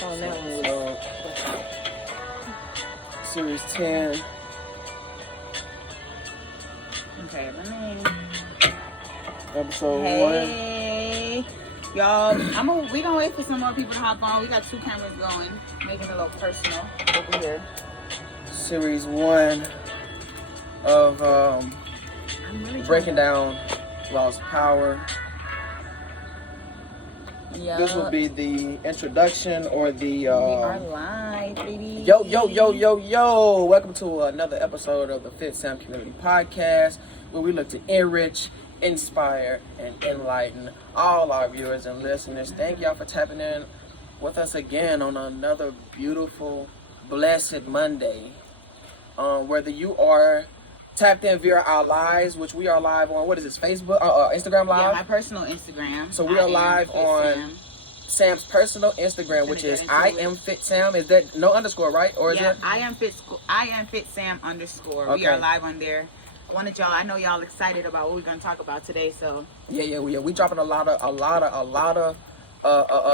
Oh, now Series 10. Okay, let me. Episode 1. Hey, y'all. We gonna wait for some more people to hop on. We got 2 cameras going, making it a little personal over here. Series 1 of breaking down Laws of Power. Yeah. This will be the introduction or the. We are live, baby. Yo. Welcome to another episode of the Fit Sam Community Podcast, where we look to enrich, inspire, and enlighten all our viewers and listeners. Thank y'all for tapping in with us again on another beautiful, blessed Monday. Whether you are tapped in via our lives, which we are live on, what is this, Facebook, Instagram Live? Yeah, my personal Instagram. So we are live on Sam's personal Instagram, which is I am Fit Sam. Is that no underscore, right? Or is it? I am Fit Sam _. Okay. We are live on there. I know y'all excited about what we're gonna talk about today. So we dropping a lot of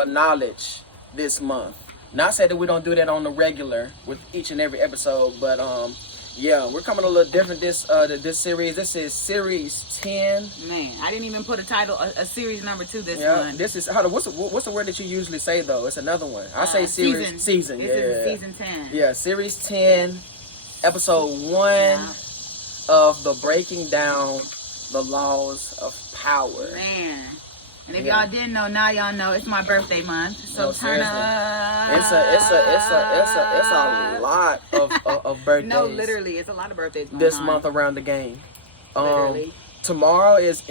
knowledge this month. Not saying that we don't do that on the regular with each and every episode, but we're coming a little different this series. This is series 10. Man, I didn't even put a title, a series number 2 this one. This is what's the word that you usually say though? It's another one. I say series season. This is season 10. Yeah, series 10, episode 1 of the breaking down the laws of power. Man. And if y'all didn't know, now y'all know. It's my birthday month, so turn up. It's a lot of birthdays. No, literally, it's a lot of birthdays going this on. month around the game. Literally. Tomorrow is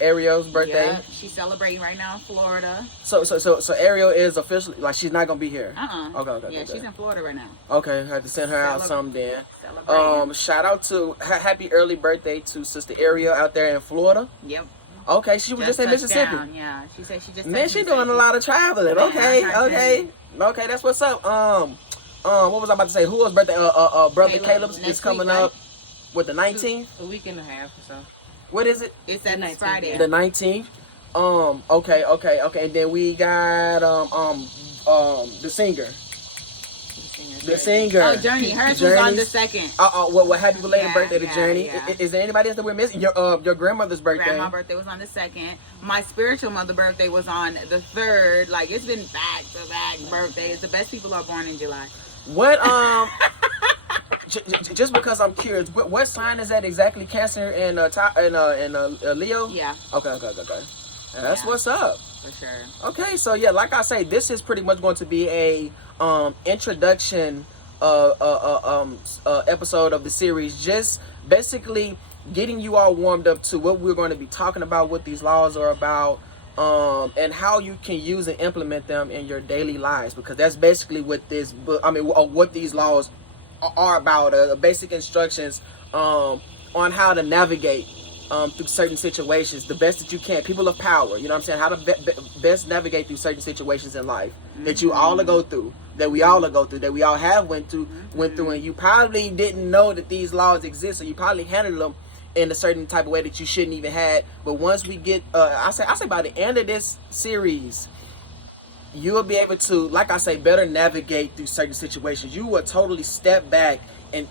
Ariel's birthday. Yeah, she's celebrating right now in Florida. So Ariel is officially, like, she's not gonna be here. Okay. Yeah, she's in Florida right now. Okay, I had to send her out something then. Celebrating. Shout out to happy early birthday to Sister Ariel out there in Florida. Yep. Okay, she was just in Mississippi. Down. Yeah, she said she just. Man, she doing a lot of traveling. Okay, that's what's up. What was I about to say? Who was birthday? Brother Caleb's is coming up with the 19th. A week and a half or so. What is it? It's that next Friday. The 19th. Okay. And then we got the singer. The singer. Oh, Journey. Hers was on the 2nd. Well, happy belated birthday to Journey. Yeah. Is there anybody else that we're missing? Your grandmother's birthday. Grandma's birthday was on the 2nd. My spiritual mother birthday was on the 3rd. Like, it's been back-to-back birthdays. The best people are born in July. What, just because I'm curious, what sign is that exactly? Cancer and Leo? Yeah. Okay. That's what's up. For sure. Okay, so yeah, like I say, this is pretty much going to be a introduction episode of the series, just basically getting you all warmed up to what we're going to be talking about, what these laws are about, and how you can use and implement them in your daily lives, because that's basically what this book, what these laws are about, basic instructions on how to navigate through certain situations the best that you can. People of power, you know what I'm saying? How to best navigate through certain situations in life that you all go through, that we all have went through, and you probably didn't know that these laws exist, so you probably handled them in a certain type of way that you shouldn't even had. But once we get, I say by the end of this series, you will be able to, like I say, better navigate through certain situations. You will totally step back and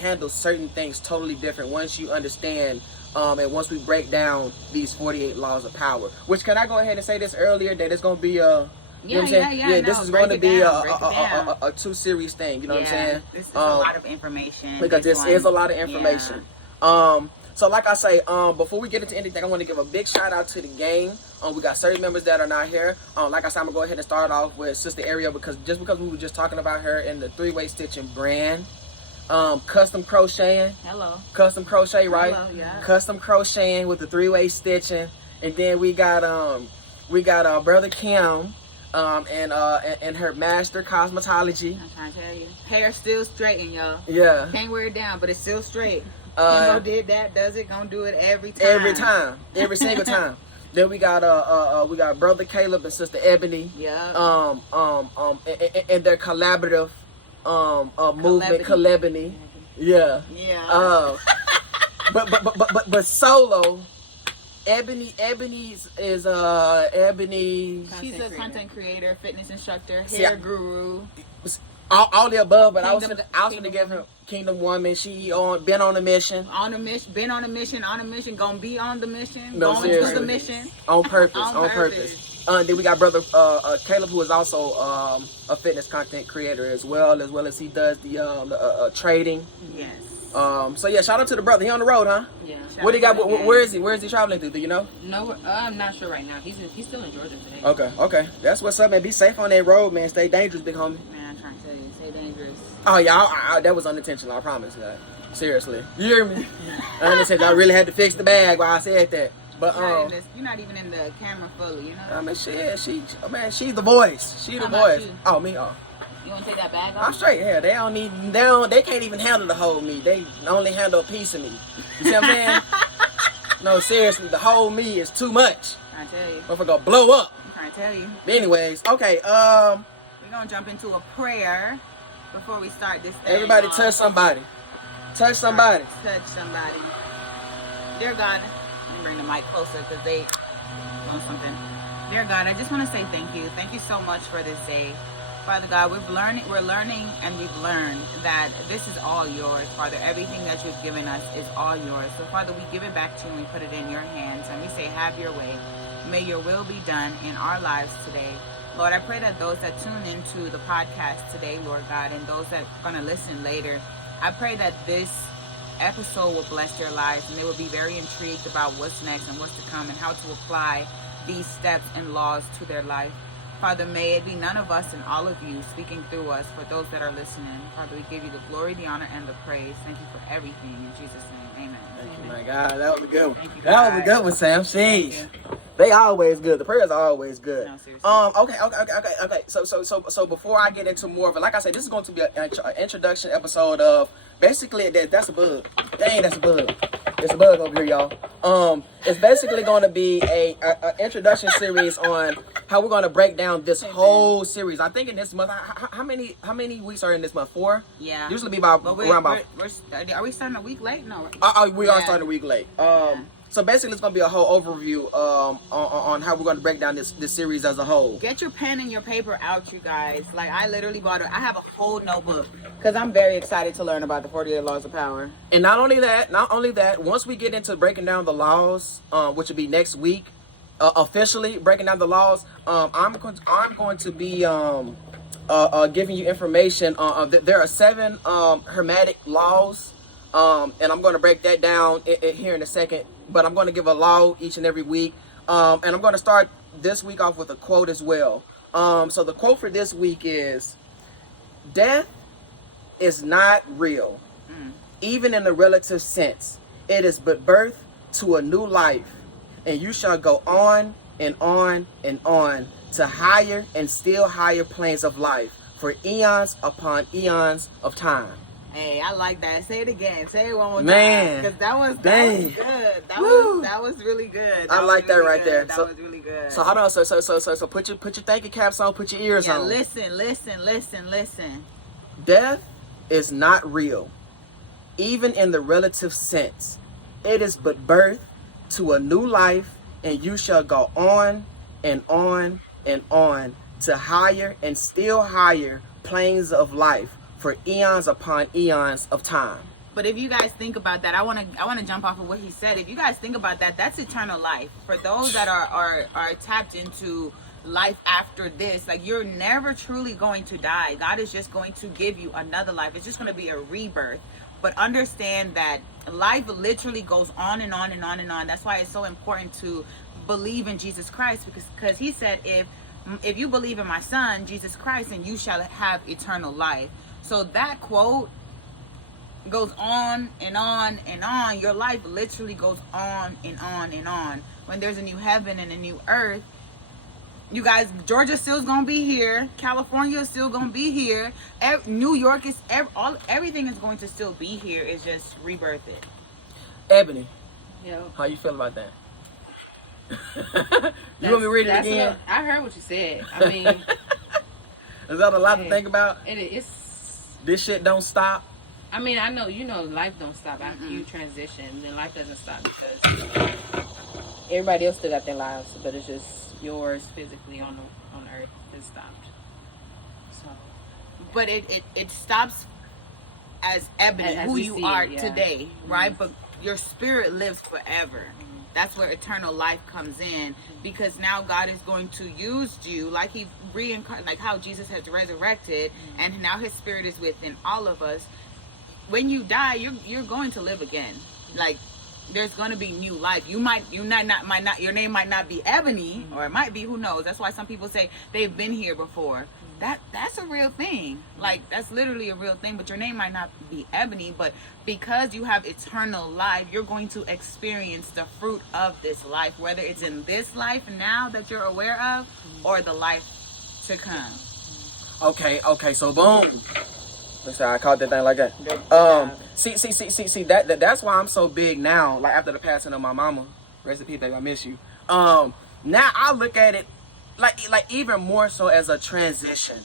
handle certain things totally different once you understand. And once we break down these 48 laws of power, which, can I go ahead and say this earlier, that it's going to be a, you know what I'm saying? Yeah, this is going to be a 2-series thing, you know what I'm saying? This is a lot of information. Because this is a lot of information. So like I say, before we get into anything, I want to give a big shout out to the gang. We got certain members that are not here. Like I said, I'm going to go ahead and start off with Sister Ariel, because we were just talking about her in the 3-way stitching brand. Custom crocheting. Hello. Custom crochet, right? Hello, yeah. Custom crocheting with the 3-way stitching. And then we got Brother Kim and her master cosmetology. I'm trying to tell you. Hair still straightened, y'all. Yeah. Can't wear it down, but it's still straight. Did that, does it, gonna do it every time. Every single time. Then we got Brother Caleb and Sister Ebony. Yeah. And their collaborative movement, Calebony. Yeah. Yeah. But solo, Ebony is Ebony. She's a content creator, fitness instructor, See, hair guru. All the above, but I was Kingdom- gonna give her Kingdom Woman. She been on a mission. On a mission, been on a mission, gonna be on the mission, No, going seriously. to the mission. On purpose, On on purpose. purpose. Then we got brother Caleb, who is also a fitness content creator as well as he does the trading. Yes. So yeah, shout out to the brother. He on the road, huh? Yeah. What he got? Where is he? Where is he traveling to? Do you know? No, I'm not sure right now. He's still in Georgia today. Okay. That's what's up, man. Be safe on that road, man. Stay dangerous, big homie. Man, I'm trying to tell you, stay dangerous. Oh yeah, that was unintentional. I promise, guys. Seriously, you hear me? Unintentional. I really had to fix the bag while I said that. But You're not even in the camera fully, you know. I mean, she's the voice. She the How about voice. you? Oh me, You want to take that bag I'm off? straight. Yeah, they can't even handle the whole me. They only handle a piece of me. You see what I'm saying? No, seriously, the whole me is too much. I tell you. Motherfucker gonna blow up. I'm trying to tell you. But anyways, okay. We're gonna jump into a prayer before we start this thing. Everybody off. touch somebody. Touch somebody. Touch somebody. Dear God, let me bring the mic closer because they want something. Dear God, I just want to say thank you. Thank you so much for this day. Father God, we're learning and we've learned that this is all yours. Father, everything that you've given us is all yours. So Father, we give it back to you and we put it in your hands and we say, have your way. May your will be done in our lives today. Lord, I pray that those that tune into the podcast today, Lord God, and those that are going to listen later, I pray that this episode will bless their lives and they will be very intrigued about what's next and what's to come and how to apply these steps and laws to their life. Father, may it be none of us and all of you speaking through us for those that are listening. Father, we give you the glory, the honor, and the praise. Thank you for everything. In Jesus' name, amen. Thank you, my God. That was a good one. Thank you, That was a God. good one, Sam. Sheesh. They always good. The prayers are always good. No, seriously. Okay. So before I get into more of it, like I said, this is going to be an introduction episode of basically that's a bug. Dang, that's a bug. There's a bug over here, y'all. It's basically going to be a introduction series on how we're going to break down this whole series. I think in this month, how many weeks are in this month? 4. Yeah. Usually be about But around about. are we starting a week late? No. We are Yeah. starting a week late. Yeah. So basically, it's gonna be a whole overview on how we're gonna break down this series as a whole. Get your pen and your paper out, you guys. Like, I literally I have a whole notebook because I'm very excited to learn about the 48 laws of power. And not only that, once we get into breaking down the laws, which will be next week, officially breaking down the laws, I'm going to be giving you information. There are 7 hermetic laws, and I'm going to break that down here in a second. But I'm going to give a law each and every week, and I'm going to start this week off with a quote as well. So the quote for this week is, "Death is not real, even in the relative sense. It is but birth to a new life, and you shall go on and on and on to higher and still higher planes of life for eons upon eons of time." Hey, I like that. Say it again. Say it one more time. Man. Because that was Dang. good. Woo. That was really good. I like that right there. That So- was really good. So hold on. So put your thinking caps on. Put your ears yeah, on. listen. Death is not real, even in the relative sense. It is but birth to a new life, and you shall go on and on and on to higher and still higher planes of life for eons upon eons of time. But if you guys think about that, I want to jump off of what he said. If you guys think about that, that's eternal life. For those that are tapped into life after this, like, you're never truly going to die. God is just going to give you another life. It's just going to be a rebirth. But understand that life literally goes on and on and on and on. That's why it's so important to believe in Jesus Christ, because he said, if you believe in my son, Jesus Christ, and you shall have eternal life. So that quote goes on and on and on. Your life literally goes on and on and on. When there's a new heaven and a new earth, you guys, Georgia still's gonna be here. California is still gonna be here. New York is everything is going to still be here. It's just rebirthed. Ebony, Yo. how you feel about that? You want me to read it again? I heard what you said. I mean, Is that a lot to Yeah. think about? it's. This shit don't stop. I mean, I know life don't stop after you transition. Then life doesn't stop because everybody else still got their lives, but it's just yours physically on earth has stopped. So, But it stops as Ebony, As who we you see are it, yeah. today, right? But your spirit lives forever. That's where eternal life comes in, because now God is going to use you like he like how Jesus has resurrected, and now his spirit is within all of us. When you die, you're going to live again. Like, there's going to be new life. You might not your name might not be Ebony, or it might be, who knows. That's why some people say they've been here before. That's a real thing. Like, that's literally a real thing. But your name might not be Ebony, but because you have eternal life, you're going to experience the fruit of this life, whether it's in this life now that you're aware of, or the life to come. Okay, so boom. Listen, I caught that thing like that. Good job. See, that's why I'm so big now. Like, after the passing of my mama, rest in peace, baby, I miss you. Now I look at it like even more so as a transition.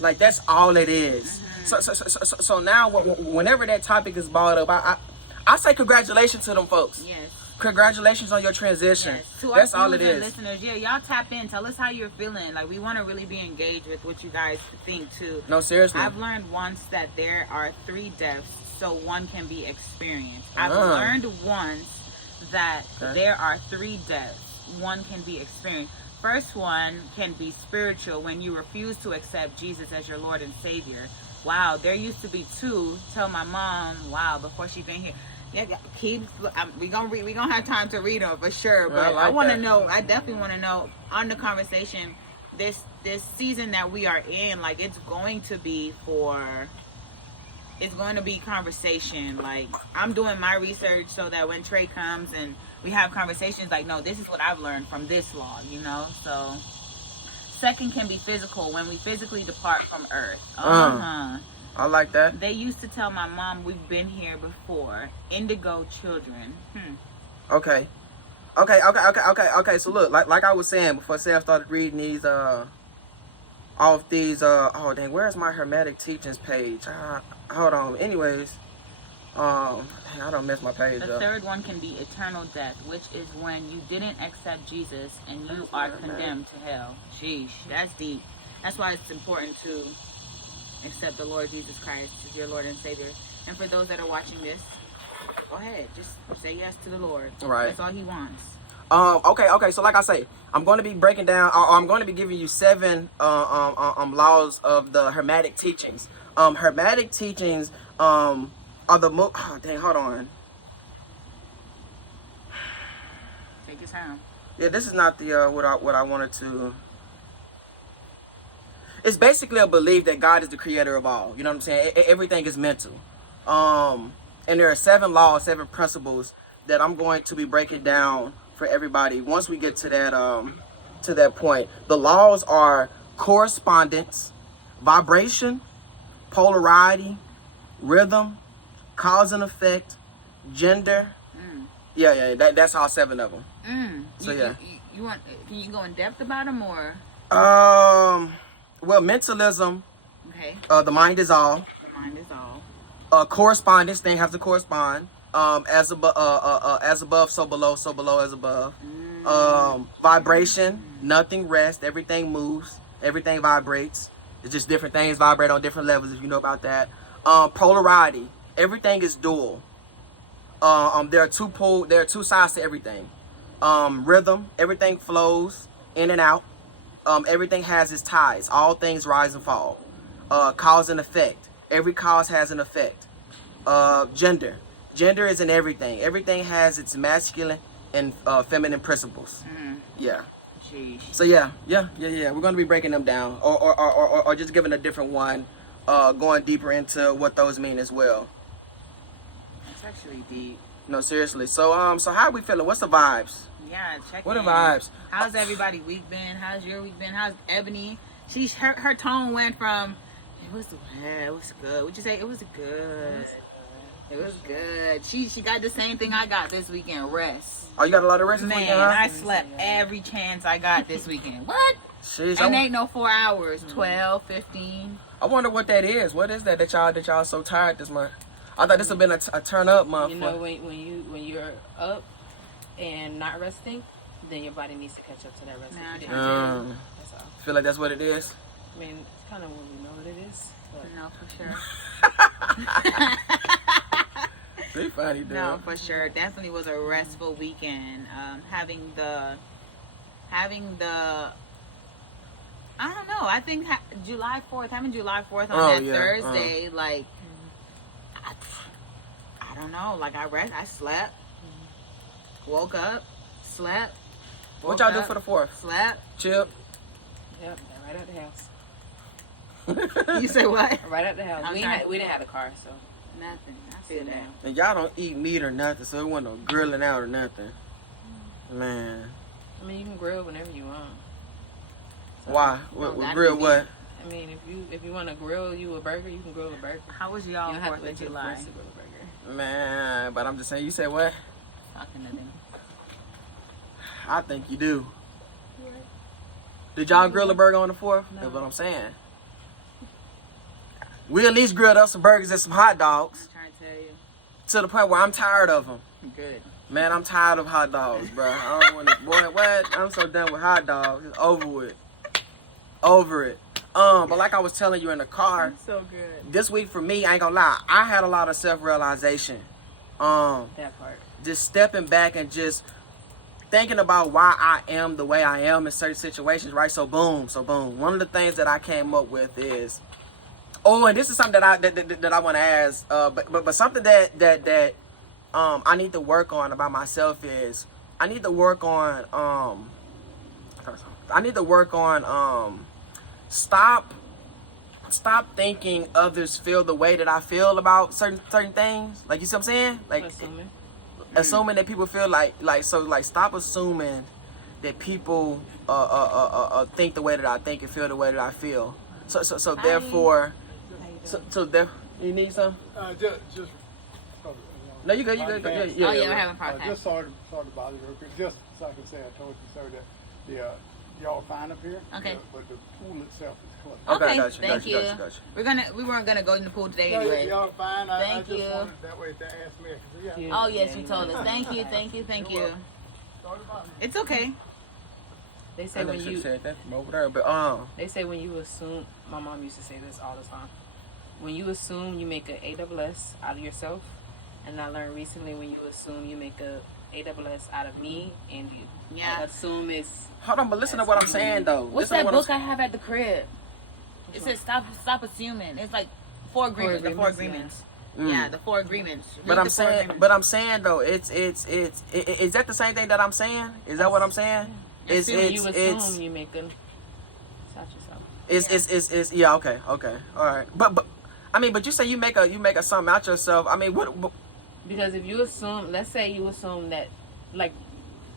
Like, that's all it is. So now whenever that topic is brought up, I say congratulations to them folks. Yes. Congratulations on your transition. Yes. To That's our all it viewers and is. listeners, yeah, y'all tap in. Tell us how you're feeling. Like, we want to really be engaged with what you guys think too. No, seriously. I've learned once that there are 3 deaths, so one can be experienced. I've Ah. learned once that Okay. there are 3 deaths, one can be experienced. First one can be spiritual, when you refuse to accept Jesus as your Lord and Savior. Wow, there used to be 2. Tell my mom, wow, before she been here. Yeah, we gonna have time to read them for sure. But I like I want to that. know. I definitely want to know on the conversation. This season that we are in, like, it's going to be conversation. Like, I'm doing my research so that when Trey comes and we have conversations, like, no, this is what I've learned from this law, you know. So, second can be physical, when we physically depart from earth. I like that. They used to tell my mom, we've been here before. Indigo children. Okay. So look, like I was saying before Sam started reading these off these oh dang, where's my Hermetic Teachings page? Hold on. Anyways, I don't mess my page The up. third one can be eternal death, which is when you didn't accept Jesus and you are condemned to hell. Sheesh, that's deep. That's why it's important to accept the Lord Jesus Christ as your Lord and Savior. And for those that are watching this, go ahead, just say yes to the Lord. Right. That's all he wants. Okay. So like I say, I'm going to be breaking down, or I'm going to be giving you 7 laws of the Hermetic Teachings. Hermetic Teachings are the oh dang, hold on. Take your time. Yeah, this is not the what I wanted to. It's basically a belief that God is the creator of all. You know what I'm saying? Everything is mental. And there are 7 laws, 7 principles that I'm going to be breaking down for everybody once we get to that point. The laws are correspondence, vibration, polarity, rhythm, cause and effect, gender. Yeah, that's all 7 of them. So yeah. You want? Can you go in depth about them, or? Well, mentalism. Okay. The mind is all. The mind is all. Correspondence, thing has to correspond. As above, so below as above. Vibration, nothing rests, everything moves, everything vibrates. It's just different things vibrate on different levels, if you know about that. Polarity, everything is dual. There are 2 sides to everything. Rhythm, everything flows in and out. Everything has its tides. All things rise and fall. Cause and effect. Every cause has an effect. Gender is in everything. Everything has its masculine and feminine principles. Yeah. Jeez. So yeah. We're gonna be breaking them down, or just giving a different one, going deeper into what those mean as well. That's actually deep. No, seriously. So how are we feeling? What's the vibes? Yeah, check What in. are vibes? How's everybody week been? How's your week been? How's Ebony? Her tone went from it was good. Would you say it was good? It was good. She got the same thing I got this weekend. Rest. Oh, you got a lot of rest this Man, weekend, huh? I slept every chance I got this weekend. What? Jeez, And ain't no 4 hours. 12, 15. I wonder what that is. What is that y'all so tired this month? I thought this would have been a turn up month. You know, when you're up and not resting, then your body needs to catch up to that rest. Nah, If you yeah. didn't, that's all. Feel like that's what it is. I mean, it's kind of when we know what it is. But No, for sure. They funny, dude. No, for sure. Definitely was a restful weekend. Having the, I don't know. I think July 4th, having July 4th on that Thursday, like, I don't know. Like I slept, woke up, slept. What y'all do for the 4th? Slept. Chip. yep, right at the house. You say what? Right at the house. Okay. We didn't have a car, so Nothing. I feel that. And y'all don't eat meat or nothing, so it wasn't no grilling out or nothing. Man. I mean, you can grill whenever you want. So, Why? Well, that'd Grill be what? I mean, if you want to grill you a burger, you can grill a burger. How was You y'all don't have 4th to wait of till the July? 4th to grill a burger. Man, but I'm just saying, you said what? Fucking nothing. I think you do. Did y'all grill a burger on the 4th? No. That's what I'm saying. We at least grilled up some burgers and some hot dogs I'm trying to tell you. to the point where I'm tired of them. Good. Man, I'm tired of hot dogs, bro. I don't want to. Boy, what? I'm so done with hot dogs. It's over with. Over it. But like I was telling you in the car, So good. this week for me, I ain't gonna lie, I had a lot of self-realization. That part. Just stepping back and just thinking about why I am the way I am in certain situations, right? So boom. One of the things that I came up with is, and this is something that I want to ask, but something that I need to work on about myself is I need to work on stop thinking others feel the way that I feel about certain things. Like, you see what I'm saying? Like assuming that people feel like stop assuming that people think the way that I think and feel the way that I feel. So therefore, you need some? Just No, you good. Oh, yeah, we're having podcast. Just sorry to bother you real quick. Just so I can say, I told you, sir, that y'all fine up here. Okay. But the pool itself is closed. Okay, Okay, thank you. got you. We weren't gonna go in the pool today No, anyway. y'all fine. I Thank just you. wanted that way to ask me. Yeah. Oh yes, you told us. Thank you. You're welcome. Sorry to bother you. It's okay. They I say know when you you said that from over there, but they say when you assume. My mom used to say this all the time. When you assume, you make a AWS out of yourself. And I learned recently, when you assume, you make a AWS out of me and you. Yeah. Like, assume is. hold on, but listen to what I'm saying though. What's Listen to that what I'm book I have at the crib? It says stop assuming. It's like 4 agreements. The 4 agreements. Yeah, the 4 agreements. But Read I'm the 4 saying, agreements. though, it's is that the same thing that I'm saying? Is that what I'm saying? It's When you assume, it's you make a. Stop yourself. it's yeah, okay, all right. But I mean, but you say you make a something out yourself. I mean, what Because if you assume, let's say you assume that, like,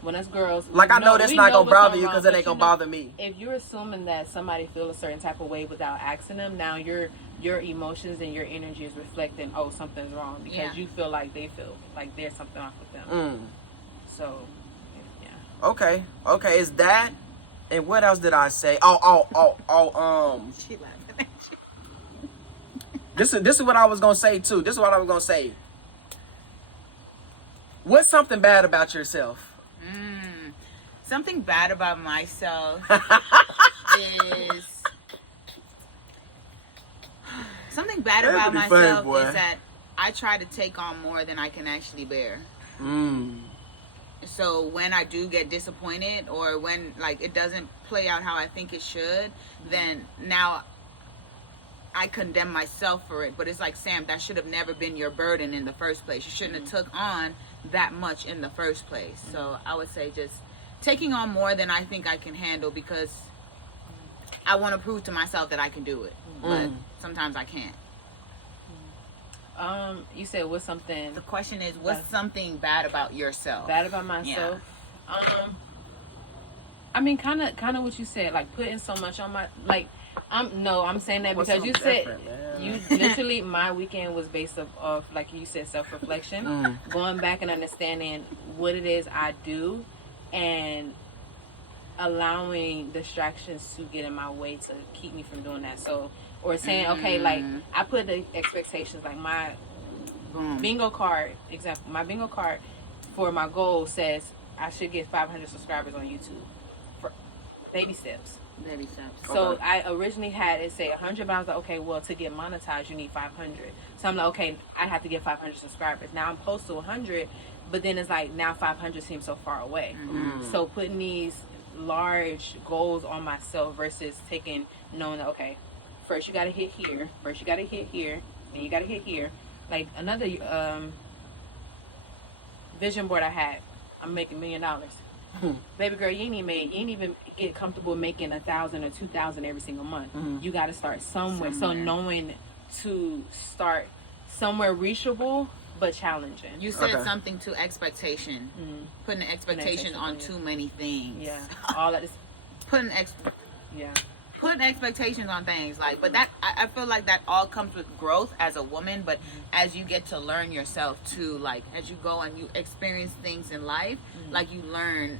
when us girls, like I know that's not gonna bother you because it ain't gonna bother me. If you're assuming that somebody feels a certain type of way without asking them, now your emotions and your energy is reflecting, oh, something's wrong because you feel like they feel like there's something off with them. So, yeah. Okay, is that? And what else did I say? She laughing. This is what I was gonna say too. This is what I was gonna say. What's something bad about yourself? Something bad about myself is something bad That'd about be funny, myself boy. is that I try to take on more than I can actually bear. So when I do get disappointed or when like it doesn't play out how I think it should, then now I condemn myself for it. But it's like, Sam, that should have never been your burden in the first place. You shouldn't have took on that much in the first place. So I would say just taking on more than I think I can handle because I want to prove to myself that I can do it. But sometimes I can't. You said what's something The question is, what's something bad about yourself? bad about myself? I mean, kind of what you said, like putting so much on my I'm saying that What's because you something said different, man? you literally my weekend was based off like you said, self-reflection, going back and understanding what it is I do, and allowing distractions to get in my way to keep me from doing that. So, or saying, okay, like I put the expectations, like my bingo card, example, my bingo card for my goal says I should get 500 subscribers on YouTube. For baby steps. Baby steps. So Okay. I originally had it say 100, but I was like, okay, well, to get monetized, you need 500. So I'm like, okay, I have to get 500 subscribers. Now I'm close to 100, but then it's like now 500 seems so far away. So putting these large goals on myself versus knowing that, okay, first you got to hit here, first you got to hit here, then you got to hit here. Like another vision board I had, I'm making $1 million. Baby girl, you ain't even get comfortable making 1,000 or 2,000 every single month. You got to start somewhere. So knowing to start somewhere reachable but challenging. You said Okay. something to expectation. Putting an expectation on yeah. too many things. Yeah, all of this. Putting Yeah, putting expectations on things, like, but that I feel like that all comes with growth as a woman, but as you get to learn yourself too, like as you go and you experience things in life, like you learn.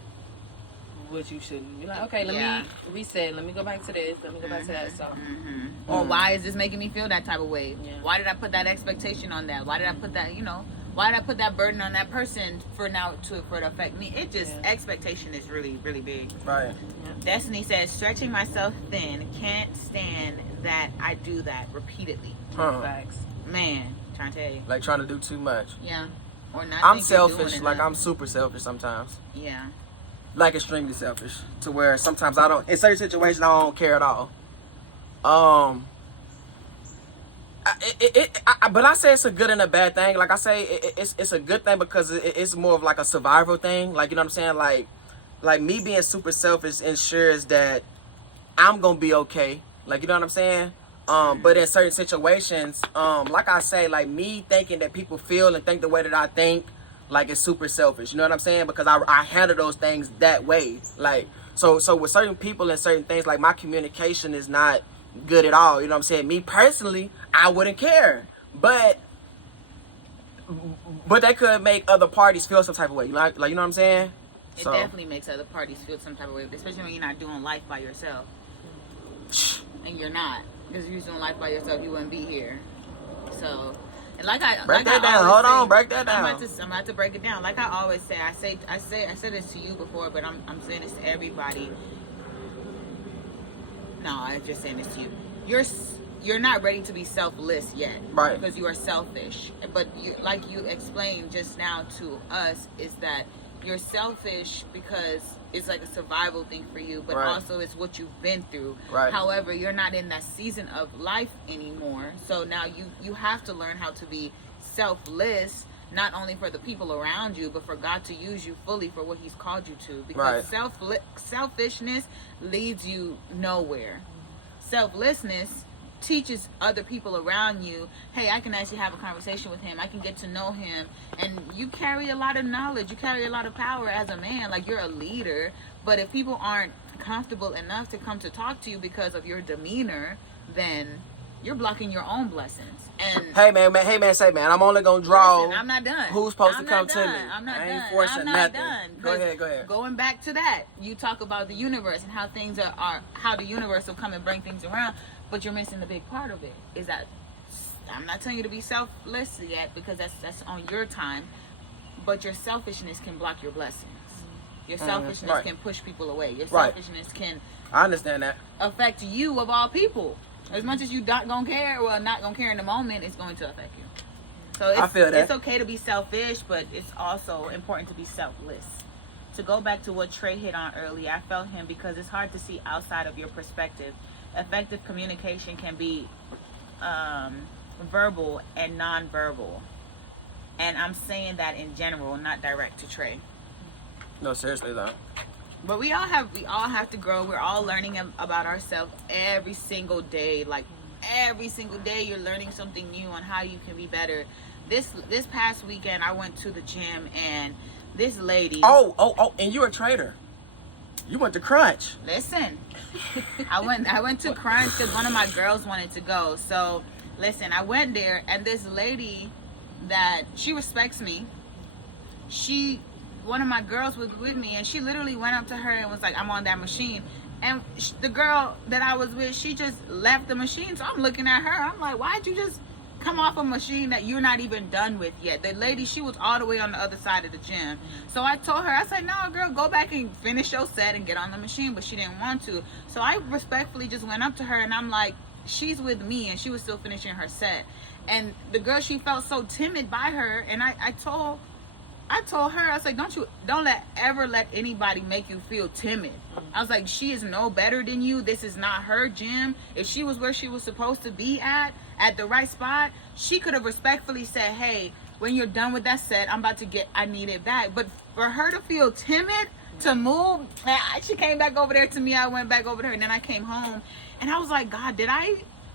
what you shouldn't. You're like, okay, let Yeah. me reset. Let me go back to this. Let me go back to that. So Or why is this making me feel that type of way? Yeah. Why did I put that expectation on that? Why did I put that, why did I put that burden on that person for it to affect me? It just, Yeah. expectation is really, really big. Right. Destiny says, stretching myself thin, can't stand that I do that repeatedly. facts. Man, trying to tell you. Like trying to do too much. Yeah. Or not. I'm think you're doing selfish. Like enough. I'm super selfish sometimes. Yeah. Like extremely selfish to where sometimes I don't, in certain situations I don't care at all. But I say it's a good and a bad thing. Like I say it's a good thing because it's more of like a survival thing. Like, you know what I'm saying? Like me being super selfish ensures that I'm gonna be okay. Like, you know what I'm saying? But in certain situations, like I say, like me thinking that people feel and think the way that I think, like it's super selfish. You know what I'm saying? Because I handle those things that way. Like, so with certain people and certain things, like my communication is not good at all. You know what I'm saying? Me personally, I wouldn't care. But that could make other parties feel some type of way. Like you know what I'm saying? It definitely makes other parties feel some type of way, especially when you're not doing life by yourself. And you're not. Because if you was doing life by yourself, you wouldn't be here. So, and like I break like that I down. always Hold say, on, break that down. I'm about to break it down. Like I always say, I said this to you before, but I'm saying this to everybody. No, I'm just saying this to you. You're not ready to be selfless yet, Right. Because you are selfish. But like you explained just now to us, is that you're selfish because it's like a survival thing for you, but Right. also it's what you've been through. Right. However, you're not in that season of life anymore, so now you have to learn how to be selfless, not only for the people around you, but for God to use you fully for what He's called you to. Because selfishness leads you nowhere. Selflessness teaches other people around you, hey, I can actually have a conversation with him, I can get to know him, and you carry a lot of knowledge, you carry a lot of power as a man, like you're a leader. But if people aren't comfortable enough to come to talk to you because of your demeanor, then you're blocking your own blessings. And Hey man, say man, I'm only gonna draw. listen, I'm not done. Who's supposed I'm to come not to me? done. I'm not I ain't done. forcing I'm not nothing. done. Go 'Cause ahead. Going back to that, you talk about the universe and how things are how the universe will come and bring things around, but you're missing the big part of it. Is that I'm not telling you to be selfless yet, because that's on your time, but your selfishness can block your blessings. Your selfishness right. can push people away. Your Right. selfishness can I understand that. affect you of all people. As much as you not gonna care, in the moment, it's going to affect you. So I feel that. it's okay to be selfish, but it's also important to be selfless. To go back to what Trey hit on earlier, I felt him because it's hard to see outside of your perspective. Effective communication can be verbal and non-verbal. And I'm saying that in general, not direct to Trey. No, seriously though. But we all have to grow. We're all learning about ourselves every single day. Like every single day, you're learning something new on how you can be better. This past weekend, I went to the gym, and this lady. Oh, and you're a trader. You went to Crunch. Listen, I went to Crunch because one of my girls wanted to go. So listen, I went there, and this lady that she respects me. One of my girls was with me, and she literally went up to her and was like, I'm on that machine. And the girl that I was with, she just left the machine. So I'm looking at her. I'm like, why'd you just come off a machine that you're not even done with yet. The lady, she was all the way on the other side of the gym. So I told her, I said, no, girl, go back and finish your set and get on the machine. But she didn't want to. So I respectfully just went up to her and I'm like, she's with me, and she was still finishing her set. And the girl, she felt so timid by her. And I told her, I was like, don't ever let anybody make you feel timid. I was like, she is no better than you. This is not her gym. If she was where she was supposed to be at the right spot, she could have respectfully said, hey, when you're done with that set, I need it back. But for her to feel timid to move, she came back over there to me. I went back over to her, and then I came home, and I was like, God,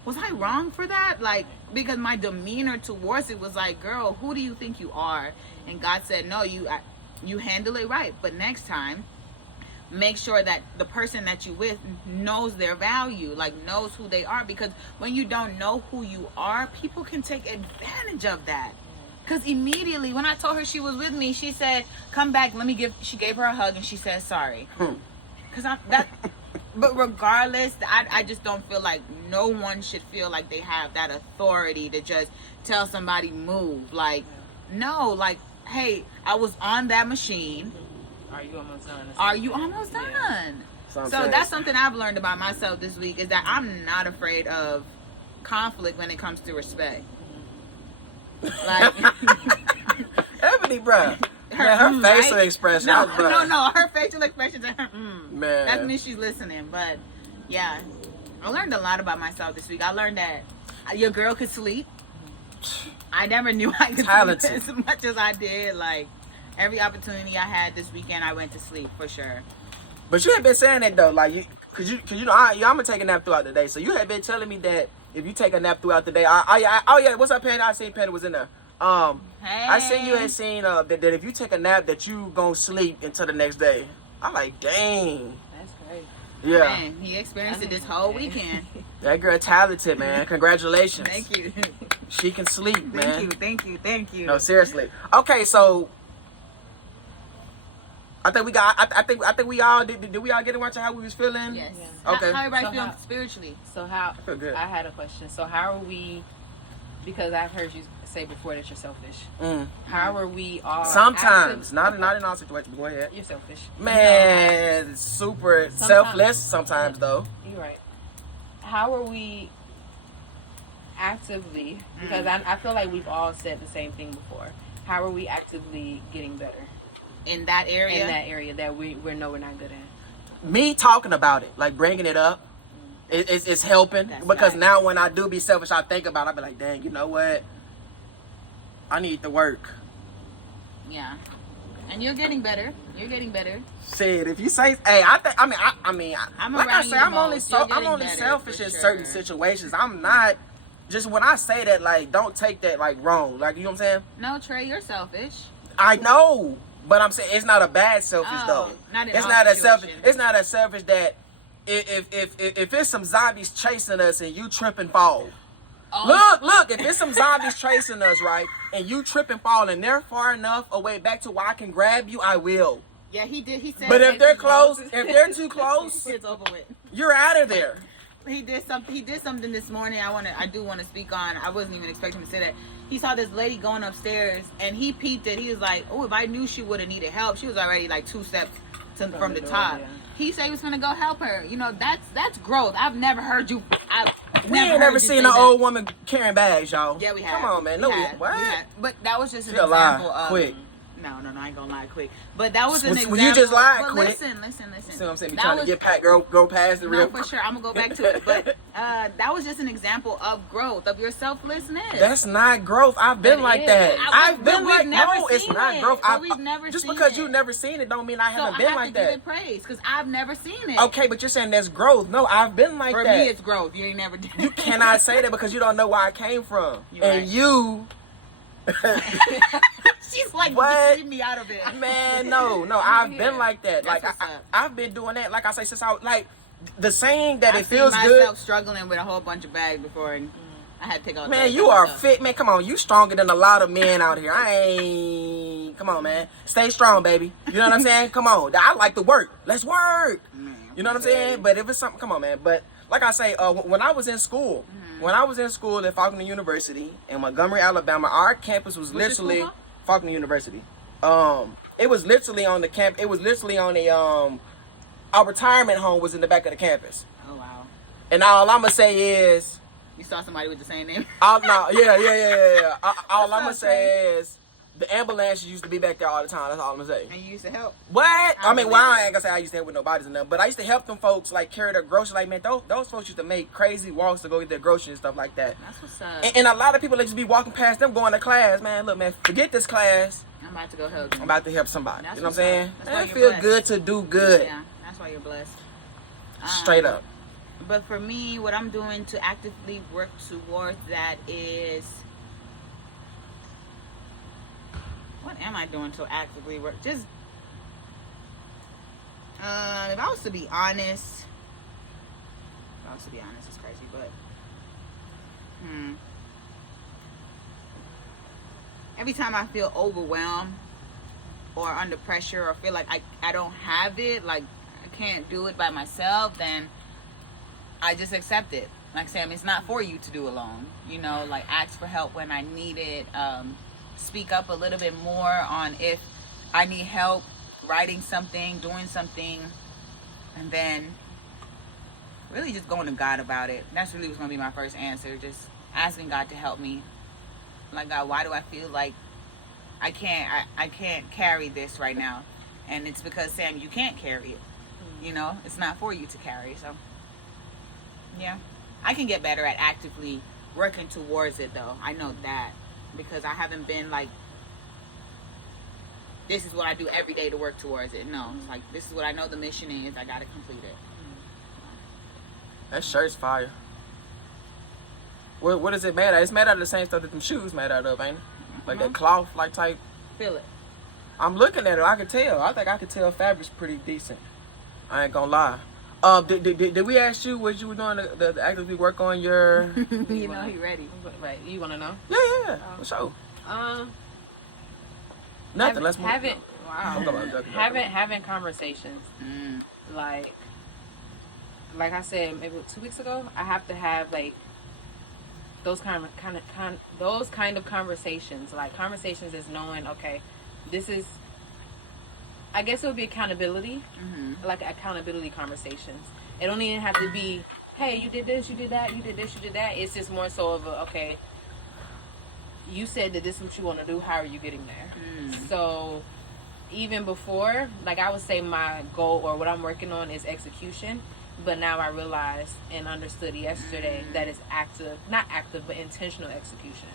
was I wrong for that? Like, because my demeanor towards it was like, girl, who do you think you are? And God said, no, you handle it right. But next time, make sure that the person that you with knows their value, like knows who they are. Because when you don't know who you are, people can take advantage of that. Because immediately when I told her she was with me, she said, come back, she gave her a hug, and she said sorry. But regardless, I just don't feel like no one should feel like they have that authority to just tell somebody move. Like, no, like, hey, I was on that machine. Are you almost done? Are you almost done? Yeah. So that's something I've learned about myself this week, is that I'm not afraid of conflict when it comes to respect. Like, Ebony, bruh. Her facial expression. No, her facial expressions and her Man. that means she's listening. But yeah, I learned a lot about myself this week. I learned that your girl could sleep. I never knew I could sleep as much as I did. Like, every opportunity I had this weekend, I went to sleep for sure. But you had been saying that though, like cause you know, I'm gonna take a nap throughout the day. So you had been telling me that if you take a nap throughout the day, oh yeah, what's up, Penny? I seen Penny was in there. Hey. I seen you had seen that if you take a nap that you gonna sleep until the next day. I'm like, dang. That's great. Yeah. Man, he experienced it this whole weekend. That girl talented, man. Congratulations. Thank you. She can sleep, man. Thank you. No, seriously. Okay, so I think we all did we all get a watch of how we was feeling? Yes. Yeah. Okay. How everybody feeling spiritually? So how? feel good. I had a question. So how are we? Because I've heard you say before that you're selfish. How are we all? Sometimes, not in all situations. Go ahead. You're selfish. Man, super selfless sometimes though. You're right. How are we actively? Because I feel like we've all said the same thing before. How are we actively getting better In that area? in that area that we know we're not good at? Me talking about it, like bringing it up, it's helping. That's Because right. now when I do be selfish, I think about it, I be like, dang, you know what? I need to work. Yeah. And you're getting better. Shit, if you say, hey, I'm like I around say, you I'm the only most. You're I'm getting only better, selfish for in sure. certain situations. I'm not just when I say that, like, don't take that like wrong. Like, you know what I'm saying? No, Trey, you're selfish. I know, but I'm saying it's not a bad selfish though. Not in It's all not as selfish. situations. It's not as selfish that if it's some zombies chasing us and you trip and fall. Oh. Look, if it's some zombies chasing us, right, and you trip and fall and they're far enough away back to where I can grab you, I will. Yeah, he did. He said. But if they're close, Moses. if they're too close, It's over with. you're out of there. He did something this morning. I do want to speak on. I wasn't even expecting him to say that. He saw this lady going upstairs, and he peeped it. He was like, "Oh, if I knew she would have needed help, she was already like 2 steps from the top." Yeah. He said he was gonna go help her. You know, that's growth. I've never heard you. We ain't never seen an old woman carrying bags, y'all. Yeah, we have. Come on, man. No, what? We have. But that was just an She'll lie example of. quick. No, I ain't gonna lie quick. But that was an Well, example. you just lied but quick. Listen. See what I'm saying? Be That trying to was- get Pat go past the real. No, for sure. I'm gonna go back to it. But that was just an example of growth, of your selflessness. That's not growth. I've been That like is. that. I've But been we've like, never no, it's seen not it. growth. But we've never just seen because it. you've never seen it don't mean I so haven't I been have like to give that. it praise because I've never seen it. Okay, but you're saying that's growth. No, I've been like For that. me, it's growth. You ain't never did. You cannot say that because you don't know where I came from. You're and right. you, She's like, What? leave me out of it. man, no, I've Yeah. been like that. That's Like what's up. I've been doing that. Like I say, since I was like the saying that I've it feels seen good. myself struggling with a whole bunch of bags before, and I had to take all. Man, the you are fit, man. Come on, you stronger than a lot of men out here. I ain't. Come on, man. Stay strong, baby. You know what I'm saying? Come on. I like to work. Let's work. Man, You know what I'm saying? But if it's something, come on, man. But like I say, when I was in school, When I was in school at Faulkner University in Montgomery, Alabama, our campus was What's your literally school Faulkner University. It was literally on the camp. It was literally on a our retirement home was in the back of the campus. Oh wow. And all I'm gonna say is, You saw somebody with the same name. all I'm gonna up, say is, the ambulances used to be back there all the time. That's all I'm gonna say. And you used to help. What? I mean, believe well, I it. ain't gonna say I used to help with no bodies and nothing, but I used to help them folks like carry their groceries. Like, man, those folks used to make crazy walks to go get their groceries and stuff like that. That's what's up. And a lot of people that just be walking past them going to class, man. Look, man, forget this class. I'm about to go help you. I'm about to help somebody. That's You know what what's I'm saying? up. That's Man, why it you're feel blessed. good to do good. Yeah, that's why you're blessed. Straight up. But for me, what I'm doing to actively work towards that is, what am I doing to actively work? Just, if I was to be honest, it's crazy, but, every time I feel overwhelmed or under pressure or feel like I don't have it, like I can't do it by myself, then I just accept it. Like Sam, it's not for you to do alone. You know, like ask for help when I need it. Speak up a little bit more on if I need help writing something, doing something, and then really just going to God about it. That's really what's going to be my first answer. Just asking God to help me. Like, God, why do I feel like I can't carry this right now? And it's because, Sam, you can't carry it. You know, it's not for you to carry. So yeah, I can get better at actively working towards it, though. I know that, because I haven't been like, this is what I do every day to work towards it. No, it's like, this is what I know the mission is. I gotta complete it. That shirt's fire. What is it made out of? It's made out of the same stuff that them shoes made out of, ain't it? Like that cloth, like type. Feel it. I'm looking at it. I can tell. I think I can tell fabric's pretty decent. I ain't gonna lie. Did we ask you what you were doing to actively work on your? You know he ready. Right, you want to know? Yeah, for sure. Nothing. Let's move. I'm going about Having conversations. Like I said, maybe 2 weeks ago, I have to have like those kind of conversations. Like, conversations is knowing, okay, this is, I guess it would be accountability, like accountability conversations. It don't even have to be, hey, you did this, you did that, you did this, you did that. It's just more so of a, okay, you said that this is what you want to do. How are you getting there? So even before, like, I would say my goal or what I'm working on is execution. But now I realized and understood yesterday that it's not active, but intentional execution.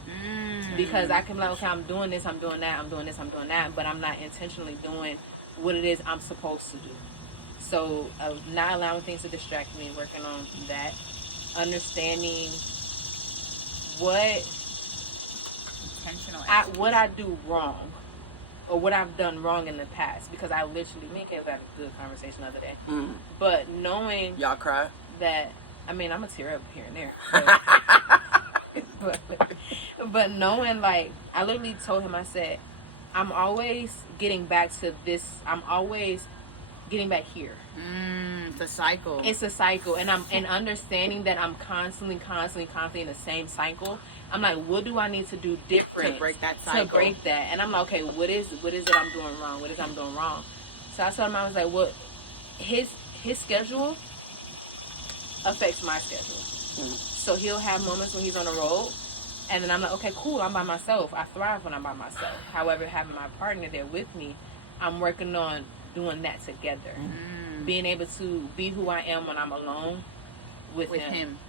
Because I can be like, okay, I'm doing this, I'm doing that, I'm doing this, I'm doing that, but I'm not intentionally doing what it is I'm supposed to do. So not allowing things to distract me, working on that, understanding what I do wrong or what I've done wrong in the past, because I literally, me and Kayla had a good conversation the other day. But knowing y'all cry that, I mean, I'm a tear up here and there, but knowing, like, I literally told him, I said, I'm always getting back to this. I'm always getting back here. It's a cycle. It's a cycle, and understanding that I'm constantly in the same cycle. I'm like, what do I need to do different to break that cycle? To break that, and I'm like, okay, what is it I'm doing wrong? What is I'm doing wrong? So I told him, I was like, what his schedule affects my schedule. So he'll have moments when he's on the road, and then I'm like, okay, cool, I'm by myself. I thrive when I'm by myself. However, having my partner there with me, I'm working on doing that together. Being able to be who I am when I'm alone with him.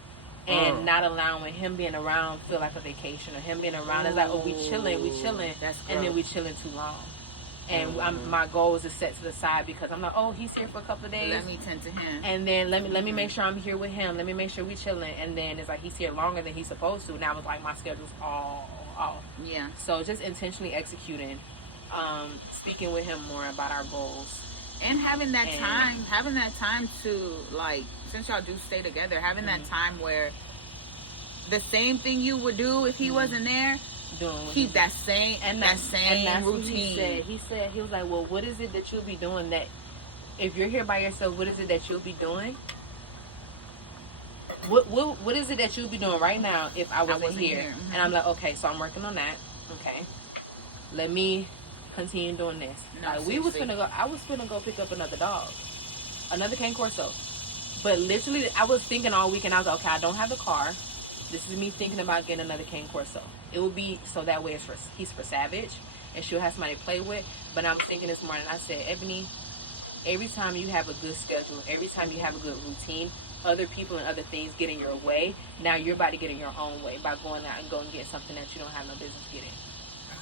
And not allowing him being around feel like a vacation, or him being around is like, oh, we chilling, and then we chilling too long. And my goal is to set to the side, because I'm like, oh, he's here for a couple of days. Let me tend to him. And then let me make sure I'm here with him. Let me make sure we chilling. And then it's like he's here longer than he's supposed to. Now it's like my schedule's all off. Yeah. So just intentionally executing, speaking with him more about our goals. And having that time to, like, since y'all do stay together, having that time where the same thing you would do if he wasn't there, keep that same routine. He was like, well, what is it that you'll be doing that, if you're here by yourself, what is it that you'll be doing what is it that you'd be doing right now if I wasn't here? Mhm. And I'm like, okay, so I'm working on that. Okay, let me continue doing this. No, Like, I was finna go pick up another dog, another Cane Corso. But literally, I was thinking all weekend. I was like, okay, I don't have the car. This is me thinking about getting another Cane Corso. It will be so that way he's for Savage, and she'll have somebody to play with. But I was thinking this morning, I said, Ebony, every time you have a good schedule, every time you have a good routine, other people and other things get in your way. Now you're about to get in your own way by going out and going and getting something that you don't have no business getting.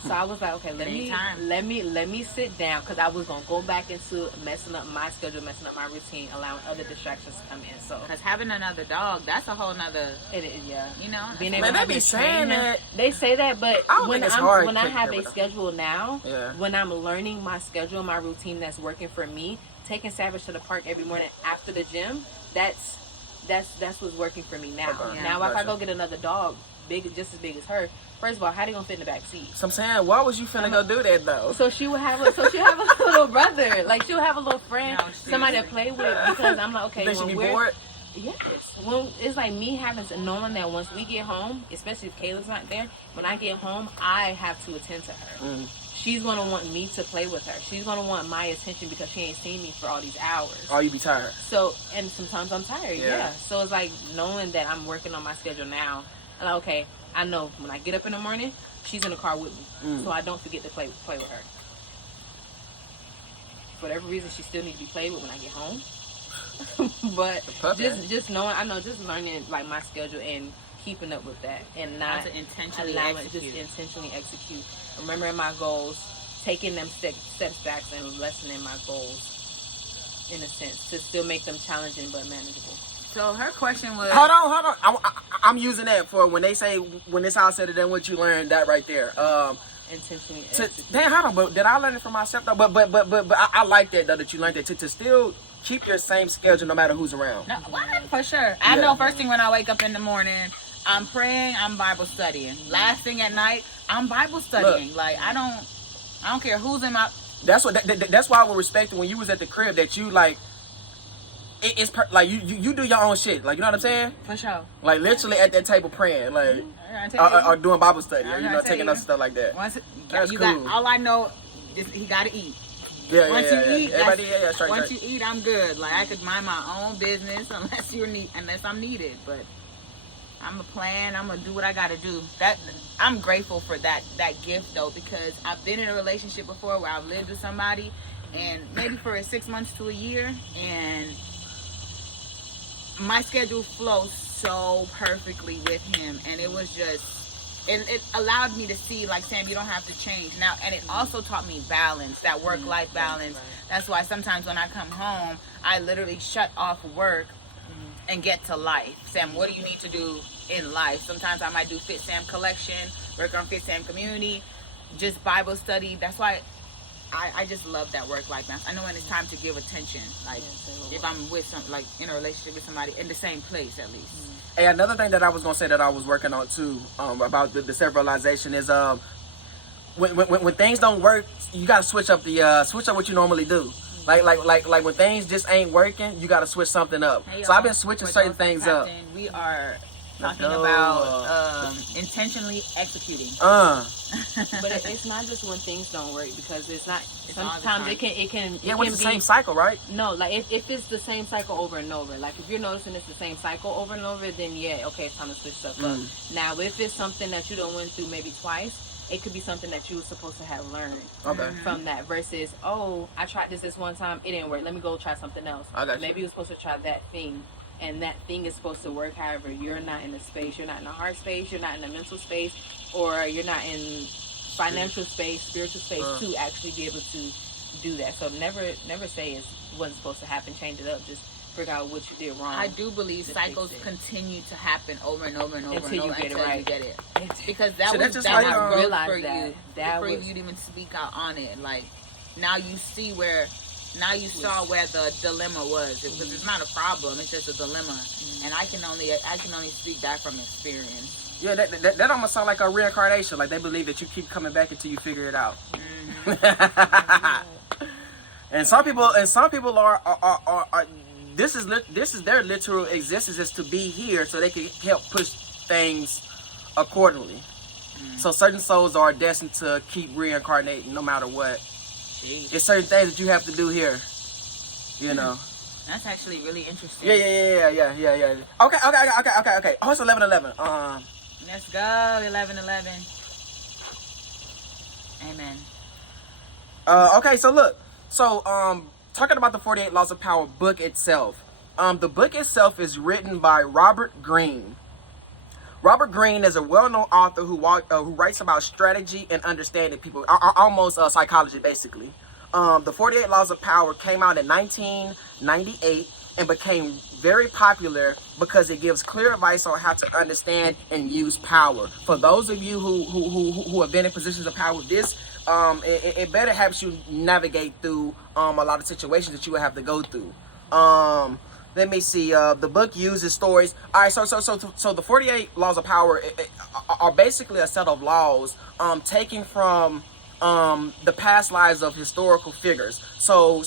So I was like, okay, let me sit down, because I was gonna go back into messing up my schedule, messing up my routine, allowing other distractions to come in. So Because having another dog, that's a whole nother, it is, yeah. you know. Being Man, able they to be have a saying trainer. that. They say that, but I don't when think it's hard when I taking have care a of them. schedule now, Yeah. when I'm learning my schedule, my routine that's working for me, taking Savage to the park every morning after the gym, that's what's working for me now. Okay. Now, if I Gotcha. go get another dog, just as big as her, first of all, how they gonna fit in the back seat? So I'm saying, why was you finna go do that though? So she'll have a little brother, like she'll have a little friend, No, somebody to seriously. play with. Because I'm like, okay, You think she when be we're bored? yes, when it's like me having to knowing that once we get home, especially if Kayla's not there, when I get home, I have to attend to her. Mm. She's gonna want me to play with her. She's gonna want my attention because she ain't seen me for all these hours. Oh, you be tired. So, and sometimes I'm tired, Yeah. yeah. So it's like knowing that I'm working on my schedule now. And like, okay, I know when I get up in the morning, she's in the car with me, so I don't forget to play with her. For whatever reason, she still needs to be played with when I get home. But puppy. just knowing, I know, just learning like my schedule and keeping up with that, and How not to intentionally allowing execute. just intentionally execute. Remembering my goals, taking them steps back, and lessening my goals in a sense to still make them challenging but manageable. So her question was, Hold on. I'm using that for when they say, when it's all said and done, what you learned, that right there. Intentionally To, execute. damn, hold on, but did I learn it from myself though? But I like that though, that you learned that to still keep your same schedule no matter who's around. no, what? For sure. I Yeah. know first thing when I wake up in the morning, I'm praying, I'm Bible studying. Last thing at night, I'm Bible studying. Like I don't care who's in my. That's what. That's why I would respect it when you was at the crib that you like. Like you do your own shit. Like, you know what I'm saying? For sure. Like literally at that table praying, like I tell you, or doing Bible study, or I'm you know, gonna tell taking you. up stuff like that. once That's you cool. got, all I know is he got to eat. Yeah, Once yeah, you yeah. eat, Everybody, that's- straight, once straight. you eat, I'm good. Like I could mind my own business unless I'm needed. But I'm a plan. I'm gonna do what I gotta do. That I'm grateful for that gift though, because I've been in a relationship before where I've lived with somebody, and maybe for 6 months to a year, and my schedule flows so perfectly with him, and it was just. And it allowed me to see, like, Sam, you don't have to change now. And it also taught me balance, that work-life balance. Right. That's why sometimes when I come home, I literally shut off work and get to life. Sam, what do you need to do in life? Sometimes I might do Fit Sam Collection, work on Fit Sam Community, just Bible study. That's why I just love that work-life balance. I know when it's time to give attention, like if I'm with in a relationship with somebody in the same place at least. Hey, another thing that I was gonna say that I was working on too, about the self-realization is when things don't work, you gotta switch up what you normally do. Like when things just ain't working, you gotta switch something up. Hey, So I've y'all, been switching for certain those things up. Captain, we are Let's talking go. about intentionally executing. But it's not just when things don't work, because it's not. all the Sometimes time. it can. Yeah, it with can the be, same cycle, right? No, like if it's the same cycle over and over, like if you're noticing it's the same cycle over and over, then yeah, okay, it's time to switch stuff up. Now, if it's something that you don't went through maybe twice, it could be something that you were supposed to have learned Okay. from that, versus, oh, I tried this one time, it didn't work, let me go try something else. I got you. Maybe you're supposed to try that thing, and that thing is supposed to work. However, you're not in the space, you're not in the heart space, you're not in the mental space, or you're not in financial space, spiritual space to actually be able to do that. So never say it wasn't supposed to happen. Change it up. Just figure out what you did wrong. I do believe Just cycles fix it. continue to happen over and over and over Until and you over get it until you right. get it. Because that So was that's just that like, was growth realized for that. you That before was- you'd even speak out on it. Like now you see where. Now you saw where the dilemma was, because it's not a problem; it's just a dilemma. And I can only speak that from experience. Yeah, that almost sound like a reincarnation. Like they believe that you keep coming back until you figure it out. And some people are this is their literal existence, is to be here so they can help push things accordingly. So certain souls are destined to keep reincarnating no matter what. Jeez. It's certain things that you have to do here, you know. That's actually really interesting. Yeah. Okay. Oh, it's 11:11. Let's go, 11:11. Amen. Okay, so look. So, talking about the 48 Laws of Power book itself. The book itself is written by Robert Greene. Robert Greene is a well-known author who writes about strategy and understanding people, almost psychology, basically. The 48 Laws of Power came out in 1998 and became very popular because it gives clear advice on how to understand and use power. For those of you who have been in positions of power, this it better helps you navigate through a lot of situations that you will have to go through. Let me see. The book uses stories. All right. So the 48 Laws of Power are basically a set of laws taken from the past lives of historical figures. So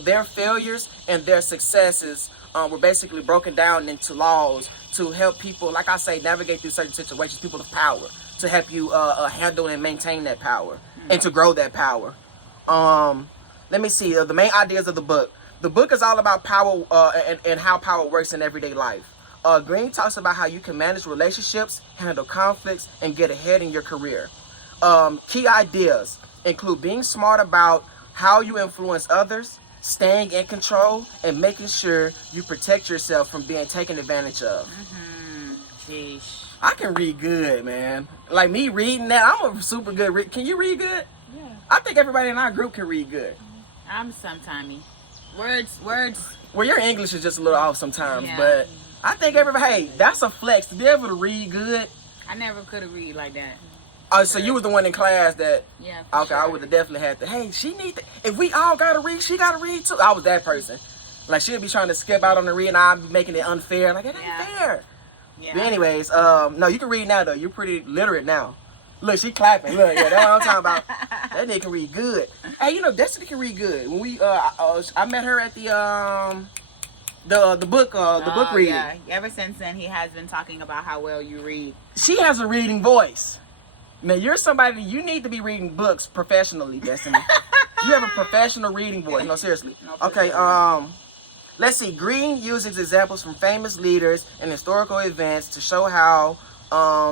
their failures and their successes were basically broken down into laws to help people, like I say, navigate through certain situations. People of power, to help you handle and maintain that power and to grow that power. Let me see. The main ideas of the book. The book is all about power and how power works in everyday life. Greene talks about how you can manage relationships, handle conflicts, and get ahead in your career. Key ideas include being smart about how you influence others, staying in control, and making sure you protect yourself from being taken advantage of. Sheesh. I can read good, man. Like me reading that, I'm a super good read. Can you read good? Yeah. I think everybody in our group can read good. I'm sometimey. Words. Well, your English is just a little off sometimes, Yeah. but I think everybody, hey, that's a flex to be able to read good. I never could have read like that. Oh, so you was the one in class that, Yeah. for okay, I sure. would have definitely had to, hey, she need to, if we all gotta read, she gotta read too. I was that person. Like, she'd be trying to skip out on the read and I'd be making it unfair. Like, it ain't Yeah. fair. Yeah. But anyways, no, you can read now though. You're pretty literate now. Look, she clapping. Look, yeah, that's what I'm talking about. That nigga can read good. Hey, you know, Destiny can read good. When we, I met her at the book reading. Yeah. Ever since then, he has been talking about how well you read. She has a reading voice. Man, you're somebody, you need to be reading books professionally, Destiny. You have a professional reading voice. No, seriously. No, for Okay, sure. let's see. Greene uses examples from famous leaders and historical events to show how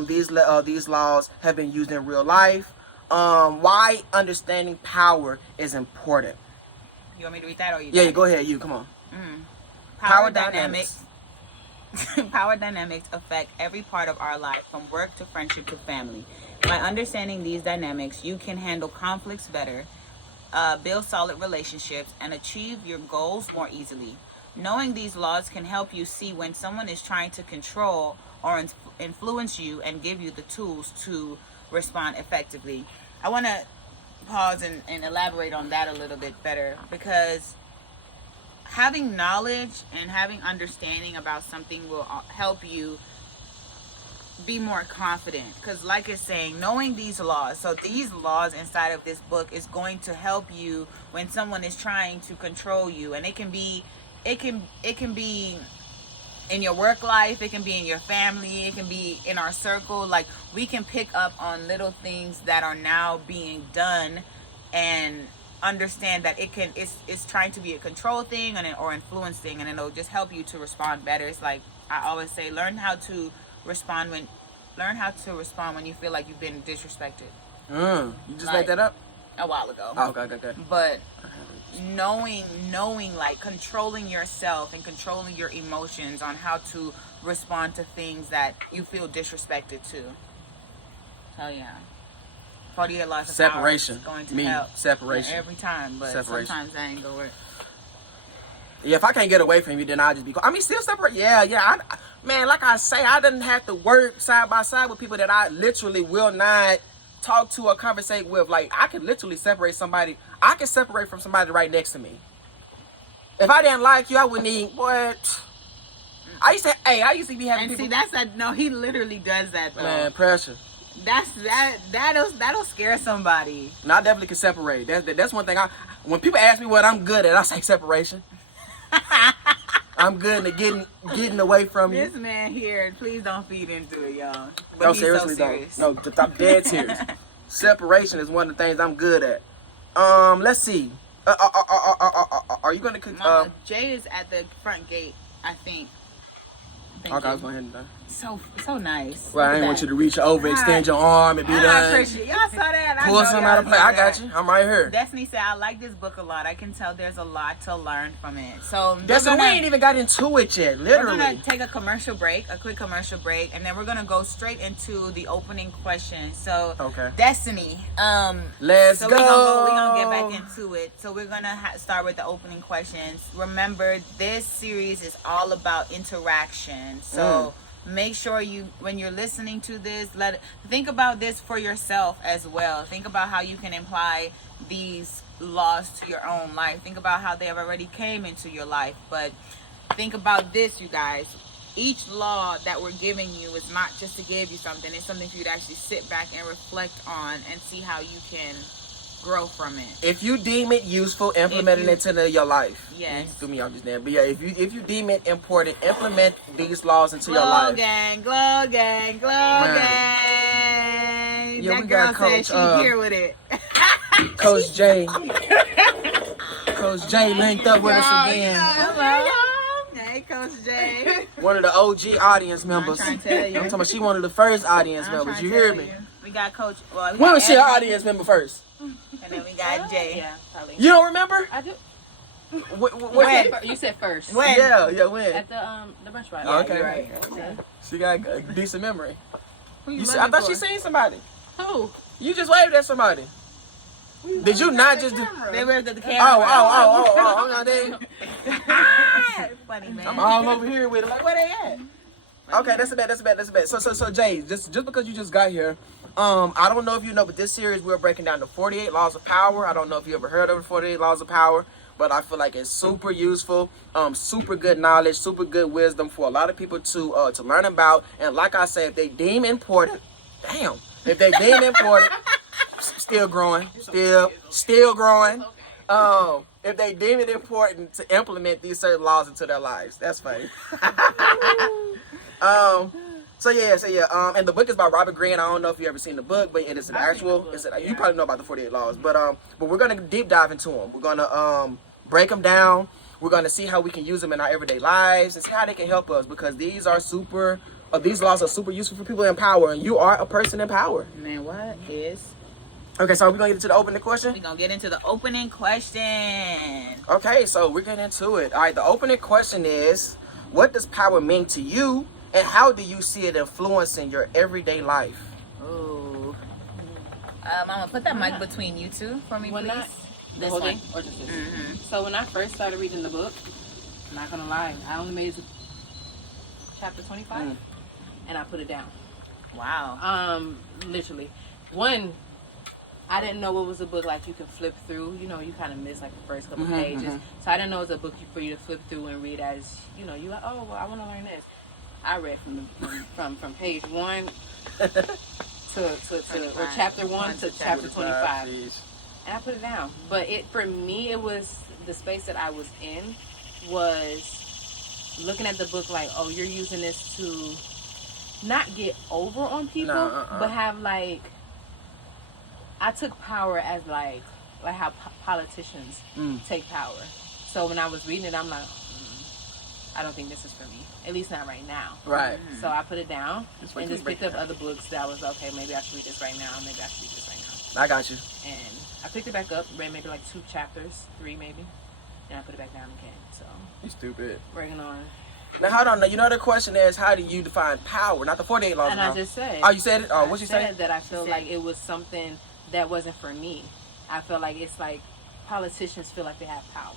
these laws have been used in real life. Why understanding power is important. You want me to read that or you? Yeah, got it? go ahead. You come on. Power dynamics. Power dynamics affect every part of our life, from work to friendship to family. By understanding these dynamics, you can handle conflicts better, build solid relationships, and achieve your goals more easily. Knowing these laws can help you see when someone is trying to control or influence you and give you the tools to respond effectively. I want to pause and elaborate on that a little bit better, because having knowledge and having understanding about something will help you be more confident. Because like it's saying, knowing these laws, so these laws inside of this book is going to help you when someone is trying to control you. And it can be in your work life, it can be in your family, it can be in our circle. Like, we can pick up on little things that are now being done and understand that it's trying to be a control thing or influence thing, and it'll just help you to respond better. It's like I always say, learn how to respond when you feel like you've been disrespected. You just Like- made that up? A while ago. Oh, okay. But knowing like controlling yourself and controlling your emotions on how to respond to things that you feel disrespected to. Hell yeah. 48 Laws of Power Separation. is going to Me, help. separation. Yeah, every time, but Separation. sometimes that ain't gonna work. Yeah, if I can't get away from you, then I'll just be. I mean, still separate. Yeah. Man, like I say, I didn't have to work side by side with people that I literally will not talk to or conversate with. Like, I could literally separate somebody. I could separate from somebody right next to me. If I didn't like you, I wouldn't even. What? I used to be having And people. see, that's that. No, he literally does that though. Man, pressure. That'll scare somebody. And I definitely can separate. That's one thing. When people ask me what I'm good at, I say separation. I I'm good at getting away from you. This man here, please don't feed into it, y'all. But No, he's seriously, so serious. though. No, I'm dead serious. Separation is one of the things I'm good at. Let's see. Are you gonna cook? Mama, Jay is at the front gate, I think. Thank Okay, I you. was going ahead and done. So nice. Well, I didn't want you to reach over, extend your arm, and be I done. appreciate y'all saw that. I Pull know some y'all out of play. saw I got that. you. I'm right here. Destiny said, I like this book a lot. I can tell there's a lot to learn from it. So We ain't even got into it yet, we're literally. gonna take a quick commercial break, and then we're gonna go straight into the opening question. So Okay. Destiny, Let's so go. we're gonna get back into it. So we're gonna start with the opening questions. Remember, this series is all about interaction. So make sure when you're listening to this, think about this for yourself as well. Think about how you can apply these laws to your own life. Think about how they have already came into your life. But think about this, you guys. Each law that we're giving you is not just to give you something. It's something for you to actually sit back and reflect on and see how you can grow from it. If you deem it useful, implement it into your life. Yes. You threw me off just now. But yeah, if you deem it important, implement these laws into your Glow life. gang, glow gang, glow Man. gang. Yeah, That we girl got said Coach, she here with it. Coach J. Coach J linked up with us again. Hello. Hey, Coach J. One of the OG audience members. trying to tell you. I'm talking about she one of the first audience I'm members. trying You to hear tell me? you. We got Coach. Well, we When got was she an Evan, audience member first? and then we got Jay. Yeah, probably. You don't remember? I do. When? You said first. When? Yeah, when? At the brunch spot. Okay. You're right. Okay. She got a decent memory. Who You you see, I looking thought for? she seen somebody. Who? You just waved at somebody. Did you not just do? They were at the camera. Oh, I'm not there. Funny man. I'm all over here with it. Like, where they at? Okay, that's a bet. So Jay, just because you just got here, I don't know if you know, but this series we're breaking down the 48 laws of power. I don't know if you ever heard of the 48 laws of power, but I feel like it's super useful, super good knowledge, super good wisdom for a lot of people to learn about. And like I said, if they deem important, if they deem important, still growing. If they deem it important to implement these certain laws into their lives, that's funny. So yeah. And the book is by Robert Greene. I don't know if you ever seen the book, but it is an actual. You probably know about the 48 laws, but we're gonna deep dive into them. We're gonna break them down. We're gonna see how we can use them in our everyday lives and see how they can help us, because these laws are super useful for people in power, and you are a person in power. Man, what is? Okay, so we're gonna get into the opening question. We're gonna get into the opening question. Okay, so we're getting into it. All right, the opening question is, what does power mean to you, and how do you see it influencing your everyday life? Ooh. Mama, put that mic between you two for me, When please. I- This Hold one. on, or just this. Mm-hmm. So when I first started reading the book, I'm not gonna lie, I only made it to chapter 25, and I put it down. Wow. Literally, one, I didn't know it was a book like you could flip through. You know, you kind of miss like the first couple pages, so I didn't know it was a book for you to flip through and read as you know. You like, oh, well, I want to learn this. I read from page 1 or chapter 1 to chapter 25. And I put it down. But for me, it was the space that I was in was looking at the book like, oh, you're using this to not get over on people, but have like, I took power as like how politicians take power. So when I was reading it, I'm like, I don't think this is for me. At least not right now. Right. So I put it down Just wait and till just you break picked up it down. other books that was okay. Maybe I should read this right now. Maybe I should read this right now. I got you. And I picked it back up, read maybe like 2 chapters, 3 maybe, and I put it back down again. So You stupid. working on. Now, hold on. Now, you know the question is, how do you define power? Not the 48 laws. And of I power. just said. Oh, you said it? Oh, I what you said say? that I feel said like it. it was something that wasn't for me. I feel like it's like politicians feel like they have power.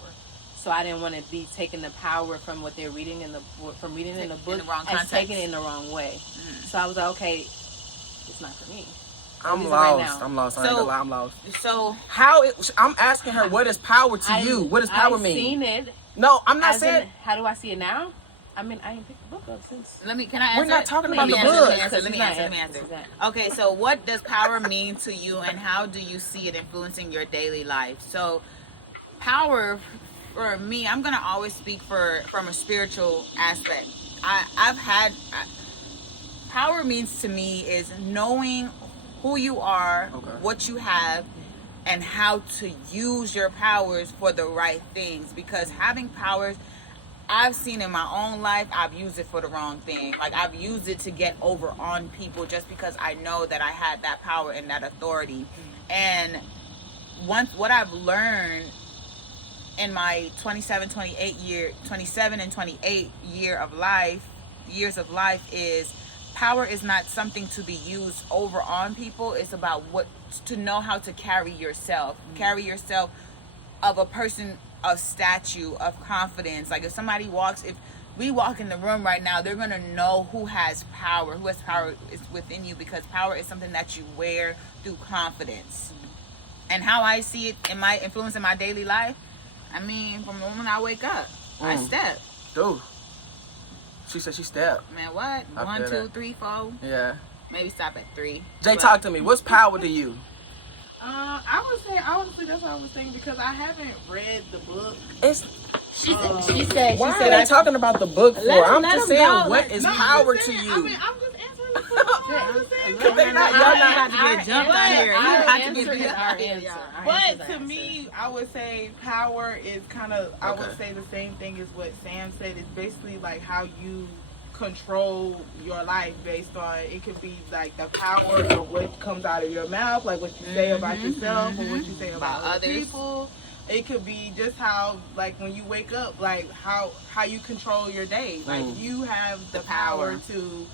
So I didn't want to be taking the power from what they're reading in the book In the wrong and context. taking it in the wrong way. So I was like, okay, it's not for me. I'm Use it right lost. now. I'm lost. I ain't So- gonna lie. I'm lost. So I'm asking her, what is power to you? What does power I've mean? seen it. No, I'm not As saying. in, how do I see it now? I mean, I ain't picked the book up since. can I answer? We're not it? talking Let about me the answer, book. Let me answer. Okay, so what does power mean to you, and how do you see it influencing your daily life? So, power for me, I'm gonna always speak from a spiritual aspect. Power means to me is knowing who you are, Okay. what you have, and how to use your powers for the right things. Because having powers, I've seen in my own life, I've used it for the wrong thing. Like, I've used it to get over on people just because I know that I had that power and that authority. And what I've learned in my 27 and 28 years of life is power is not something to be used over on people. It's about to know how to carry yourself of a person of stature, of confidence. Like, if we walk in the room right now, they're gonna know who has power is within you, because power is something that you wear through confidence. And how I see it in my influence in my daily life, I mean, from the moment I wake up, I step. Dude. She said she stepped. Man, what? I 1, feel 2, that. 3, 4. Yeah. Maybe stop at 3. Jay, But- talk to me. What's power to you? I would say, honestly, that's what I was saying, because I haven't read the book. It's She said. why are they talking about the book for? I'm let just them saying, go. what is No, I'm power just to saying, you? I mean, I'm just answering the question. I'm just saying. Cause they not- y'all not about to get jumped out here. You Our about to answer get is jumped our out here, answer. y'all. Our But answer is to our me, I would say power is kind of, I Okay. would say the same thing as what Sam said. It's basically like how you control your life based on, it could be like the power of what comes out of your mouth, like what you say about yourself or what you say about other others. people. It could be just how, like, when you wake up, like how you control your day. Like, you have the power to,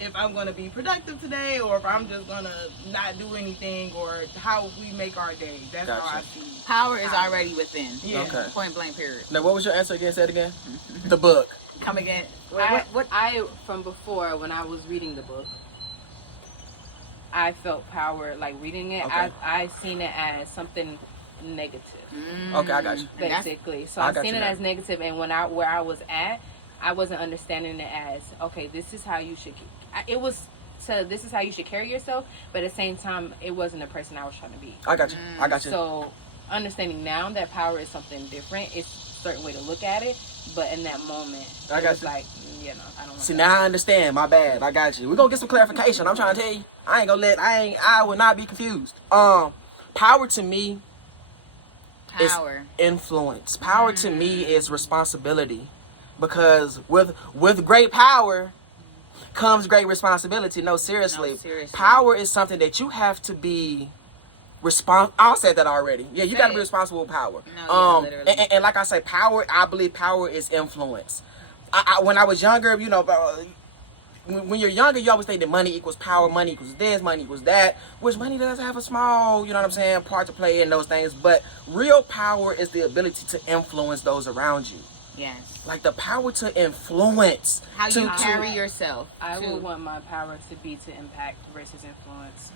if I'm going to be productive today, or if I'm just going to not do anything, or how we make our day. That's how I Gotcha. see. Power is already within. Yeah. Okay. Point blank, period. Now, what was your answer again? Say it again. The book. Come again. I from before, when I was reading the book, I felt power, like reading it. Okay. I seen it as something negative, Okay, I got you. basically. So I I got seen you it now. as negative, and where I was at, I wasn't understanding it as, okay, this is how you should. It was so this is how you should carry yourself, but at the same time, it wasn't the person I was trying to be. I got you. I got you. So understanding now that power is something different, it's a certain way to look at it. But in that moment, I it got was you. like, you know, I don't want See, now I understand. My bad. I got you. We're gonna get some clarification. I'm trying to tell you. I will not be confused. Power to me is Power. influence. Power to me is responsibility. Because with great power comes great responsibility. No, seriously. No, seriously. Power is something that you have to be I said that already. Yeah, you Say got to be it. responsible with power. No, yeah, literally. And like I say, power. I believe power is influence. When I was younger, you know, when you're younger, you always think that money equals power, money equals this, money equals that. Which money does have a small, you know what I'm saying, part to play in those things. But real power is the ability to influence those around you. Yes. Like the power to influence. How you to- carry yourself. I too. would want my power to be to impact versus influence.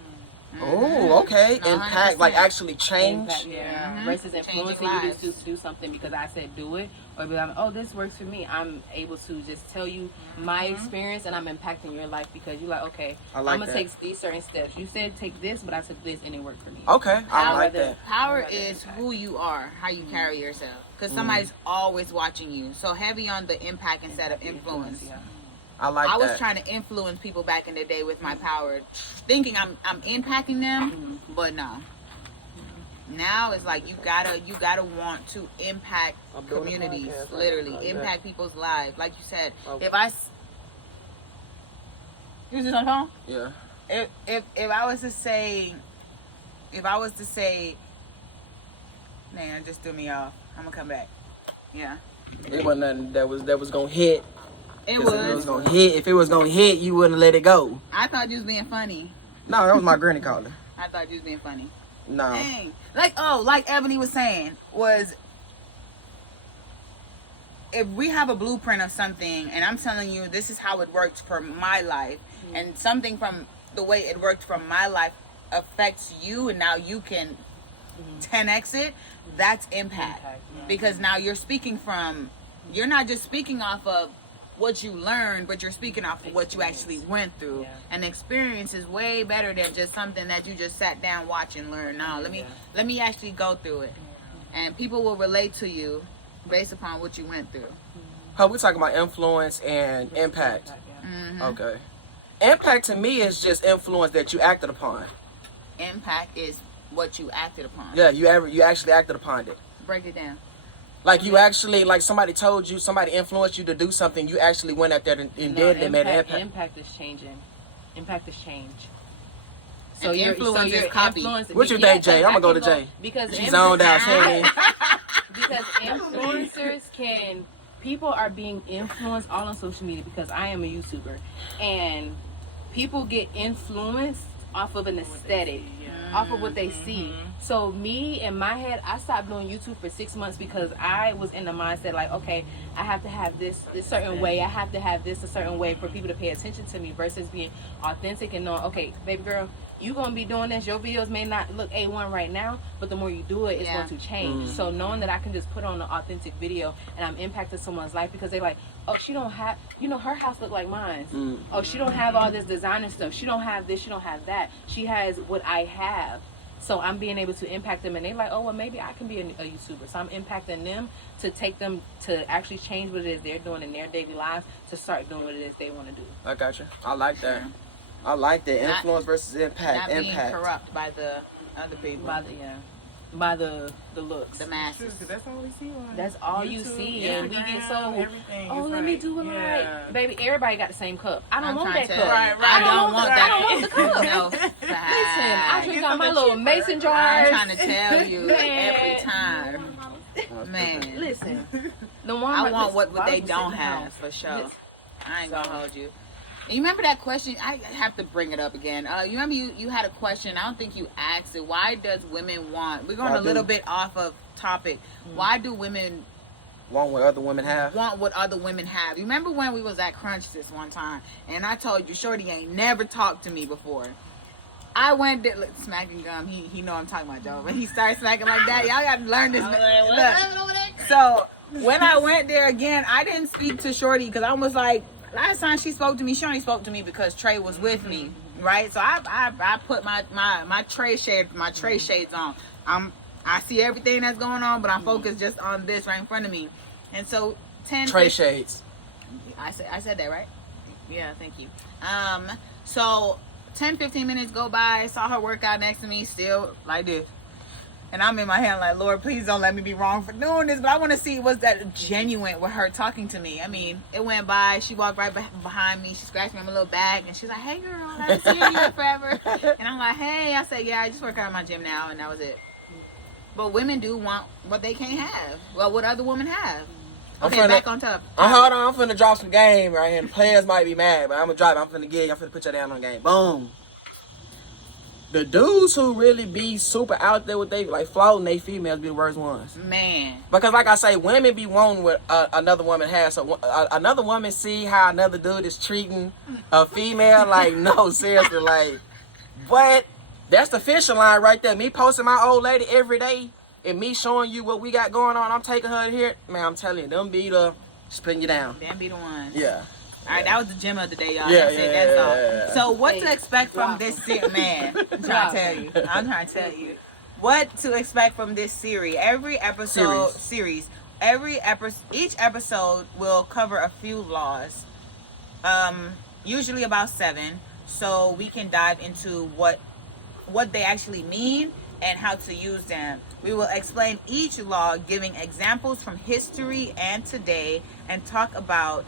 Oh, okay. No, Impact, like 100%. actually change. Impact, yeah. Mhm. Versus Changing influencing you lives. to do something because I said do it, or be like, oh, this works for me. I'm able to just tell you my experience, and I'm impacting your life because you're like, okay, I like I'm gonna that. take these certain steps. You said take this, but I took this, and it worked for me. Okay, I like rather- that. Power rather is impact. who you are, how you carry yourself. Because somebody's always watching you. So heavy on the impact instead of influence. Yeah. I like I was that. trying to influence people back in the day with my power, thinking I'm impacting them, but no. Now it's like you gotta want to impact I'm doing a communities, podcast right literally now, like impact people's lives. Like you said, Okay. you was just on the phone. Yeah. If I was to say, man, it just threw me off. I'm gonna come back. Yeah, It wasn't nothing that was gonna hit. it 'Cause If it was was. gonna hit, you wouldn't let it go. I thought you was being funny. No, that was my granny calling. I thought you was being funny. No. Dang. Like Ebony was saying, was if we have a blueprint of something and I'm telling you this is how it worked for my life, and something from the way it worked from my life affects you, and now you can 10x it, that's impact. Because now you're not just speaking off of what you learned, but you're speaking off of what you actually went through. Yeah. And experience is way better than just something that you just sat down, watch, and learn. Now let me actually go through it, and people will relate to you based upon what you went through. How we talking about influence and impact? Mhm. Okay. Impact to me is just influence that you acted upon. Impact is what you acted upon. Yeah, you actually acted upon it. Break it down. Like you actually, like somebody told you, somebody influenced you to do something. You actually went out there and did it and made an impact. Impact is changing. Impact is change. And influence is copy. What you think, Jay? I'm gonna go to Jay. Because She's zoned out. because influencers can, people are being influenced all on social media, because I am a YouTuber, and people get influenced off of an aesthetic, off of what they see. So me, in my head, I stopped doing YouTube for 6 months because I was in the mindset like, okay, I have to have this certain way, I have to have this a certain way for people to pay attention to me, versus being authentic and knowing, okay, baby girl, you gonna be doing this. Your videos may not look A1 right now, but the more you do it, it's going to change. So knowing that I can just put on an authentic video and I'm impacting someone's life, because they're like, oh, she don't have, her house look like mine. Oh, she don't have all this designer stuff. She don't have this. She don't have that. She has what I have. So I'm being able to impact them, and they're like, oh, well, maybe I can be a YouTuber. So I'm impacting them to take them to actually change what it is they're doing in their daily lives, to start doing what it is they want to do. I got you. I like that. I like that. Influence versus impact. Not being corrupt by the other people. By the looks. The masses. That's all we see on That's all YouTube, you see, Instagram, and we get so, everything. oh, It's let me like, do it yeah. right. Baby, everybody got the same cup. I don't I'm want trying that to cup. tell you. Right, I don't want that. I don't want the cup. No. Listen, I drink Get out my something little cheaper. mason jars. I'm trying to tell you Man. every time. Man. Listen, the one I want what they bottles don't in the have, house. for sure. Listen. I ain't gonna hold you. And you remember that question? I have to bring it up again. You remember you had a question. I don't think you asked it. Why does women want? We're going a little bit off of topic. Why do women Want what other women have? want what other women have? You remember when we was at Crunch this one time, and I told you, Shorty ain't never talked to me before. I went there, look, smacking gum. He know I'm talking about, Joe. When he started smacking like that, y'all got to learn this. Look. So when I went there again, I didn't speak to Shorty because I was like, last time she spoke to me, she only spoke to me because Trey was with me, right? So I put my Trey shades on. I see everything that's going on, but I'm focused just on this right in front of me. And so Trey shades. I said that right? Yeah, thank you. So 10-15 minutes go by, saw her work out next to me, still like this. And I'm in my hand like, Lord, please don't let me be wrong for doing this. But I want to see, was that genuine with her talking to me? I mean, it went by. She walked right behind me. She scratched me on my little back. And she's like, hey, girl, I haven't seen you in forever. And I'm like, hey. I said, yeah, I just work out in my gym now. And that was it. But women do want what they can't have. Well, what other women have. Okay, back on top. Hold on. I'm finna drop some game right here. The players might be mad, but I'm gonna drop it. I'm finna get you. I'm finna put you down on the game. Boom. The dudes who really be super out there with they like flaunting they females be the worst ones. Man. Because like I say, women be wanting what another woman has. So another woman see how another dude is treating a female. Like, no, seriously, like, but that's the fishing line right there. Me posting my old lady every day and me showing you what we got going on. I'm taking her here. Man, I'm telling you, them be the splitting you down. Them be the ones. Yeah. All right, that was the gem of the day, y'all. Yeah, That's it. That's all. yeah. So, what to expect from this series, man? I'm trying to tell you. I'm trying to tell you what to expect from this series. Every episode, each episode will cover a few laws. Usually about 7, so we can dive into what they actually mean and how to use them. We will explain each law, giving examples from history and today, and talk about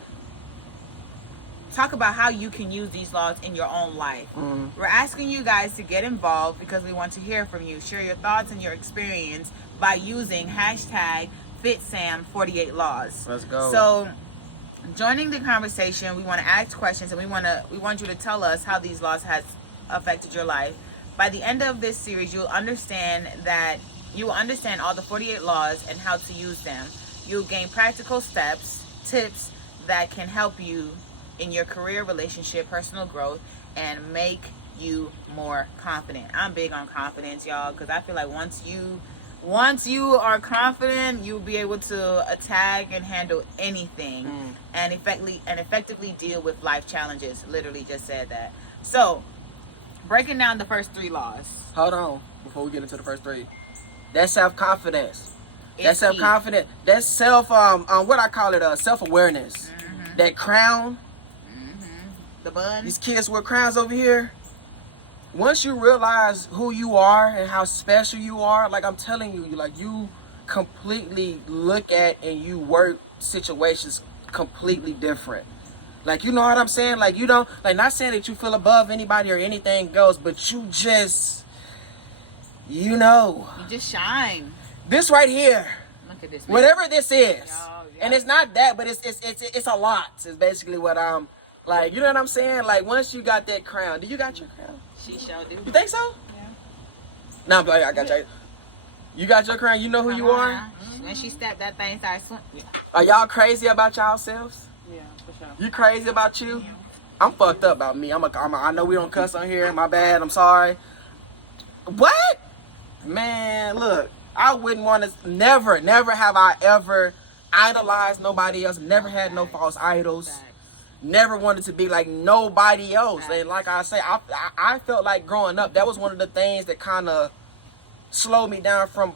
how you can use these laws in your own life. We're asking you guys to get involved because we want to hear from you. Share your thoughts and your experience by using #FitSam48laws. Let's go. So, joining the conversation, we want to ask questions and we want you to tell us how these laws has affected your life. By the end of this series, you will understand all the 48 laws and how to use them. You'll gain practical tips that can help you in your career, relationship, personal growth, and make you more confident. I'm big on confidence, y'all, because I feel like once you are confident, you'll be able to attack and handle anything and effectively deal with life challenges. Literally just said that. So, breaking down the first 3 laws. Hold on before we get into the first 3. That self-confidence. That self confidence, that self what I call it, self awareness. Mm-hmm. That crown. The bun. These kids wear crowns over here. Once you realize who you are and how special you are, like I'm telling you, like you completely look at and you work situations completely different. Like, you know what I'm saying? Like, you don't, like, not saying that you feel above anybody or anything goes, but you just, you know. You just shine. This right here, Look at this. Man. whatever this is, Yo, and it's not that, but it's a lot. Is basically what I'm, like, you know what I'm saying? Like, once you got that crown, do you got your crown? She sure do. You think so? Yeah. No, I'm like, I got you. You got your crown. You know who you are. When she stepped that thing, started swimming. Yeah. Are y'all crazy about y'all selves? Yeah, for sure. You crazy about you? I'm fucked up about me. I know we don't cuss on here. My bad. I'm sorry. What? Man, look. I wouldn't want to. Never have I ever idolized nobody else. Never had no false idols. Facts. Never wanted to be like nobody else. And like I say, I felt like growing up, that was one of the things that kind of slowed me down from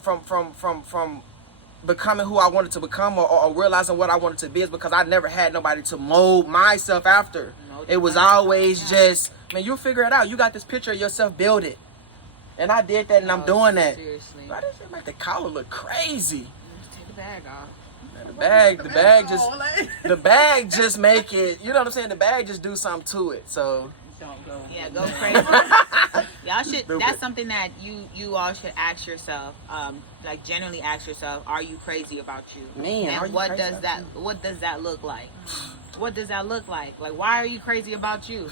becoming who I wanted to become or realizing what I wanted to be, is because I never had nobody to mold myself after. No, It was not. always Yeah. just, man, you'll figure it out. You got this picture of yourself, build it. And I did that, and I'm doing that. Seriously. Why does it make the collar look crazy? Take the bag off. Man, the bag just make it, you know what I'm saying? The bag just do something to it. So Don't go. Yeah, go crazy. Y'all should. Stupid. That's something that you all should ask yourself. Like genuinely ask yourself: are you crazy about you? Man, are and you what crazy does about that? What does that look like? What does that look like? Like, why are you crazy about you?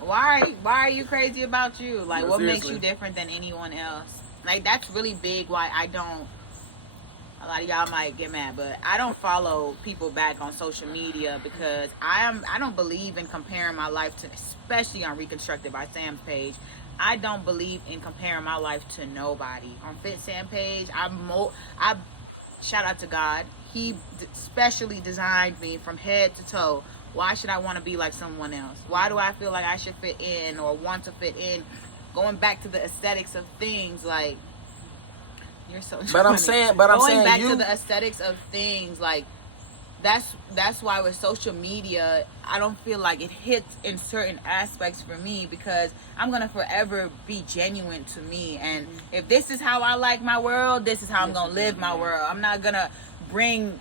Why are you crazy about you? Like, No, what makes seriously. you different than anyone else? Like, that's really big. Why I don't. A lot of y'all might get mad, but I don't follow people back on social media because I don't believe in comparing my life to, especially on Reconstructed by Sam's page. I don't believe in comparing my life to nobody. On Fit Sam page, I shout out to God. He specially designed me from head to toe. Why should I want to be like someone else? Why do I feel like I should fit in or want to fit in? Going back to the aesthetics of things, like, you're so But I'm funny. saying Going back you- to the aesthetics of things, like, that's why with social media, I don't feel like it hits in certain aspects for me, because I'm gonna forever be genuine to me. And if this is how I like my world, this is how I'm gonna live my world. I'm not gonna bring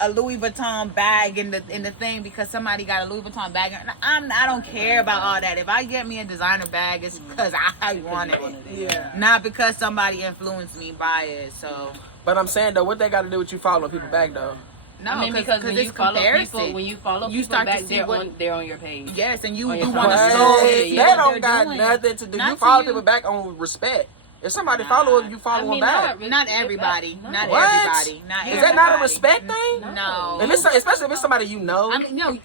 a Louis Vuitton bag in the thing because somebody got a Louis Vuitton bag. I don't care about all that. If I get me a designer bag, it's because I wanted it. Yeah. Not because somebody influenced me by it. So But I'm saying though, what they got to do with you following people back though? no, I mean, because when it's you follow comparison. people, You start to back, see they're on your page. Yes, and you On your want to phone. know Hey, They what don't they're got doing. nothing to do. Not You to follow you. people back on respect. If somebody follow them, you follow them back. really. Not everybody. No. Not What? everybody. Not Is that not a everybody. respect thing? No. And it's, especially if it's somebody you know. I mean, no.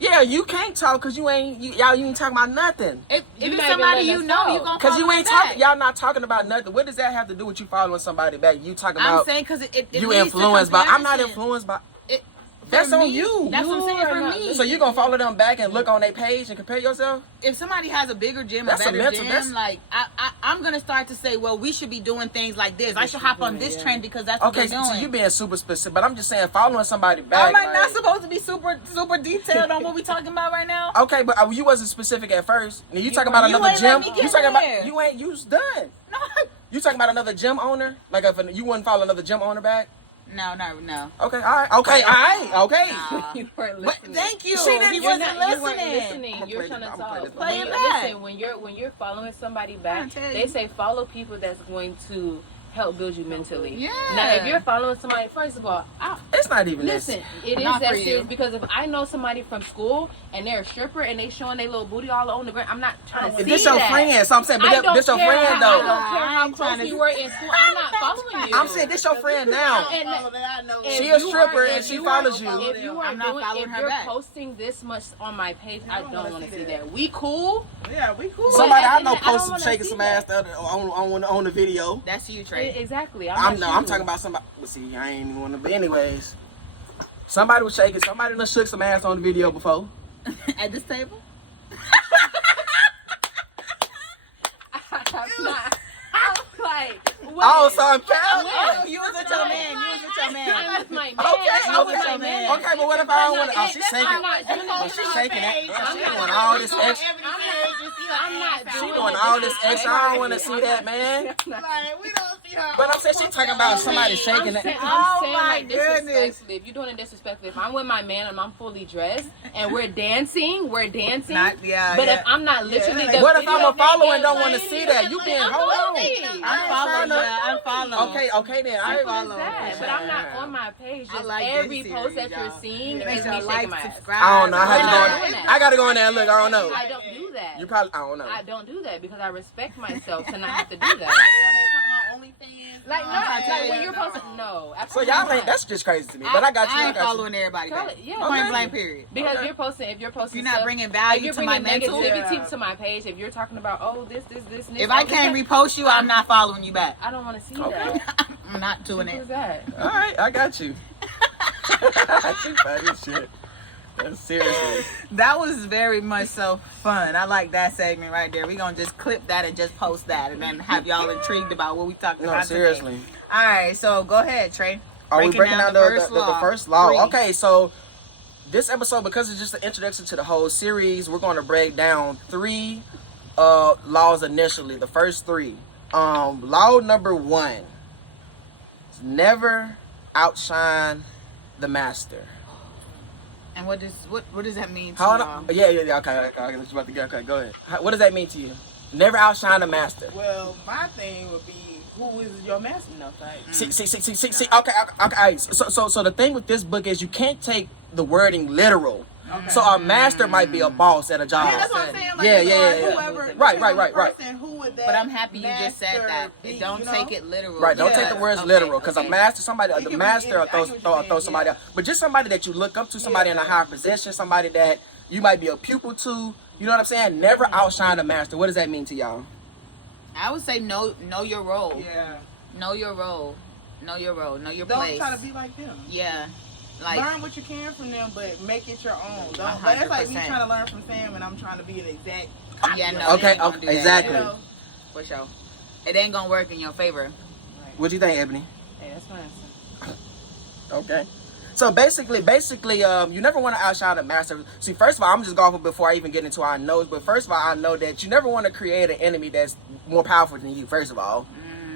Yeah, you can't talk because you ain't talking about nothing. If You it's not somebody even you letting know, us you talk. gonna Because follow you ain't them back. talking. Y'all not talking about nothing. What does that have to do with you following somebody back? You talking I'm about saying because it you leads to influenced by. I'm not comparison. influenced by. It- That's for on me, you. That's what I'm saying You for are not- me. So you gonna follow them back and look on their page and compare yourself? If somebody has a bigger gym, That's a a better mental- gym, that's- like I'm gonna start to say, well, we should be doing things like this. I should hop on this trend because that's what Okay, they're so doing. you being super specific, but I'm just saying following somebody back. Am I not like- supposed to be super detailed on what we talking about right now? Okay, but you wasn't specific at first. Now you talking You about another ain't let gym? me get You talking there. about you was done. No, You talking about another gym owner? Like if you wouldn't follow another gym owner back? no. Okay, all right. Okay, all right. Okay. Nah. You weren't But listening. thank you. See, then He you wasn't You weren't listening. listening. I'ma You're play trying this- to I'ma play talk. this Play it When- back. Listen, when you're following somebody I'm back, tell they you. say follow people that's going to help build you mentally. Yeah. Now, if you're following somebody, first of all, It's not even listen, this. it is Not that for you. serious because if I know somebody from school and they're a stripper and they showing their little booty all on the ground, I'm not trying to If see this your that. friend, so I'm saying, but this your friend I though. don't care I how ain't trying close to- you were in school. I'm not following you. I'm saying this your friend now. And Follow that, I know. if She a you stripper are- and if she you follows are- you. If you are I'm not doing, following if her you're back. posting this much on my page, I don't wanna want to see see that. that. We cool. Yeah, we cool. Somebody I and know I don't posted wanna shaking see some that. ass the other, on the video. That's you, Trey. Exactly. I'm not I'm you. talking about somebody. But see, I ain't even want to. But anyways, somebody was shaking. Somebody done shook some ass on the video before. At this table. I'm not. I'm like, like, Oh, so I'm counting. Oh, you was with your man. You was with your man. I'm with my man. Okay, I'm with my okay. man. Okay, but what if I don't want to? Oh, she's shaking. I'm not doing Oh, she's shaking it. I'm She's not doing all this extra. I'm not She doing doing it all this disrespectful. extra. I don't want to see that, man. Like, we don't see her. But I'm saying she's talking about somebody I'm shaking saying, it. I'm Oh saying my like goodness. disrespectfully. If you're doing it disrespectfully, if I'm with my man and I'm fully dressed and we're dancing. Not, yeah, But yeah. if I'm not literally, Yeah. the What if I'm video a follower and game don't want to playing, see that? You being hold on. Unfollow, yeah, unfollow. Okay then. I Simple as follow. that. But I'm not on my page. Just every this post series, that you're y'all. seeing Make is sure me to shaking my ass. subscribe. I don't know. I We're not have to doing go. that. I gotta go in there and look. I don't know. I don't do that. You probably. I don't know. I don't do that because I respect myself to not have to do that. Like, no, like when you're posting, no, So absolutely y'all not. ain't. That's just crazy to me. But I got you. I I ain't got you. following everybody. Tell back. it, yeah, Point okay. blank, period. Because Okay. if you're posting, You're not stuff, bringing if value you're to my bringing mental. negativity to my page, if you're talking about this, and If I can't repost you, I'm not following you back. I don't want to see Okay. that. I'm not doing Who's it. that? All right, I got you. She funny as shit. Seriously. That was very much so fun. I like that segment right there. We're going to just clip that and just post that and then have y'all intrigued about what we talked No, about seriously. today. All right, so go ahead, Trey. Are we breaking down the first law? Three. Okay, so this episode, because it's just an introduction to the whole series, we're going to break down 3 laws initially. The first 3. Law number 1 is never outshine the master. And what does that mean to Hold y'all? on. Yeah. Okay. I was about to go. Okay, go ahead. What does that mean to you? Never outshine the master. Well, my thing would be, who is your master? No, like, See. Okay. So the thing with this book is you can't take the wording literal. Okay. So our master might be a boss at a job. yeah, that's what I'm saying. Like, Yeah. as far as whoever, Right. depending on the person, who would that But I'm happy you just said master that. be, Don't you know? take it literal. Right, don't Yeah. take the words Okay, literal, because okay. a master, somebody, It the can be master, any- I will get what throw you're saying, somebody yeah. else. But just somebody that you look up to, somebody in a higher position, somebody that you might be a pupil to. You know what I'm saying? Never outshine the master. What does that mean to y'all? I would say know your role. Yeah. Know your role. Know your role. Know your Don't place. try to be like them. Yeah. Like, Learn what you can from them, but make it your own. Don't. Like, that's like me 100%. trying to learn from Sam, and I'm trying to be an exact. yeah, no. Okay, they ain't gonna do that. exactly. You know? For sure. It ain't gonna work in your favor. What do you think, Ebony? Hey, that's my answer. Okay. So basically, you never want to outshine the master. See, first of all, I'm just going before I even get into our notes. But first of all, I know that you never want to create an enemy that's more powerful than you. First of all,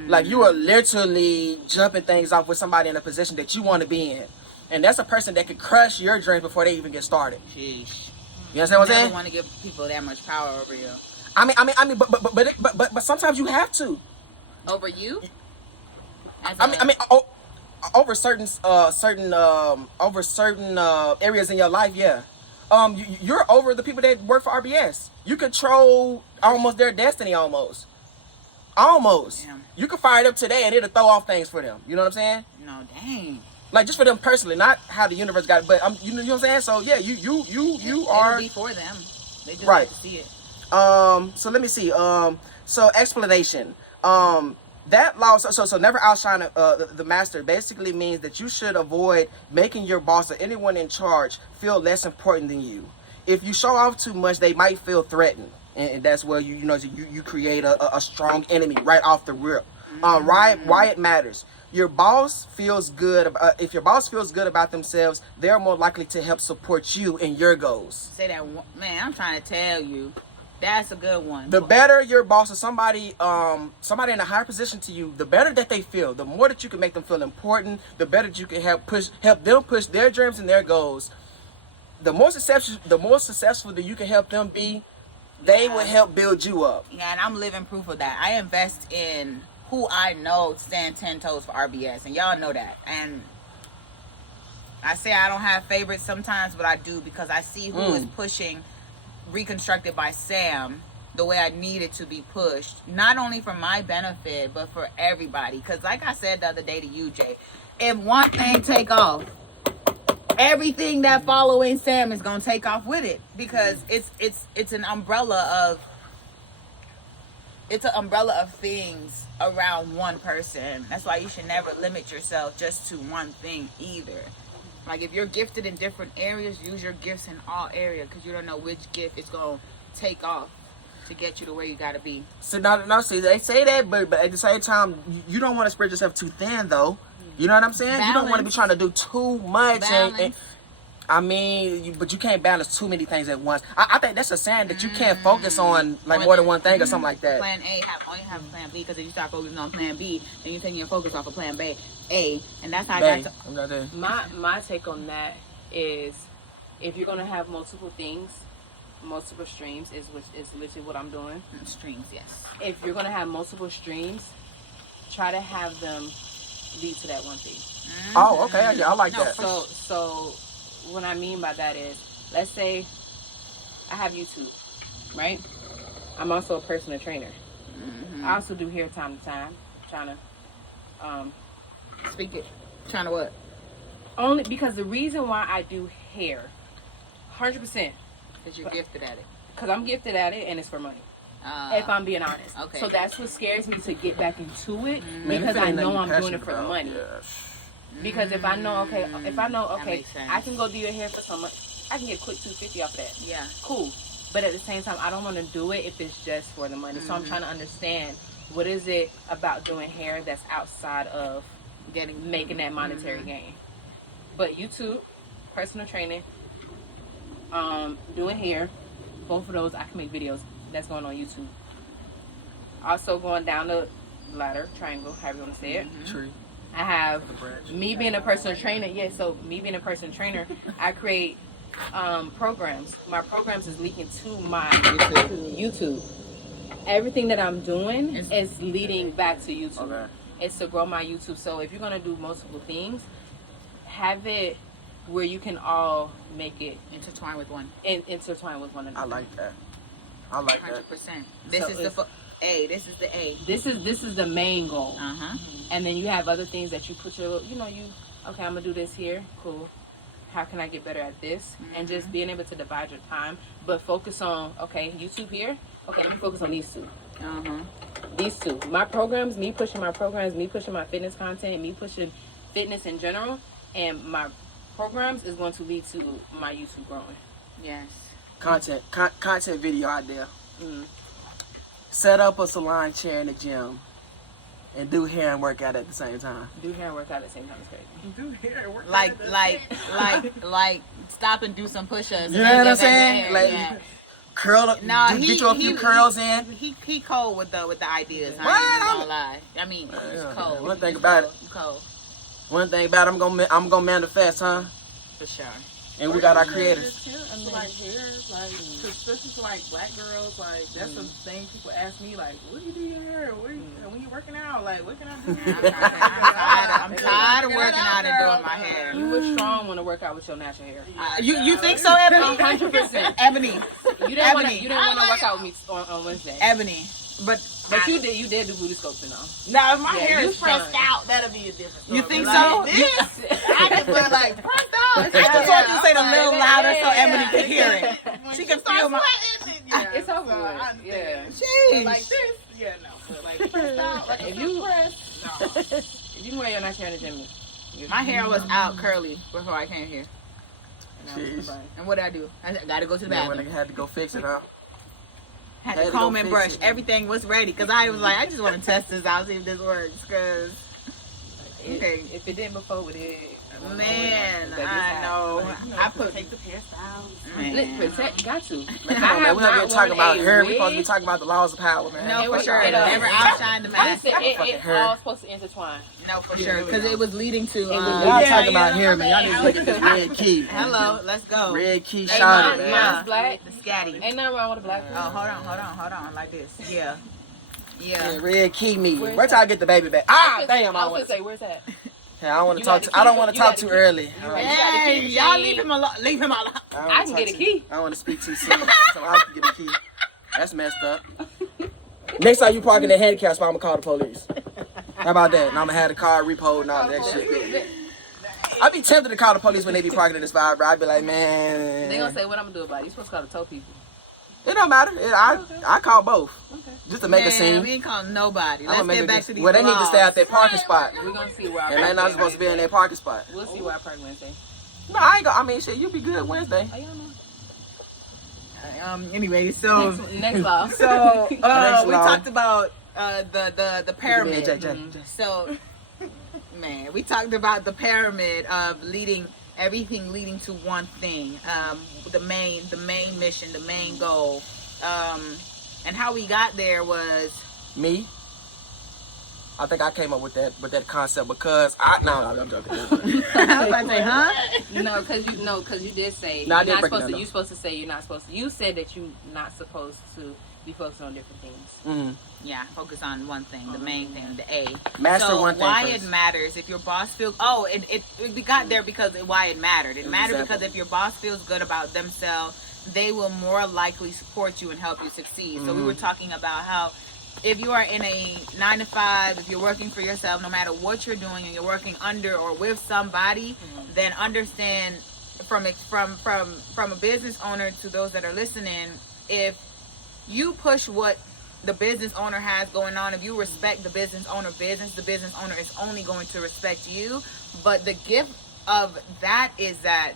like you are literally jumping things off with somebody in a position that you want to be in, and that's a person that could crush your dreams before they even get started. Sheesh. You understand what I'm Never saying? want to give people that much power over you. But sometimes you have to. Over you? Over certain areas in your life, yeah. You're over the people that work for RBS. You control almost their destiny, almost. Yeah. You can fire it up today and it'll throw off things for them. You know what I'm saying? No, dang. Like just for them personally, not how the universe got it, but you know what I'm saying. So yeah, you It'll are be for them. They just Right. like to see it. So let me see. So explanation. That law, so never outshine the master basically means that you should avoid making your boss or anyone in charge feel less important than you. If you show off too much, they might feel threatened, and that's where you create a strong enemy right off the rip. Why it matters. Your boss feels good. If your boss feels good about themselves, they're more likely to help support you in your goals. Say that, man. I'm trying to tell you, that's a good one. The better your boss or somebody in a higher position to you, the better that they feel, the more that you can make them feel important, the better that you can help them push their dreams and their goals. The more successful that you can help them be, they will help build you up. Yeah, and I'm living proof of that. I invest in who I know stand 10 toes for RBS, and y'all know that. And I say I don't have favorites sometimes, but I do, because I see who is pushing Reconstructed by Sam the way I need it to be pushed, not only for my benefit but for everybody. Because like I said the other day to you, Jay, if one thing take off, everything that following Sam is gonna take off with it, because it's an umbrella of things around one person. That's why you should never limit yourself just to one thing either. Like, if you're gifted in different areas, use your gifts in all areas, because you don't know which gift is going to take off. to get you to where you gotta be. So see, they say that, but at the same time, you don't want to spread yourself too thin, though. You know what I'm saying? You don't want to be trying to do too much. And I mean, but you can't balance too many things at once. I think that's a sign that you can't focus on like more than one thing or something like that. Plan A, only have plan B, because if you start focusing on plan B, then you're taking your focus off of plan B, A, and that's how I got to. I'm not there. My take on that is, if you're gonna have multiple things, multiple streams is literally what I'm doing. Streams, yes. If you're gonna have multiple streams, try to have them lead to that one thing. Oh, okay. Yeah, I like that. So what I mean by that is, let's say I have YouTube, right? I'm also a personal trainer. I also do hair time to time, trying to Speak it. Trying to what? only because the reason why I do hair, 100%, Because you're gifted at it. because I'm gifted at it and it's for money. If I'm being honest. Okay. So that's what scares me to get back into it, Man, because if it I ain't know nothing I'm doing you're it for the passionate money. about, Because if I know, That makes sense. I can go do your hair for so much, I can get a quick $250 off that. Yeah. Cool. But at the same time, I don't want to do it if it's just for the money. So I'm trying to understand, what is it about doing hair that's outside of making that monetary gain? But YouTube, personal training, doing hair, both of those I can make videos. That's going on YouTube. Also going down the ladder, triangle, however you want to say it. Tree. I have branch. me being a personal trainer. Yeah, so me being a personal trainer, I create programs. My programs is leaking to my YouTube. Everything that I'm doing is leading back to YouTube. Okay. It's to grow my YouTube. So if you're gonna do multiple things, have it where you can all make it Intertwine with one. intertwine with one another. I like that. I like that. 100%. This So is the if- A. This is the A. This is the main goal. Uh-huh. And then you have other things that you put your, okay, I'm gonna do this here. Cool. How can I get better at this? And just being able to divide your time, but focus on, okay, YouTube here. Okay, let me focus on these two. Uh-huh. These two. My programs, me pushing my programs, me pushing my fitness content, me pushing fitness in general, and my programs is going to lead to my YouTube growing. Yes. Content video idea. Mm. Set up a salon chair in the gym and do hair and workout at the same time. Do hair and workout at the same time is crazy. Do hair work. Like, stop and do some push-ups. You know what I'm and saying? get Like, back in curl up, there. get you a few curls in. He cold with the ideas. What? I ain't gonna lie. I mean, he's Yeah. cold. One thing He's about cold. He's cold. One thing about it, I'm gonna manifest, huh? For sure. And we got our creators. Like hair, like especially to like black girls, like that's the thing people ask me, like, what do you do your hair? When you working out, like, what can I do? I'm tired of working out and doing my hair. You were strong when to work out with your natural hair. You think so, Ebony? 100%. Ebony. You didn't want Ebony. to work out with me on Wednesday. Ebony. But You did do booty sculpting though. Now if my Yeah, hair you is pressed fine. out, that'll be a different story. You think But so? like this, I can put like pressed out. I just want you to say it a little louder so Ebony can hear it. When She you can start feel my. sweating, yeah, It's over so with. I understand. Yeah. But like this, yeah, no. But like pressed out, like If if you- you pressed, no. If you can wear your nice hair in the gym, My hair was out curly before I came here. Jeez. And what did I do? I gotta go to the Man, when bathroom. they had to go fix it, huh? Had had to to comb go and fix brush. it. Everything was ready because I was like, I just want to test this out, see if this works. Because okay, If it didn't before, it did. man, But this I know. I put Take the hairstyles. man. Protect, got to. Come on, man. We're not gonna talk about hair. We're supposed to be talking about the laws of power, man. No, for It sure. was- Never outshine the mask. Listen, fucking it's hair. all supposed to intertwine. No, for sure. Because it was leading to. Y'all Yeah, talking about yeah, hair, man. Y'all need to look at this red key. Hello, let's go. Red key Hey, shot, mine- man. Mine's black. The scatty. Ain't nothing wrong with a black Oh, girl. hold on, like this. Yeah. Yeah, Yeah. red key me. Where's Where till I get the baby back? Ah, damn! I I was want. gonna say, where's that? Yeah, I don't want You to talk. got To, the I don't key. want to You talk got too the key. early. You're right. Hey, You got the key y'all machine. leave him alone. Leave him alone. don't I wanna can talk get a too- key. I don't want to speak too soon, so I can get a key. That's messed up. Next time you park in the handicap spot, I'm gonna call the police. How about that? And I'm gonna have the car repoed and all that shit. I be tempted to call the police when they be parking in this vibe, bro. I be like, man. They gonna say, what I'm gonna do about it? You supposed to call the tow people. It don't matter. I call both. Just to make a Man, scene. we ain't calling nobody. I'ma Let's make get a back good- to these Well, they need to stay vlogs. at their parking spot. We're gonna see where I And they not supposed to be in their parking spot. We'll see where I park Wednesday. No, I ain't gonna. I mean, shit, you be good Wednesday. Oh, y'all know. Anyway, so Next law. so we law. talked about the pyramid. Jack. So, man, we talked about the pyramid of everything leading to one thing, the main mission, the main goal, and how we got there was Me? I think I came up with that concept because I'm joking. I was about to say, huh? Because you did say No, I you're did not break it supposed down, to. though. You're supposed to say you're not supposed to. You said that you're not supposed to be focused on different things. Mm-hmm. Yeah, focus on one thing, the main thing, the A. Master so one thing why first. it matters if your boss feels. Oh, we got there because why it mattered. It mattered Exactly. because if your boss feels good about themselves, they will more likely support you and help you succeed. So we were talking about how if you are in a 9-to-5, if you're working for yourself, no matter what you're doing, and you're working under or with somebody, then understand from a business owner to those that are listening, if you push what the business owner has going on, if you respect the business owner the business owner is only going to respect you. But the gift of that is that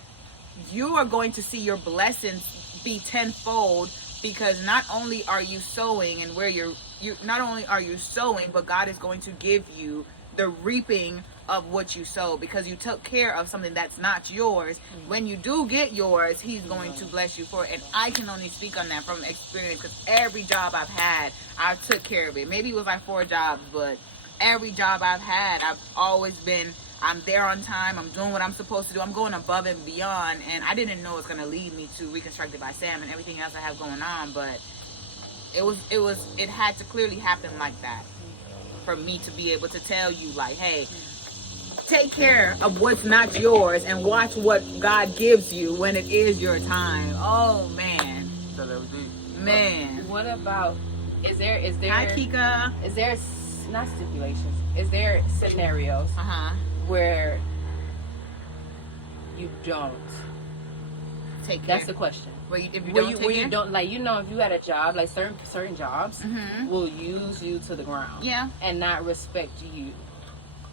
you are going to see your blessings be tenfold, because not only are you sowing and where you not only are you sowing, but God is going to give you the reaping of what you sow, because you took care of something that's not yours. When you do get yours, he's going to bless you for it. And I can only speak on that from experience, because every job I've had, I took care of it. Maybe it was like 4 jobs, but every job I've had, I've always been, I'm there on time, I'm doing what I'm supposed to do, I'm going above and beyond. And I didn't know it's going to lead me to Reconstructed by Sam and everything else I have going on, but it had to clearly happen like that for me to be able to tell you, like, hey, take care of what's not yours and watch what God gives you when it is your time. Oh man, man. What about is there Hi, Kika. is there not stipulations? Is there scenarios where you don't? Take care. That's the question. Where you, if you Where don't you, take where care? you don't, like, if you had a job, like certain jobs will use you to the ground, Yeah. and not respect you.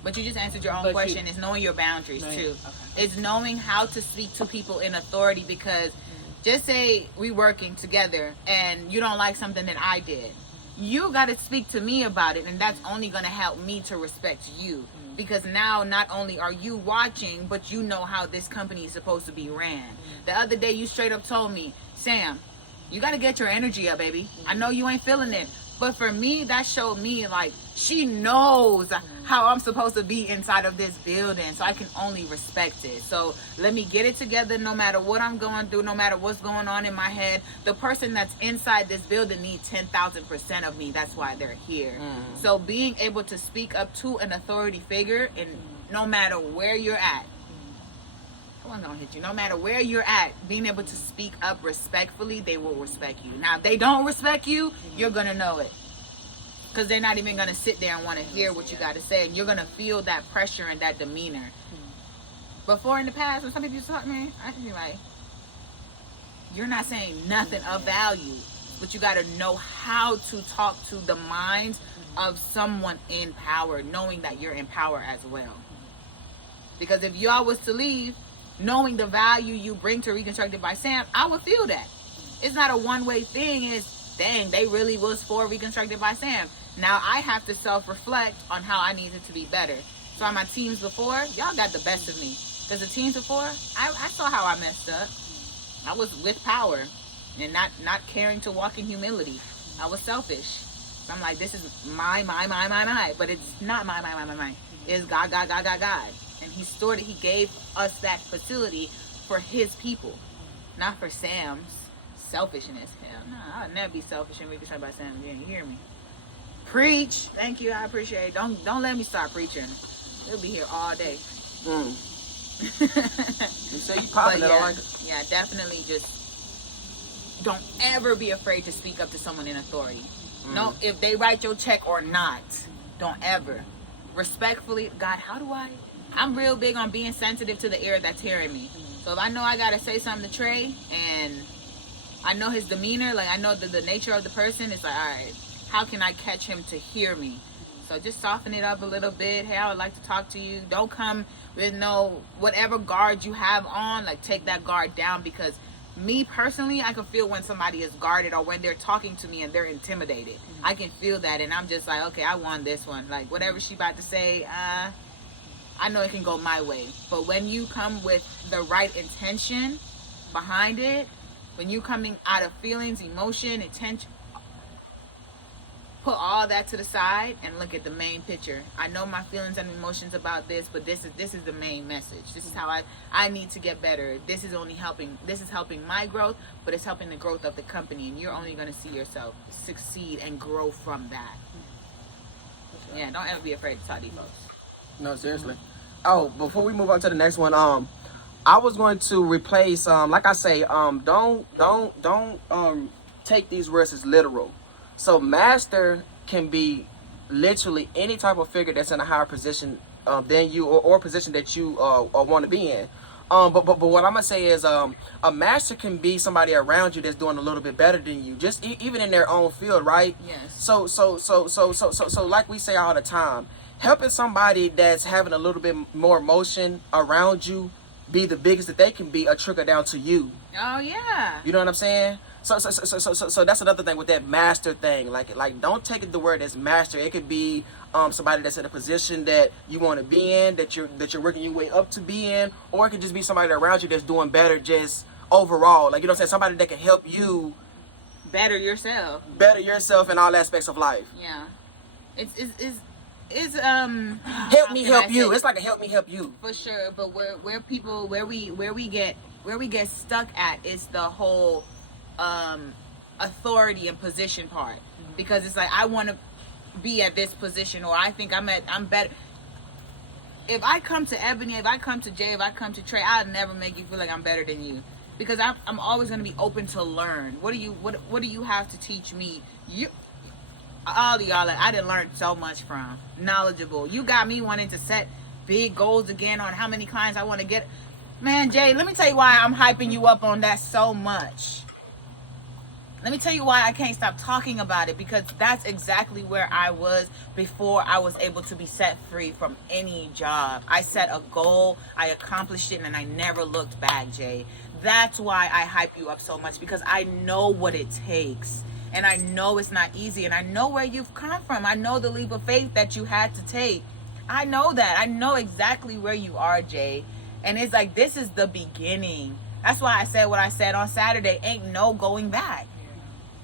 But you just answered your own But question. It's knowing your boundaries Knowing- too. okay. It's knowing how to speak to people in authority, because just say we working together and you don't like something that I did. You got to speak to me about it, and that's only going to help me to respect you. Because now not only are you watching, but you know how this company is supposed to be ran. The other day you straight up told me, Sam, you got to get your energy up, baby. I know you ain't feeling it. But for me, that showed me, like, she knows how I'm supposed to be inside of this building. So I can only respect it. So let me get it together no matter what I'm going through, no matter what's going on in my head. The person that's inside this building needs 10,000% of me. That's why they're here. So being able to speak up to an authority figure, and no matter where you're at, I'm gonna hit you. No matter where you're at, being able to speak up respectfully, they will respect you. Now, if they don't respect you, you're gonna know it, because they're not even gonna sit there and want to hear what you got to say, and you're gonna feel that pressure and that demeanor. Before, in the past, when some people used to talk to me, I'd be like, "You're not saying nothing of value," but you got to know how to talk to the minds of someone in power, knowing that you're in power as well. Because if y'all was to leave, knowing the value you bring to Reconstructed by Sam, I would feel that. It's not a one-way thing. It's, dang, they really was for Reconstructed by Sam. Now I have to self-reflect on how I needed to be better. So on my teams before, y'all got the best of me. Because the teams before, I saw how I messed up. I was with power and not caring to walk in humility. I was selfish. So I'm like, this is my. But it's not my. It's God. And he gave us that facility for his people, not for Sam's selfishness. Hell no, I'll never be selfish and Reconstructed by Sam. You didn't hear me. Preach. Thank you. I appreciate it. Don't let me start preaching. We'll be here all day. You say you popping But it, I like it. yeah, definitely just don't ever be afraid to speak up to someone in authority. No, if they write your check or not, don't ever. Respectfully, God, how do I? I'm real big on being sensitive to the ear that's hearing me. So if I know I gotta say something to Trey and I know his demeanor, like I know the nature of the person, it's like, all right, how can I catch him to hear me? So just soften it up a little bit. Hey, I would like to talk to you. Don't come with whatever guard you have on, like take that guard down, because me personally, I can feel when somebody is guarded or when they're talking to me and they're intimidated. I can feel that, and I'm just like, okay, I won this one. Like, whatever she about to say, I know it can go my way. But when you come with the right intention behind it, when you coming out of feelings, emotion, intention, put all that to the side and look at the main picture. I know my feelings and emotions about this, but this is the main message. This is how I need to get better. This is helping my growth, but it's helping the growth of the company, and you're only going to see yourself succeed and grow from that. Yeah, don't ever be afraid to talk to these folks. No, seriously. Oh, before we move on to the next one, I was going to replace, like I say, don't take these words as literal. So master can be literally any type of figure that's in a higher position than you, or position that you want to be in. But what I'm gonna say is, a master can be somebody around you that's doing a little bit better than you, just even in their own field, right? Yes. So like we say all the time, helping somebody that's having a little bit more emotion around you be the biggest that they can be, a trickle down to you. Oh yeah. You know what I'm saying? So that's another thing with that master thing. Like don't take the word as master. It could be somebody that's in a position that you want to be in, that you're working your way up to be in, or it could just be somebody around you that's doing better just overall. Like, you know what I'm saying? Somebody that can help you better yourself in all aspects of life. Yeah. It's help me help you. It's like a help me help you. For sure, but where we get stuck at is the whole authority and position part, because it's like, I want to be at this position, or I think I'm better. If I come to Ebony, if I come to Jay, if I come to Trey, I'll never make you feel like I'm better than you, because I'm always going to be open to learn. What do you have to teach me? All of y'all, I done learned so much from. Knowledgeable. You got me wanting to set big goals again on how many clients I want to get. Man, Jay, let me tell you why I'm hyping you up on that so much. Let me tell you why I can't stop talking about it, because that's exactly where I was before I was able to be set free from any job. I set a goal, I accomplished it, and I never looked back, Jay. That's why I hype you up so much, because I know what it takes. And I know it's not easy, and I know where you've come from. I know the leap of faith that you had to take. I know that. I know exactly where you are, Jay. And it's like, this is the beginning. That's why I said what I said on Saturday. Ain't no going back.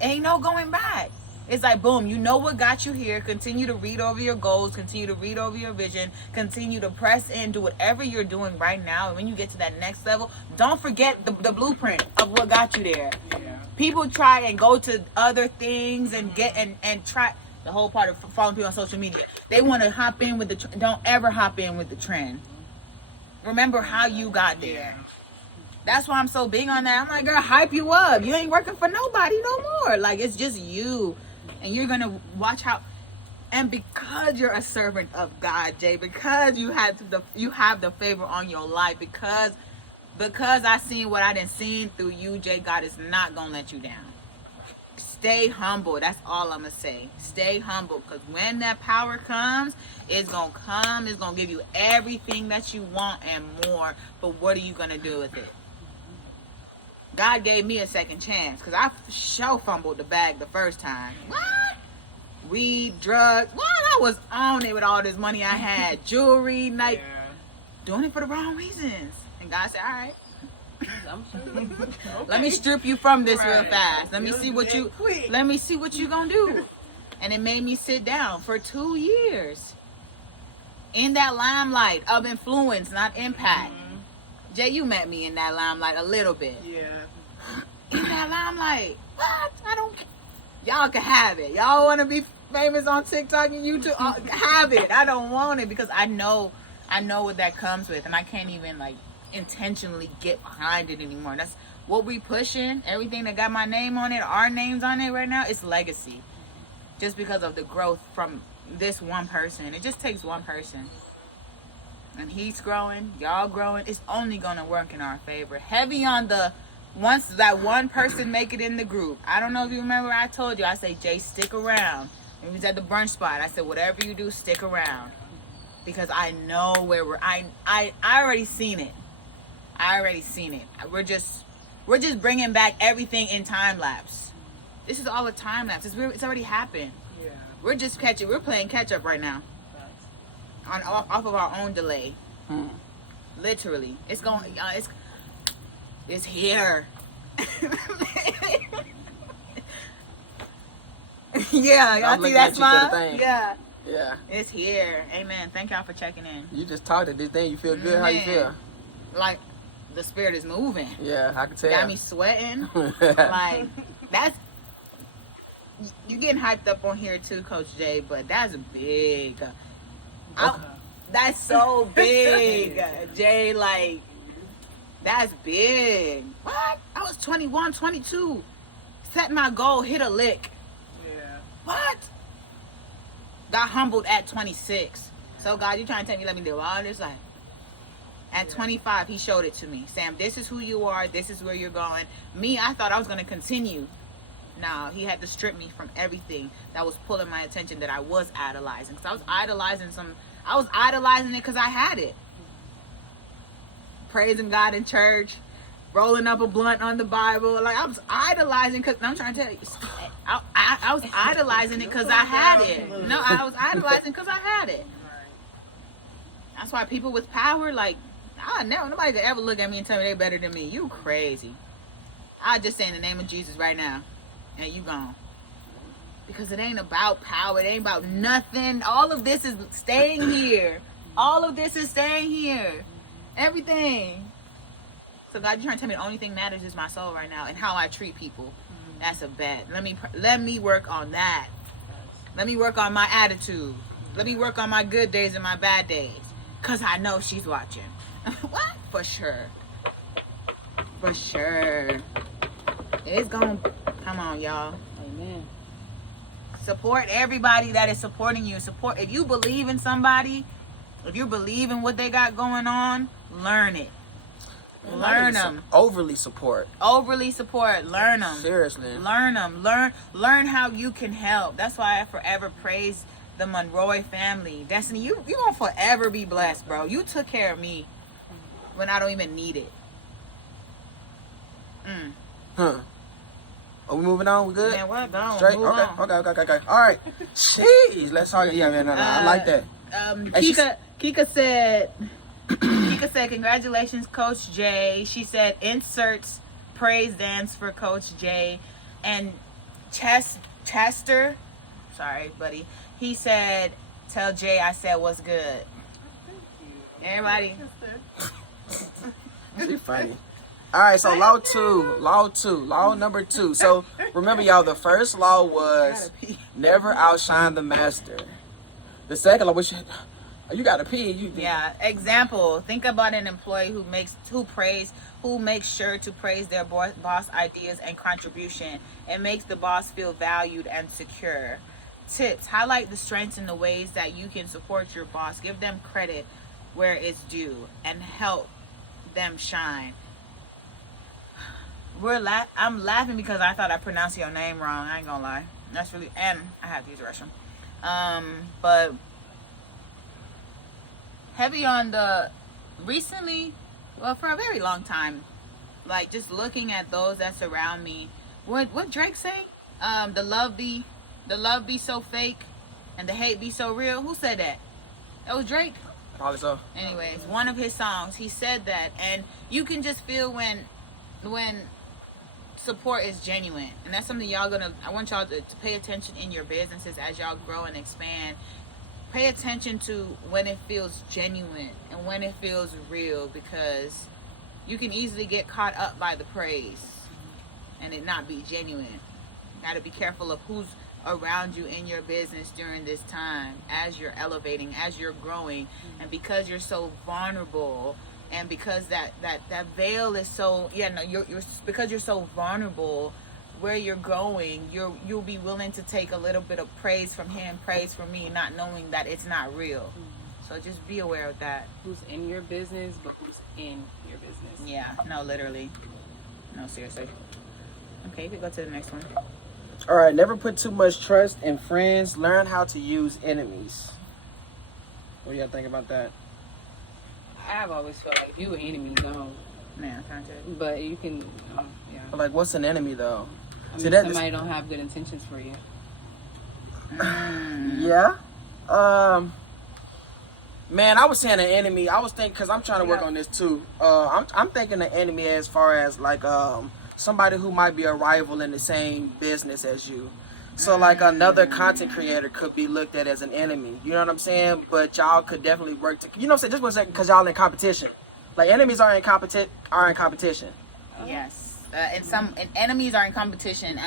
Ain't no going back. It's like, boom, you know what got you here. Continue to read over your goals. Continue to read over your vision. Continue to press in. Do whatever you're doing right now. And when you get to that next level, don't forget the blueprint of what got you there. Yeah. People try and go to other things and get and try. The whole part of following people on social media, they want to hop in with the don't ever hop in with the trend. Remember how you got there. That's why I'm so big on that. I'm like, girl, hype you up. You ain't working for nobody no more. Like, it's just you, and you're gonna watch how. And because you're a servant of God, Jay, because you have the favor on your life, because I seen what I done seen through you, Jay, God is not gonna let you down. Stay humble. That's all I'm gonna say. Stay humble, because when that power comes, it's gonna come. It's gonna give you everything that you want and more. But what are you gonna do with it? God gave me a second chance, because I sure fumbled the bag the first time. What? Weed, drugs. What? I was on it with all this money I had. Jewelry, like, doing it for the wrong reasons. And God said, all right. I'm sure. Let me strip you from this real fast. Let me see what you gonna do. And it made me sit down for 2 years in that limelight of influence, not impact. Jay, you met me in that limelight a little bit. Yeah. In that limelight. What? I don't. Y'all can have it. Y'all want to be famous on TikTok and YouTube? Have it. I don't want it, because I know what that comes with, and I can't even like intentionally get behind it anymore. That's what we pushing. Everything that got my name on it, our names on it right now, it's legacy. Just because of the growth from this one person. It just takes one person. And he's growing, y'all growing. It's only gonna work in our favor. Heavy on the, once that one person make it in the group. I don't know if you remember, I told you, I say, Jay, stick around. It was at the brunch spot. I said, whatever you do, stick around. Because I know where I already seen it. We're We're just bringing back everything in time lapse. This is all a time lapse. It's already happened. Yeah. We're just we're playing catch up right now. Off of our own delay. Literally. It's going it's here. Yeah, y'all see looking that at you for the smile? thing. Yeah. Yeah. It's here. Amen. Thank y'all for checking in. You just talked to this thing. You feel good? How you Man. feel? Like the spirit is moving. Yeah, I can tell. Got me sweating. Like that's you getting hyped up on here too, Coach Jay, but that's big. That's so big, Jay. Like that's big. What? I was 21, 22. Set my goal, hit a lick. Yeah. What? Got humbled at 26. So God, you trying to tell me let me do all this? Like at 25, he showed it to me. Sam, this is who you are. This is where you're going. Me, I thought I was going to continue. No, he had to strip me from everything that was pulling my attention that I was idolizing. Because I was idolizing it because I had it. Praising God in church, rolling up a blunt on the Bible. Like I was idolizing because I'm trying to tell you, I was idolizing it because I had it. No, I was idolizing because I had it. That's why people with power, like, nobody could ever look at me and tell me they better than me. You crazy. I just say in the name of Jesus right now, and you gone. Because it ain't about power. It ain't about nothing. All of this is staying here. All of this is staying here. Everything. So God, you're trying to tell me the only thing matters is my soul right now and how I treat people. That's a bet. Let me work on that. Let me work on my attitude. Let me work on my good days and my bad days. Because I know she's watching. What? For sure. For sure. It's going to... Come on, y'all. Amen. Support everybody that is supporting you. Support. If you believe in somebody, if you believe in what they got going on, learn it. Learn them. Overly support. Overly support. Learn them. Seriously. Learn them. Learn how you can help. That's why I forever praise the Monroy family. Destiny, you gonna forever be blessed, bro. You took care of me when I don't even need it. Huh. Are we moving on? We good? Man, what? Go on. Straight? Move on. Okay. All right. Jeez. Let's talk. Yeah, man. No, I like that. Kika said, congratulations, Coach Jay. She said, inserts praise dance for Coach Jay. And Chester, sorry, buddy. He said, tell Jay I said what's good. Everybody. She funny. All right, so law number 2. So remember, y'all, the first law was never outshine the master. The second law was you gotta pee. Yeah. Example. Think about an employee who makes sure to praise their boss ideas and contribution. It makes the boss feel valued and secure. Tips. Highlight the strengths and the ways that you can support your boss. Give them credit where it's due and help them shine. I'm laughing because I thought I pronounced your name wrong. I ain't gonna lie. That's really, and I have to use the restroom. But heavy on the recently, well, for a very long time, like just looking at those that surround me. What Drake say? The love be so fake, and the hate be so real. Who said that? That was Drake. Probably so. Anyways, one of his songs, he said that, and you can just feel when support is genuine. And that's something I want y'all to pay attention in your businesses as y'all grow and expand. Pay attention to when it feels genuine and when it feels real, because you can easily get caught up by the praise and it not be genuine. Got to be careful of who's around you in your business during this time as you're elevating, as you're growing, and because you're so vulnerable. And because that veil is so, you're because you're so vulnerable, where you're going, you'll be willing to take a little bit of praise from him, praise from me, not knowing that it's not real. So just be aware of that. Who's in your business, but who's in your business? Yeah, no, literally. No, seriously. Okay, you can go to the next one. All right, never put too much trust in friends. Learn how to use enemies. What do y'all think about that? I've always felt like if you an enemy, gone. Man, contact. But you can, yeah. But like, what's an enemy though? I See, mean, that- somebody don't have good intentions for you. Yeah. Man, I was saying an enemy. I was thinking, because I'm trying to work on this too. I'm thinking an enemy as far as like somebody who might be a rival in the same business as you. So like another content creator could be looked at as an enemy. You know what I'm saying? But y'all could definitely work to. You know what I'm saying? Just one second, because y'all in competition. Like enemies are in competition. Yes. And enemies are in competition.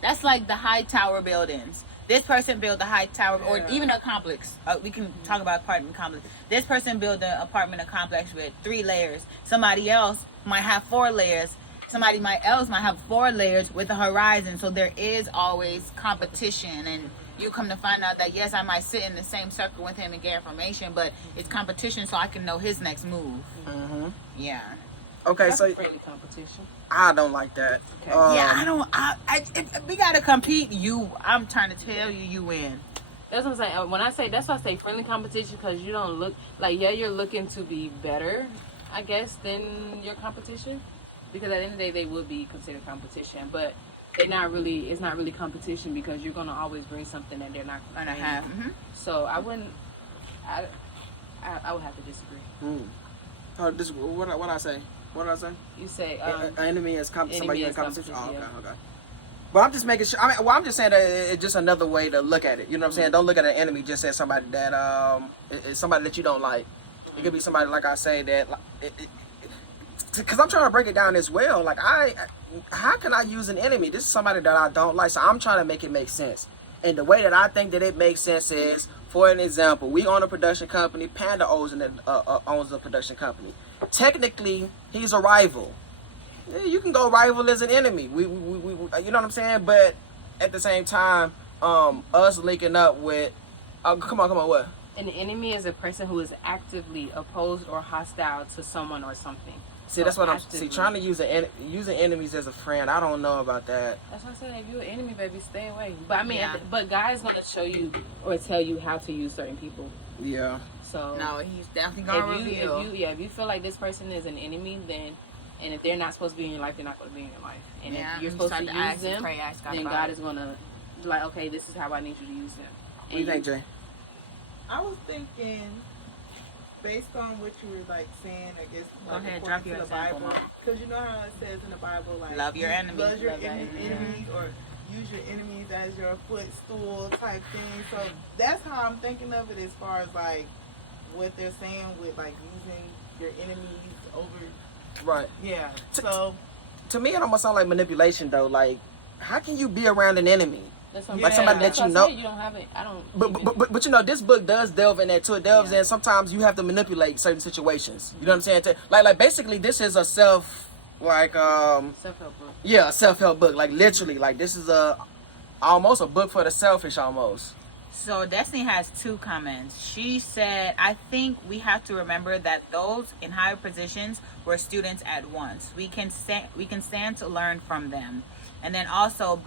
That's like the high tower buildings. This person built a high tower, or even a complex. We can talk about apartment complex. This person built an apartment complex with 3 layers. Somebody else might have 4 layers. Somebody else might have 4 layers with a horizon. So there is always competition, and you come to find out that yes, I might sit in the same circle with him and get information, but it's competition, so I can know his next move. Mm-hmm. Yeah. Okay, That's so a friendly competition. I don't like that. Okay. Yeah, I don't. If we gotta compete. I'm trying to tell you, you win. That's what I'm saying. When I say, that's why I say friendly competition, because you don't look like, yeah, you're looking to be better, I guess, than your competition. Because at the end of the day, they would be considered competition, but it's not really competition, because you're gonna always bring something that they're not And gonna a half. Mm-hmm. So I would have to disagree. Oh, this what I say? What did I say? You say An enemy is somebody in is competition. competition, Oh, okay. But I'm just making sure. I'm just saying that it's just another way to look at it. You know what I'm saying? Don't look at an enemy just as somebody that is somebody that you don't like. It could be somebody, like I say, that because I'm trying to break it down as well. Like how can I use an enemy? This is somebody that I don't like, so I'm trying to make it make sense. And the way that I think that it makes sense is, for an example, we own a production company. Panda owns a production company. Technically, he's a rival. Yeah, you can go rival as an enemy. We you know what I'm saying? But at the same time, us linking up with, come on, what? an enemy is a person who is actively opposed or hostile to someone or something. See, So that's what I'm actively. trying to using enemies as a friend. I don't know about that. That's what I said. If you're an enemy, baby, stay away. But I mean, Yeah. but God's gonna show you or tell you how to use certain people. Yeah. So No, he's definitely gonna reveal. if you feel like this person is an enemy, then, and if they're not supposed to be in your life, they're not going to be in your life. And Yeah, if you're you supposed to start use to ask and them, pray, ask God then about God it. is going to be like, okay, this is how I need you to use them. What do you think, Jay? I was thinking, based on what you were like saying, I guess. Go like, ahead, according drop to your the example, Bible, Mom. because you know how it says in the Bible, like Love your enemies. love your Love thy enemies. enemies, or use your enemies as your footstool type thing. So that's how I'm thinking of it, as far as like what they're saying with like using your enemies over. Right. Yeah. So To me, it almost sounds like manipulation, though. Like, how can you be around an enemy? That's what Like somebody that's that you what I know- said, you don't have it. I don't. But you know, this book does delve in that too. It delves Yeah. in. Sometimes you have to manipulate certain situations. You know what I'm saying? Like basically, this is a self-help book. a self-help book. Like literally, like this is almost a book for the selfish almost. So Destiny has 2 comments. She said, I think we have to remember that those in higher positions were students at once. We can stand to learn from them. And then also,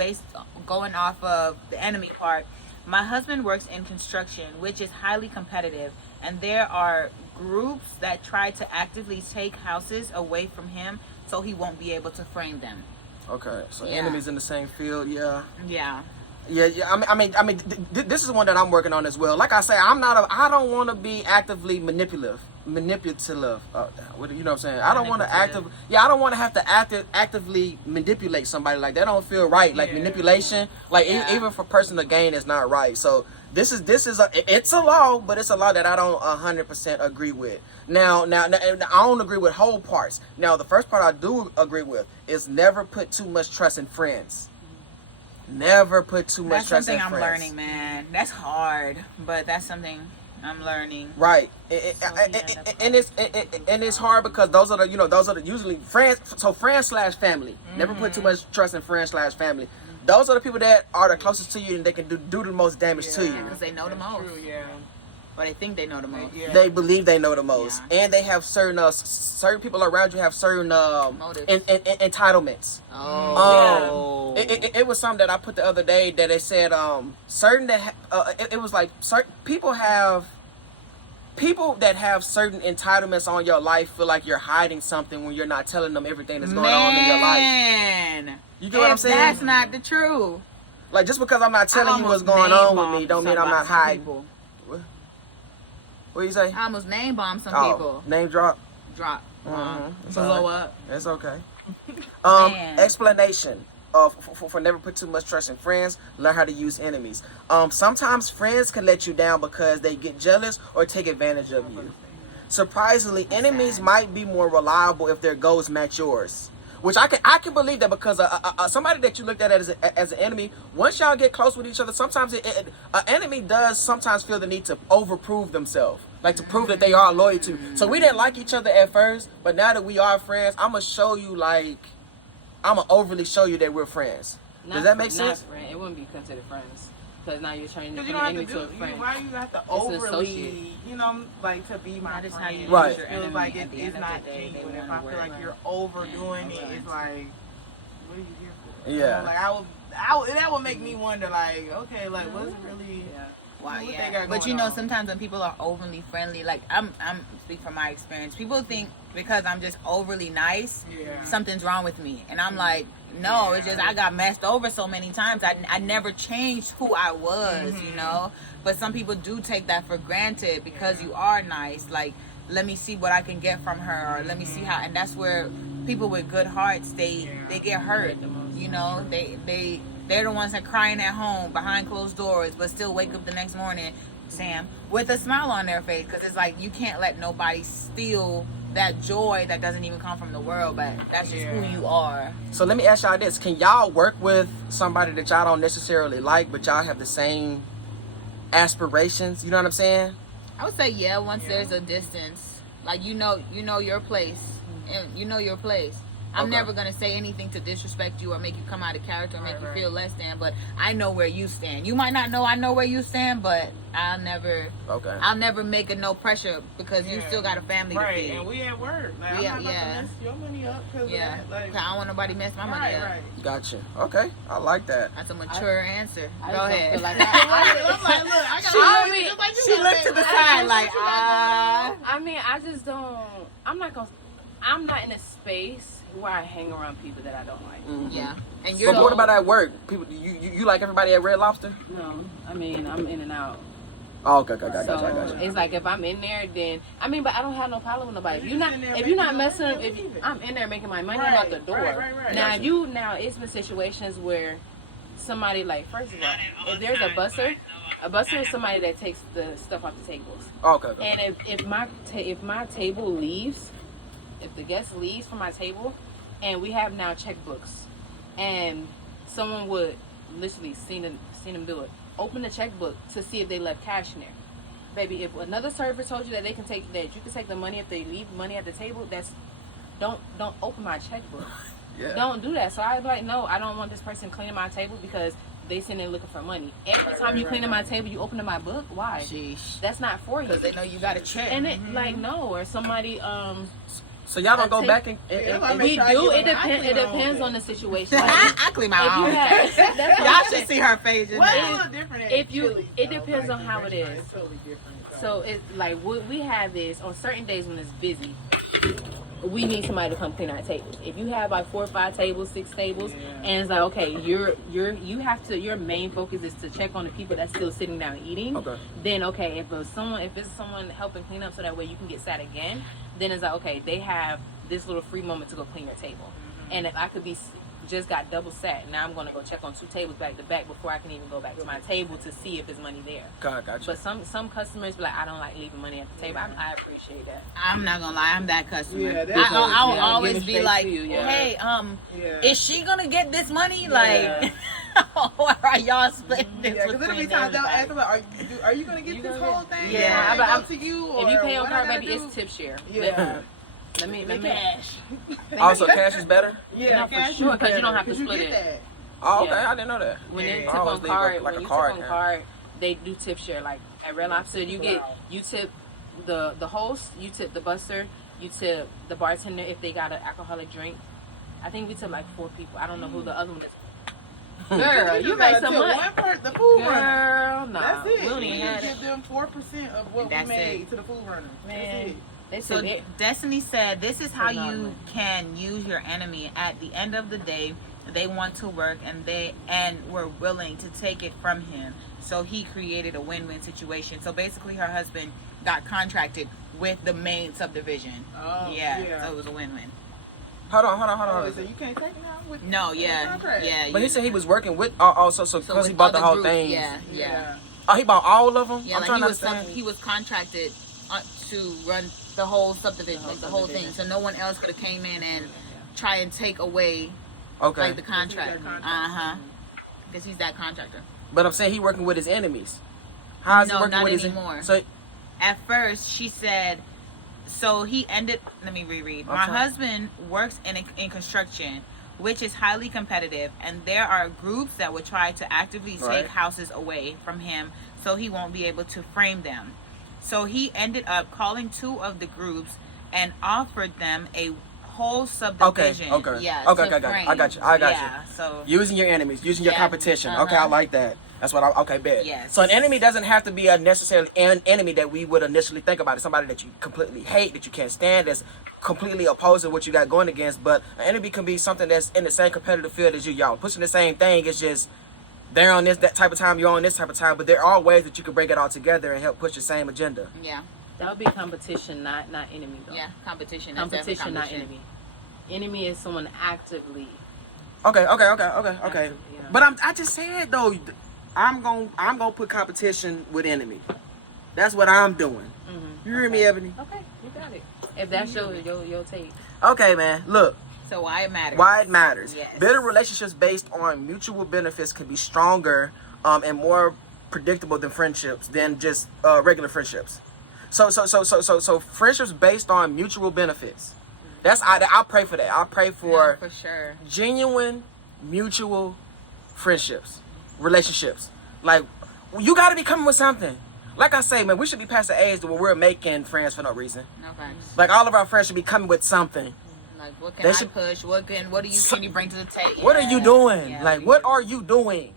going off of the enemy part, my husband works in construction, which is highly competitive, and there are groups that try to actively take houses away from him so he won't be able to frame them. Okay, so Yeah. enemies in the same field, yeah. Yeah. Yeah. I mean, this is one that I'm working on as well. Like I say, I don't want to be actively manipulative. You know what I'm saying? I don't want to I don't want to have to actively manipulate somebody. Like that don't feel right. Like manipulation, like Yeah. even for personal gain, is not right. So this is it's a law, but it's a law that I don't 100% agree with. Now, I don't agree with whole parts. Now, the first part I do agree with is never put too much trust in friends. Never put too much That's trust something in I'm friends. learning, man. That's hard, but that's something I'm learning. Right, yeah, and it's hard because those are the usually friends. So friends/family. Never put too much trust in friends/family. Those are the people that are the closest to you and they can do the most damage to you. Because they know the most. True, yeah. Or they think they know the most. Yeah. They believe they know the most, Yeah. and they have certain people around you have certain Motives. entitlements. Oh. It was something that I put the other day that it said it was like certain people have people that have certain entitlements on your life feel like you're hiding something when you're not telling them everything that's going on in your life. Man, You get what I'm saying? That's not the truth. Like, just because I'm not telling you what's going on with me, don't mean I'm not hiding. What you say? I almost name bomb some Oh, people. name drop. Drop. It's Blow all right. up. It's okay. Man. Explanation for never put too much trust in friends. Learn how to use enemies. Sometimes friends can let you down because they get jealous or take advantage of you. Surprisingly, enemies might be more reliable if their goals match yours. Which I can believe that, because somebody that you looked at as an enemy, once y'all get close with each other, sometimes an enemy does sometimes feel the need to overprove themselves, like to prove that they are loyal to. So we didn't like each other at first, but now that we are friends, I'm gonna show you, like, I'm gonna overly show you that we're friends. Does that make sense? Friend. It wouldn't be considered friends. Because now you're turning Because from you an don't have enemy to to a friend. why you have to It's an overly, associate. you know, like to be my That is friend. how you use Right. your It feels enemy. like At the it's end of not the day, they genuine. If wanna I feel work like you're around overdoing it, it's like, what are you here for? You Yeah. know, like that would make me wonder, like, okay, like what's really. Yeah. Wow, what they yeah. got But going you know, on. sometimes when people are overly friendly, like I'm speak from my experience. People think because I'm just overly nice, Yeah. something's wrong with me, and I'm like, no, it's just I got messed over so many times. I never changed who I was, you know. But some people do take that for granted because you are nice. Like, let me see what I can get from her, or let me see how. And that's where people with good hearts they get hurt. You know, they're the ones that crying at home behind closed doors, but still wake up the next morning, Sam, with a smile on their face, because it's like you can't let nobody steal that joy that doesn't even come from the world, but that's just who you are. So let me ask y'all this: can y'all work with somebody that y'all don't necessarily like, but y'all have the same aspirations? You know what I'm saying? I would say once there's a distance, like you know your place, and you know your place. I'm Okay. never gonna say anything to disrespect you or make you come out of character or make you feel less than, but I know where you stand. You might not know I know where you stand, but I'll never make a no pressure, because you still got a family to Right, feed. and we at work. Like, Yeah, I'm not about yeah. to mess your money up because Yeah, of that. Like, 'Cause I don't want nobody mess my money up. right. Gotcha. Okay, I like that. That's a mature answer. I Go just don't ahead. feel like I'm like, look, I got I mean, just like you She gotta looked say, to the like, side like, ah. I mean, I just don't. I'm not in a space where I hang around people that I don't like. Yeah, and you're But what about at work? People, you like everybody at Red Lobster? No, I mean, I'm in and out. Oh, okay, gotcha. So it's like if I'm in there, then I mean, but I don't have no problem with nobody. If If you're you not, in there if you're not making messing, your money, if leave it. I'm in there making my money, I'm out the door. Right. Now, Gotcha. now it's been situations where somebody, like, first of all, if there's a busser is somebody that takes the stuff off the tables. Okay. And if my table leaves, if the guest leaves from my table, and we have now checkbooks, and someone would literally seen them do it, open the checkbook to see if they left cash in there. Baby, if another server told you that you can take the money if they leave money at the table, don't open my checkbook. Yeah. Don't do that. So I was like, no, I don't want this person cleaning my table because they sitting there looking for money. Every time you clean in my table, you open up my book. Why? Sheesh. That's not for you. Because they know you got a check. And it like no, or somebody So y'all don't go take- back and we sure I do. give It them- I depends. clean It my own depends thing. on the situation. Like, I clean my if you own. have, that's what Y'all I'm should saying. see her face. just Well, it's a now. little different at If you- Chili's, it though. depends Like, on how it the restaurant is. totally different. So it's like what we have is on certain days when it's busy, we need somebody to come clean our tables. If you have like 4 or 5 tables, 6 tables, and it's like okay, your main focus is to check on the people that's still sitting down eating. Okay. Then okay, if it's someone helping clean up so that way you can get sat again, then it's like okay, they have this little free moment to go clean their table. And if I could be just got double sat, now I'm gonna go check on 2 tables back to back before I can even go back to my table to see if there's money there. Gotcha. But some customers be like, I don't like leaving money at the table. I appreciate that. I'm not gonna lie, I'm that customer. Yeah, that's I'll yeah, always giving be space like, to you, yeah. hey, Yeah. is she gonna get this money? Yeah. Like, or are y'all splitting this? Yeah, because it'll be between times they'll ask everybody? them, are you gonna get You this gonna whole get- thing? Yeah, Or but go I'm- to you, or If you pay on what I card, gotta baby, do? it's tip share. Yeah. Let me Cash. Also, cash is better. Yeah, No, for cash sure, is 'cause you don't better, have to 'cause you split get it. that. Oh, okay. Yeah. I didn't know that. When Yeah. they I tip always on leave card, like a when you card tip on now. card, they do tip share. Like at Red Lobster, you get you tip the host, you tip the busser, you tip the bartender if they got an alcoholic drink. I think we tip like 4 people. I don't know who the other one is. Girl, you make some money. One part, the food runner. Girl, no. That's it. We don't even We have give that. them 4% of what we That's made it. to the food runner. Man. That's it. They So said it. Destiny said, "This is how That's not you money. can use your enemy. At the end of the day, they want to work, and were willing to take it from him. So he created a win-win situation. So basically, her husband got contracted with the main subdivision. Oh, yeah, so it was a win-win. Hold on. Oh, so you can't take it out with No, with yeah, contract? yeah. But you- he said he was working with also, so so because he with bought the other whole groups, thing. Yeah. Oh, he bought all of them. Yeah, I'm like trying he to was understand. he was contracted to run the whole subdivision, like the whole thing. subdivision. So no one else could have came in and try and take away Okay, like the contract. He's that contractor. Because he's that contractor. but I'm saying he working with his enemies. How is he No, working not with his anymore. So At first, she said, so he ended. Let me reread. My Okay. husband works in construction, which is highly competitive, and there are groups that would try to actively take Right. houses away from him, so he won't be able to frame them. So he ended up calling 2 of the groups and offered them a whole subdivision. okay. Yeah. Okay, to okay, frame. I got you. I got you. Yeah. So using your enemies, using your Yeah, competition. Okay, I uh-huh. like that. That's what I bet. Yes. So an enemy doesn't have to be a necessarily an enemy that we would initially think about. It's somebody that you completely hate, that you can't stand, that's completely opposed to what you got going against. But an enemy can be something that's in the same competitive field as you. Y'all pushing the same thing. It's just they're on that type of time, you're on this type of time. But there are ways that you can bring it all together and help push the same agenda. yeah, That would be competition, not enemy though. yeah. Competition. That's definitely Competition, not competition. enemy. Enemy is someone actively. Okay. Yeah. But I just said though, I'm gonna put competition with enemy. That's what I'm doing. Mm-hmm. You hear me, Ebony? Okay, you got it. If that's your take. Okay, man. Look, So why it matters? why it matters. Yes. Better relationships based on mutual benefits can be stronger and more predictable than friendships than just regular friendships. So friendships based on mutual benefits. I pray for that. I pray for No, for sure. genuine mutual friendships, relationships. Like you got to be coming with something. Like I say, man, we should be past the age where we're making friends for no reason. No facts. Like all of our friends should be coming with something. Like what They can I should- push? What can you bring to the table? What are you doing? Yeah, Like, what are you doing?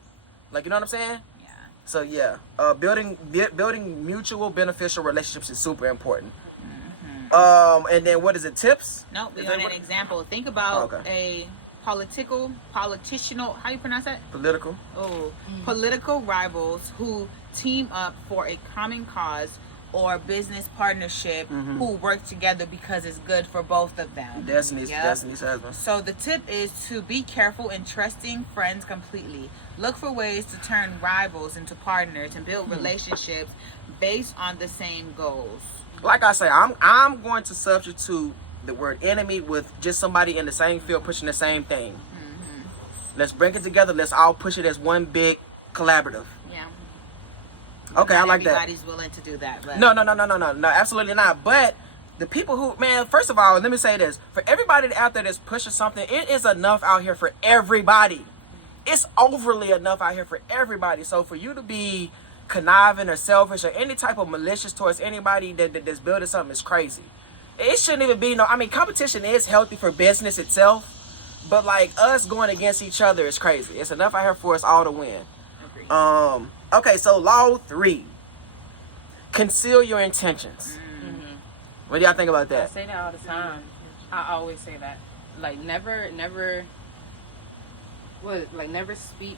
Like, you know what I'm saying? Yeah. So yeah, building mutual beneficial relationships is super important. And then what is it? Tips? No, we Is got that an what- example. Think about Oh, okay. a politicianal. How you pronounce that? Political. Oh, political rivals who team up for a common cause or business partnership who work together because it's good for both of them. Destiny's Yep. husband. So the tip is to be careful in trusting friends completely. Look for ways to turn rivals into partners and build relationships based on the same goals. Like I say, I'm going to substitute the word enemy with just somebody in the same field pushing the same thing. Let's bring it together. Let's all push it as one big collaborative. Yeah. Okay, I Not like that. everybody's willing to do that. But No, absolutely not. But the people who, man, first of all, let me say this. For everybody out there that's pushing something, it is enough out here for everybody. It's overly enough out here for everybody. So for you to be conniving or selfish or any type of malicious towards anybody that's building something is crazy. It shouldn't even be competition is healthy for business itself. But like us going against each other is crazy. It's enough out here for us all to win. Agreed. Okay, so law 3. Conceal your intentions. What do y'all think about I that? say that all the time. I always say that. Like never speak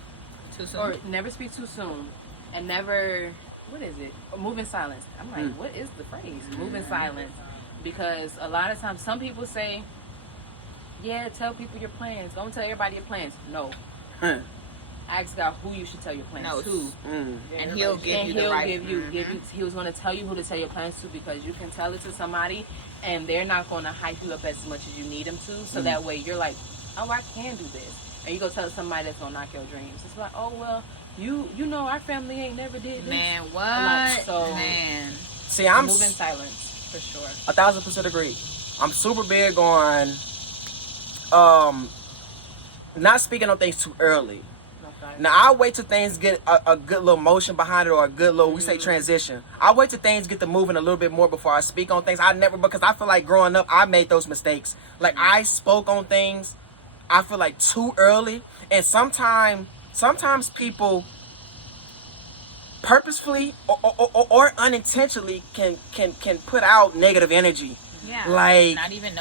Too soon. or never speak too soon, and never what is it? Move in silence. I'm like, what is the phrase? Move in silence, because a lot of times some people say, yeah, tell people your plans. Don't tell everybody your plans. No. Huh. Ask God who you should tell your plans No. to. And he'll give And you the he'll right. give you he was going to tell you who to tell your plans to, because you can tell it to somebody and they're not going to hype you up as much as you need them to, so that way you're like, oh, I can do this, and you go tell somebody that's going to knock your dreams. It's like, oh well, you know our family ain't never did this. Man, what? Like, so- Man. See, I'm Move in silence for sure. 1000% agree. I'm super big on not speaking on things too early. Okay. Now I wait till things get a good little motion behind it, or a good little, we say transition. I wait till things get to moving a little bit more before I speak on things. Because I feel like growing up I made those mistakes. Like I spoke on things I feel like too early, and sometimes sometimes people purposefully or unintentionally can put out negative energy. Yeah. Like not even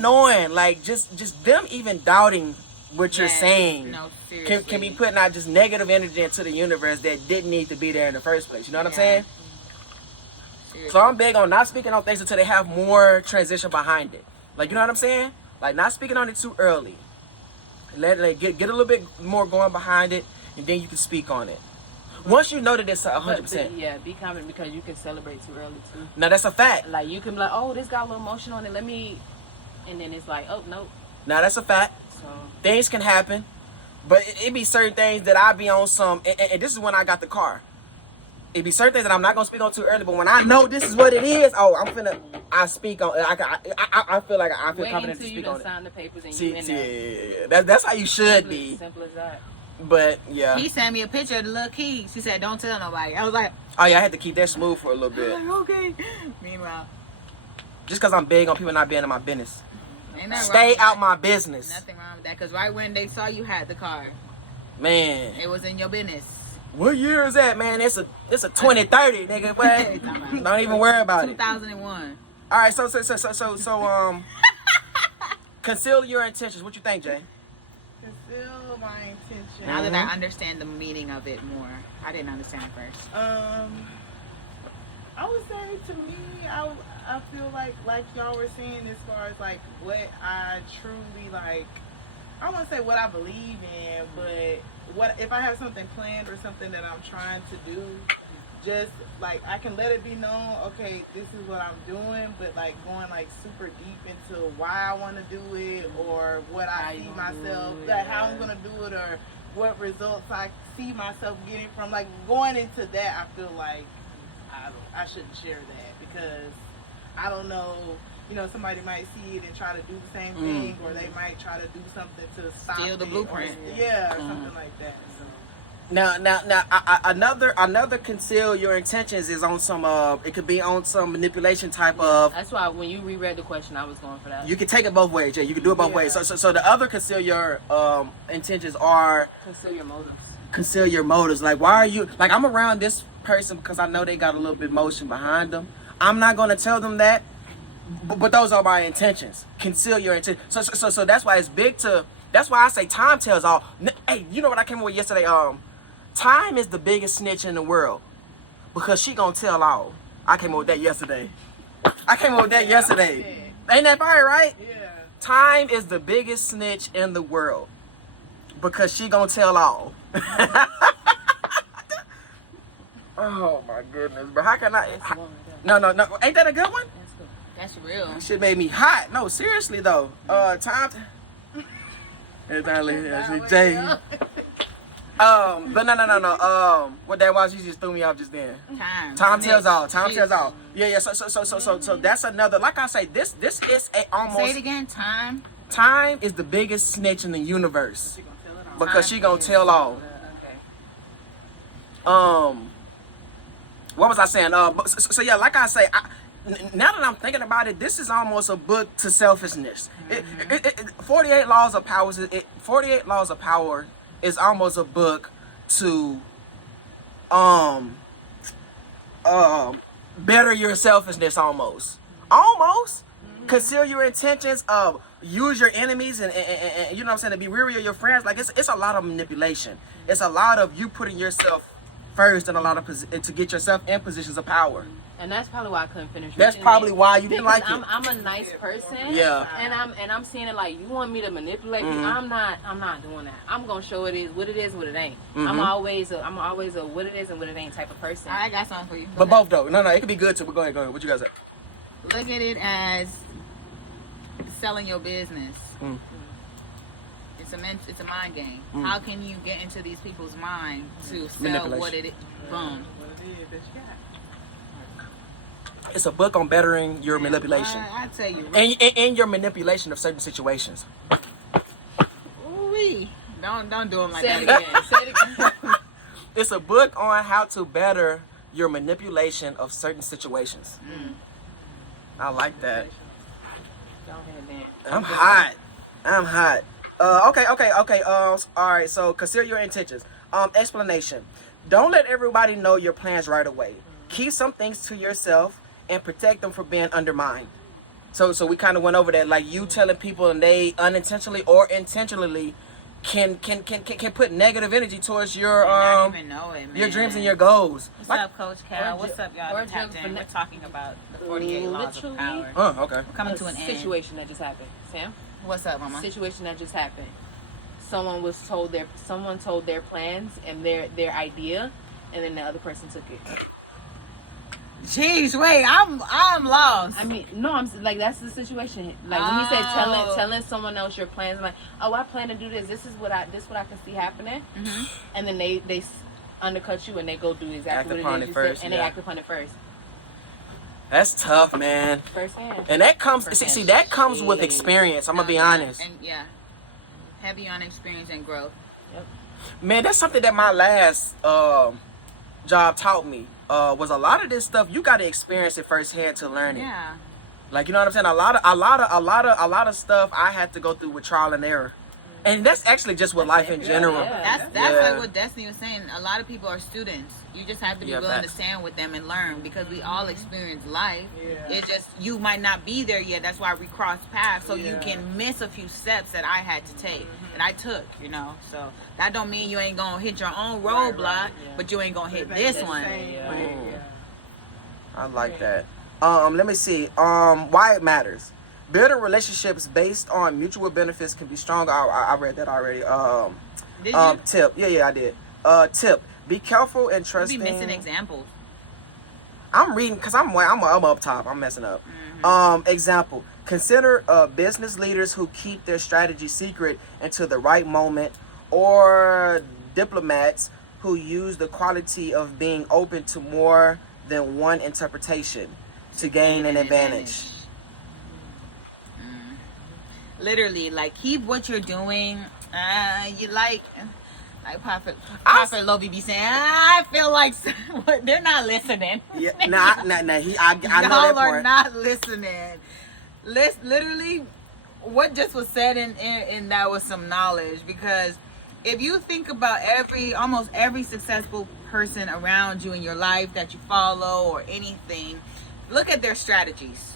knowing. like just them even doubting what you're Yes. saying No, seriously. can be putting out just negative energy into the universe that didn't need to be there in the first place. You know what I'm Yeah. saying? Seriously. So I'm big on not speaking on things until they have more transition behind it. Like, you know what I'm saying? Like, not speaking on it too early. Let get a little bit more going behind it, and then you can speak on it. Once you know that it's 100%. Yeah, be confident because you can celebrate too early too. Now that's a fact. Like you can be like, oh, this got a little emotion on it. Let me, and then it's like, oh nope. Now that's a fact. So Things can happen, but it be certain things that I be on some. And this is when I got the car. It be certain things that I'm not gonna speak on too early. But when I know this is what it is, I speak on. I feel like I feel wait confident until to you speak on done it. sign the papers and See, you in there. yeah. That's how you should be. Simple as that. But yeah. He sent me a picture of the little key. She said, "Don't tell nobody." I was like, Oh yeah, I had to keep that smooth for a little bit. "Okay." Meanwhile, Just because I'm big on people not being in my business. ain't nothing wrong Stay with out that. my business. Nothing wrong with that. Cause right when they saw you had the car, Man. it was in your business. What year is that, man? It's a 2030, nigga. What? Don't even worry about it. 2001. All right, so conceal your intentions. What you think, Jay? Conceal my intention. Now that I understand the meaning of it more, I didn't understand it first. I would say to me, I feel like y'all were saying as far as like what I truly like. I don't want to say what I believe in, but what if I have something planned or something that I'm trying to do, just like I can let it be known, okay, this is what I'm doing, but like going like super deep into why I want to do it or what I see myself, like how I'm gonna do it or what results I see myself getting from like going into that. I feel like I shouldn't share that because I don't know. You know, somebody might see it and try to do the same thing, or they might try to do something to stop Steal the it, blueprint. or something like that. So. Now, another conceal your intentions is on some. It could be on some manipulation type of. That's why when you reread the question, I was going for that. You can take it both ways, Jay. You can do it both ways. So the other conceal your intentions are Conceal your motives. conceal your motives. Like, why are you like? I'm around this person because I know they got a little bit motion behind them. I'm not gonna tell them that. But those are my intentions. Conceal your intent. So that's why it's big to. That's why I say time tells all. Hey, you know what I came up with yesterday? Time is the biggest snitch in the world because she gonna tell all. I came up with that yesterday. Ain't that fire, right? Yeah. Time is the biggest snitch in the world because she gonna tell all. Oh my goodness, bro! How can I? No. Ain't that a good one? That's real. That shit made me hot. No, seriously though. Time. Jay. But no. What that was, you just threw me off just then. Time tells all. Time tells all. Yeah. So that's another. Like I say, this is a almost. Say it again. Time. Time is the biggest snitch in the universe because she gonna tell all. What was I saying? So yeah, like I say, now that I'm thinking about it, this is almost a book to selfishness. 48 Laws of Power. 48 Laws of Power is almost a book to better your selfishness. Almost. Conceal your intentions. Use your enemies and you know what I'm saying, to be weary of your friends. Like it's a lot of manipulation. It's a lot of you putting yourself first and a lot of to get yourself in positions of power. And that's probably why I couldn't finish. That's reading probably it. why you didn't Because like it. I'm a nice person. Yeah. And I'm seeing it like you want me to manipulate you. I'm not doing that. I'm gonna show it is what it ain't. I'm always a what it is and what it ain't type of person. I got something for you. Go But ahead. both though. No, it could be good too. But go ahead. What you guys say? Look at it as selling your business. It's a mind game. How can you get into these people's mind to sell what it is? Boom. What it is that you got. It's a book on bettering your manipulation I tell you. and your manipulation of certain situations. Ooh-wee. Don't do them like Say it that. again. Say it again. It's a book on how to better your manipulation of certain situations. I like that. Go ahead, man. I'm hot. Okay. All right. So consider your intentions. Explanation. Don't let everybody know your plans right away. Keep some things to yourself and protect them from being undermined. So we kind of went over that, like you telling people and they unintentionally or intentionally can put negative energy towards your not even know it, man. your dreams and your goals. What's up, Coach Cal? or What's ju- up, y'all? or that tapped jump in. for We're talking about the 48 laws of Literally. power. Oh, okay. Coming to an end. situation that just happened. Sam? What's up, Mama? Situation that just happened. Someone told their plans and their idea, and then the other person took it. Jeez, wait, I'm lost. I mean, no, I'm like that's the situation. Like when he said Oh. telling someone else your plans, I'm like, oh, I plan to do this. This is what I can see happening, and then they undercut you and they go do exactly Act what upon it it is you first, said, and they yeah. act upon it first, That's tough, man. firsthand. And that comes see that comes with experience. I'm gonna be honest. And yeah, heavy on experience and growth. Man, that's something that my last job taught me. Was a lot of this stuff you got to experience it firsthand to learn it. Yeah. Like, you know what I'm saying? A lot of stuff I had to go through with trial and error. And that's actually just with life in general. Yeah. That's Yeah. like what Destiny was saying. A lot of people are students. You just have to be Yeah, willing facts. to stand with them and learn because we all experience life. Yeah. It's just you might not be there yet. That's why we cross paths, so you Yeah. can miss a few steps that I had to take and I took. You know, so that don't mean you ain't gonna hit your own roadblock, but you ain't gonna hit this one. I like that. Let me see. Why it matters. Building relationships based on mutual benefits can be stronger. I read that already. Did you? Tip. Yeah, I did. Tip. Be careful and You trusting. be missing examples. I'm reading because I'm up top. I'm messing up. Example. Consider business leaders who keep their strategy secret until the right moment, or diplomats who use the quality of being open to more than one interpretation to gain an advantage. Literally, like keep what you're doing. You like Prophet Lobi be saying, I feel like they're not listening. Yeah, nah. I know that Y'all are part. not listening. Literally, what just was said in that was some knowledge, because if you think about almost every successful person around you in your life that you follow or anything, look at their strategies.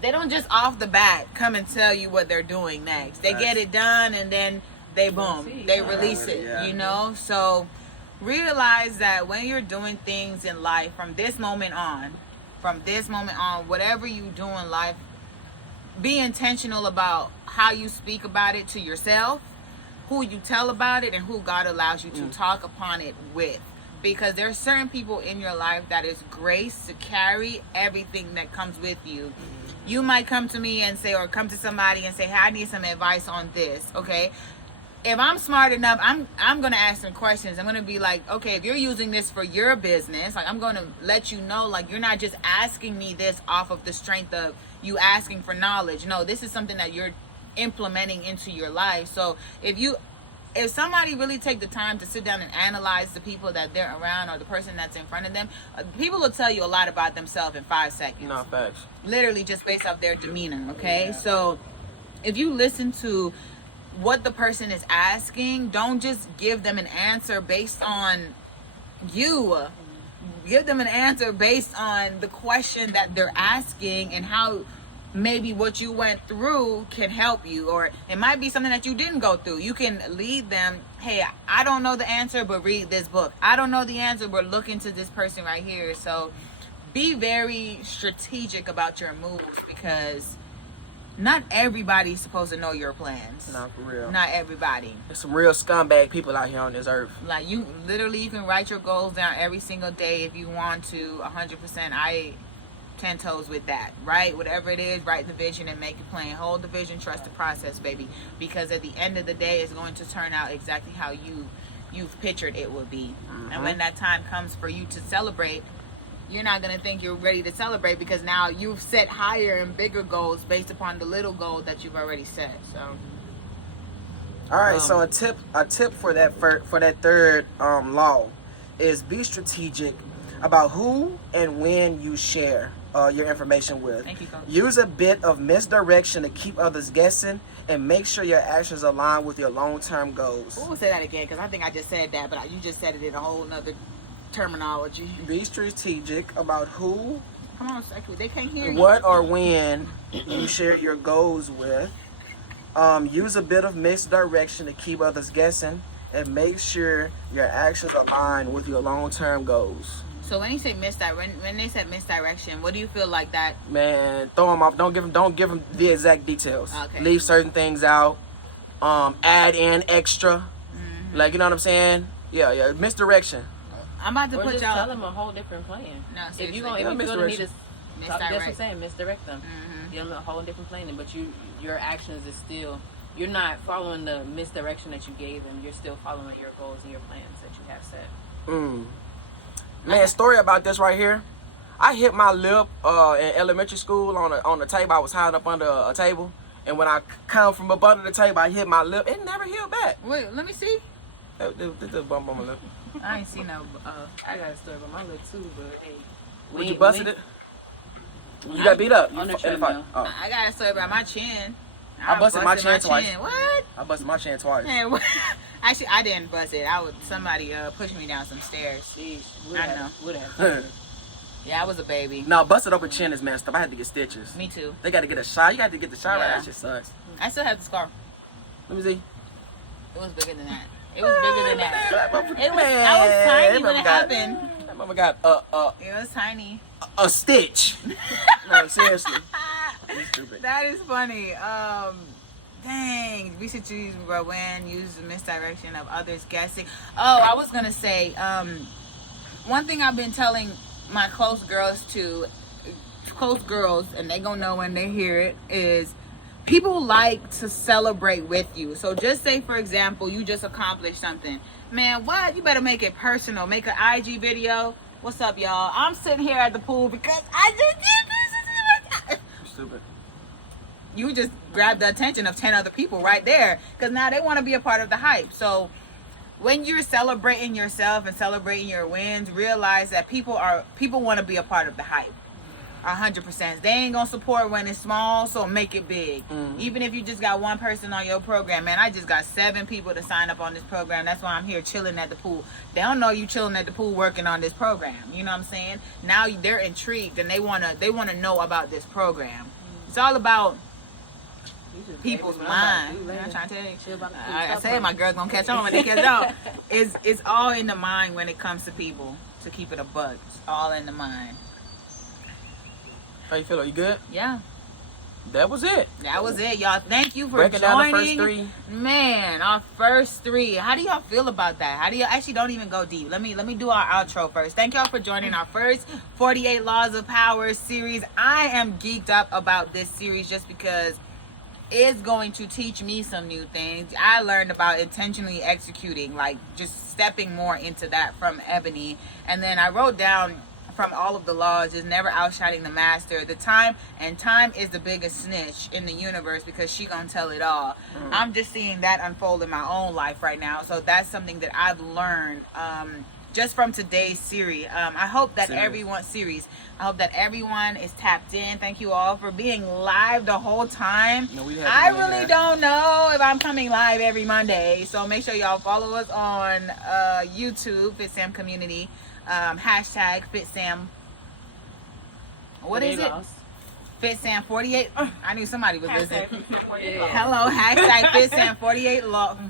They don't just off the bat come and tell you what they're doing next. They get it done and then they release it, Yeah. you know? So realize that when you're doing things in life from this moment on, whatever you do in life, be intentional about how you speak about it to yourself, who you tell about it, and who God allows you to talk upon it with. Because there's certain people in your life that is grace to carry everything that comes with you. You might come to me and say, or come to somebody and say, hey, I need some advice on this, okay? If I'm smart enough, I'm gonna ask some questions. I'm gonna be like, okay, if you're using this for your business, like I'm gonna let you know, like you're not just asking me this off of the strength of you asking for knowledge. No, this is something that you're implementing into your life. So if somebody really take the time to sit down and analyze the people that they're around or the person that's in front of them, people will tell you a lot about themselves in 5 seconds. No, facts. Literally just based off their demeanor, okay? So if you listen to what the person is asking, don't just give them an answer based on you. Give them an answer based on the question that they're asking and how maybe what you went through can help you, or it might be something that you didn't go through. You can lead them, hey, I don't know the answer, but read this book. I don't know the answer, but look into this person right here. So be very strategic about your moves, because not everybody's supposed to know your plans. No, for real. Not everybody. There's some real scumbag people out here on this earth. Like you can write your goals down every single day if you want to, 100%. I 10 toes with that, right? Whatever it is, write the vision and make it plain. Hold the vision, trust the process, baby. Because at the end of the day, it's going to turn out exactly how you've pictured it will be. And when that time comes for you to celebrate, you're not going to think you're ready to celebrate, because now you've set higher and bigger goals based upon the little goal that you've already set. So All right, so a tip for that third law is be strategic about who and when you share your information with. Thank you, Coach. Use a bit of misdirection to keep others guessing, and make sure your actions align with your long-term goals. We'll say that again because I think I just said that, but you just said it in a whole nother terminology. Be strategic about who, Come on, Sekou, they can't hear you. what, or when you share your goals with. Use a bit of misdirection to keep others guessing, and make sure your actions align with your long-term goals. So when you say when they said misdirection, what do you feel like that? Man, throw them off. Don't give them the exact details. Okay. Leave certain things out. Add in extra. Like, you know what I'm saying? Yeah. Misdirection. I'm about to Or put just y'all. tell them a whole different plan. No, If seriously. you gonna, if Yeah, you feel the need to, that's what I'm Misdirect. saying. Misdirect them. Give them a whole different plan, but your actions is still. You're not following the misdirection that you gave them. You're still following your goals and your plans that you have set. Man, story about this right here. I hit my lip in elementary school on the table. I was hiding up under a table, and when I come from up under the table, I hit my lip. It never healed back. Wait, let me see. There's a bump on my lip. I ain't seen no. I got a story about my lip too, but hey, Would you busted it? You got beat up. On the You in treadmill. Oh. I got a story about my chin. I busted my chin twice. What? I busted my chin twice. Man, what? Actually, I didn't bust it. Somebody pushed me down some stairs. Sheesh, I know. Would have. Yeah, I was a baby. No, busted open chin is messed up. I had to get stitches. Me too. They got to get a shot. You got to get the shot right. Yeah. That shit sucks. I still have the scar. Let me see. It was bigger than that. It was bigger than that. It It was. I was tiny when it happened. That mama got It was tiny. a stitch. No, seriously. You stupid. That is funny. Dang, we should use when use the misdirection of others guessing. Oh, I was gonna say, one thing I've been telling my close girls, and they gonna know when they hear it, is people like to celebrate with you. So just say, for example, you just accomplished something. Man, what? You better make it personal. Make an IG video. What's up, y'all? I'm sitting here at the pool because I just did this. You stupid. You just grab the attention of 10 other people right there because now they want to be a part of the hype. So when you're celebrating yourself and celebrating your wins, realize that people want to be a part of the hype. 100%. They ain't gonna support when it's small, so make it big. Even if you just got one person on your program. Man, I just got 7 people to sign up on this program. That's why I'm here chilling at the pool. They don't know you chilling at the pool working on this program. You know what I'm saying? Now they're intrigued and they wanna know about this program. It's all about people's mind. I'm trying to tell you. I said my girl's gonna catch on when they catch on. It's all in the mind when it comes to people. To keep it a buck, it's all in the mind. How you feel? Are you good? Yeah, That was it. that was it, y'all. Thank you for Breaking down the joining. first 3. Man, our first 3. How do y'all feel about that? How do you actually don't even go deep? Let me do our outro first. Thank y'all for joining our first 48 Laws of Power series. I am geeked up about this series just because it's going to teach me some new things. I learned about intentionally executing, like just stepping more into that from Ebony. And then I wrote down from all of the laws is never outshining the master. The time is the biggest snitch in the universe because she gonna tell it all. I'm just seeing that unfold in my own life right now. So that's something that I've learned just from today's series. I hope that I hope that everyone is tapped in. Thank you all for being live the whole time. No, we had I to be really there. don't know if I'm coming live every Monday. So make sure y'all follow us on YouTube, FitSam Community. Hashtag FitSam. What is it? FitSam48. I knew somebody was listening. Hello, hashtag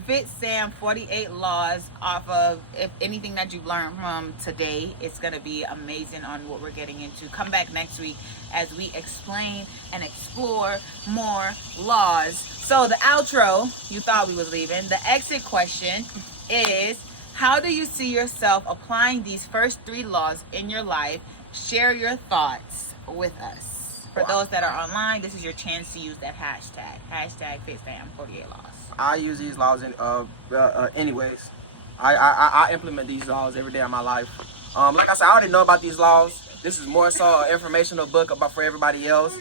FitSam48 laws off of if anything that you've learned from today. It's gonna be amazing on what we're getting into. Come back next week as we explain and explore more laws. So the outro, you thought we was leaving. The exit question is, how do you see yourself applying these first 3 laws in your life? Share your thoughts with us. For those that are online, this is your chance to use that hashtag. Hashtag FitSam48 laws. I use these laws anyways. I implement these laws every day of my life. Like I said, I already know about these laws. This is more so an informational book for everybody else.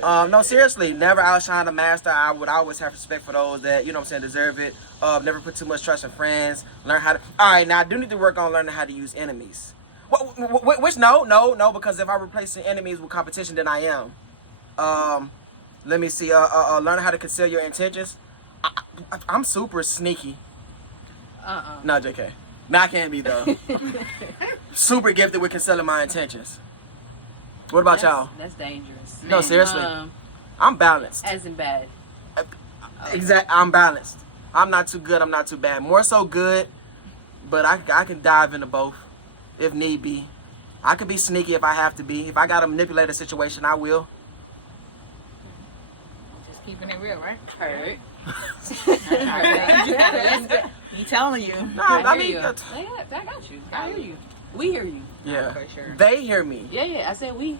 No, seriously, never outshine the master. I would always have respect for those that, you know what I'm saying, deserve it. Never put too much trust in friends. Learn how to... All right, now I do need to work on learning how to use enemies. Which no, because if I'm replacing enemies with competition, then I am. Let me see. Learn how to conceal your intentions. I'm super sneaky. No, JK. No, I can't be though. Super gifted with concealing my intentions. What about y'all? That's dangerous. No, seriously. I'm balanced. As in bad. Exact. I'm balanced. I'm not too good. I'm not too bad. More so good, but I can dive into both if need be. I can be sneaky if I have to be. If I gotta manipulate a situation, I will. Just keeping it real, right? Hurt. You telling you? No, I hear you. I got you. I hear you. We hear you. Yeah. For sure. They hear me. Yeah. I said we.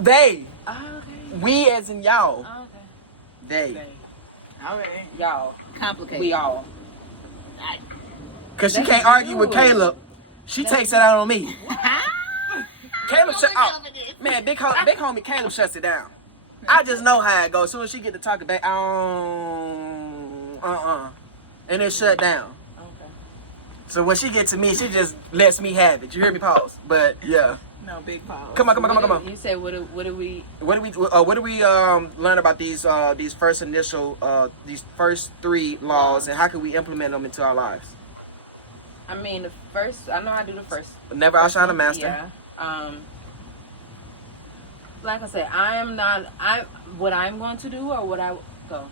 They. Oh, okay. We as in y'all. Oh, okay. They. All right. Y'all. Complicated. We all. Cause she That's can't argue with you. Caleb. She takes it out on me. Caleb shut out. Man, big homie Caleb shuts it down. I just know how it goes. As soon as she get to talking, they and it shut down. Okay. So when she get to me, she just lets me have it. You hear me pause? But yeah. No big pause. Come on. You said what do we? What do we learn about these first three laws, and how can we implement them into our lives? I mean, the first. I know I do the first. Never outshine a master. Yeah. Like I said, I am not. What I'm going to do or what I go.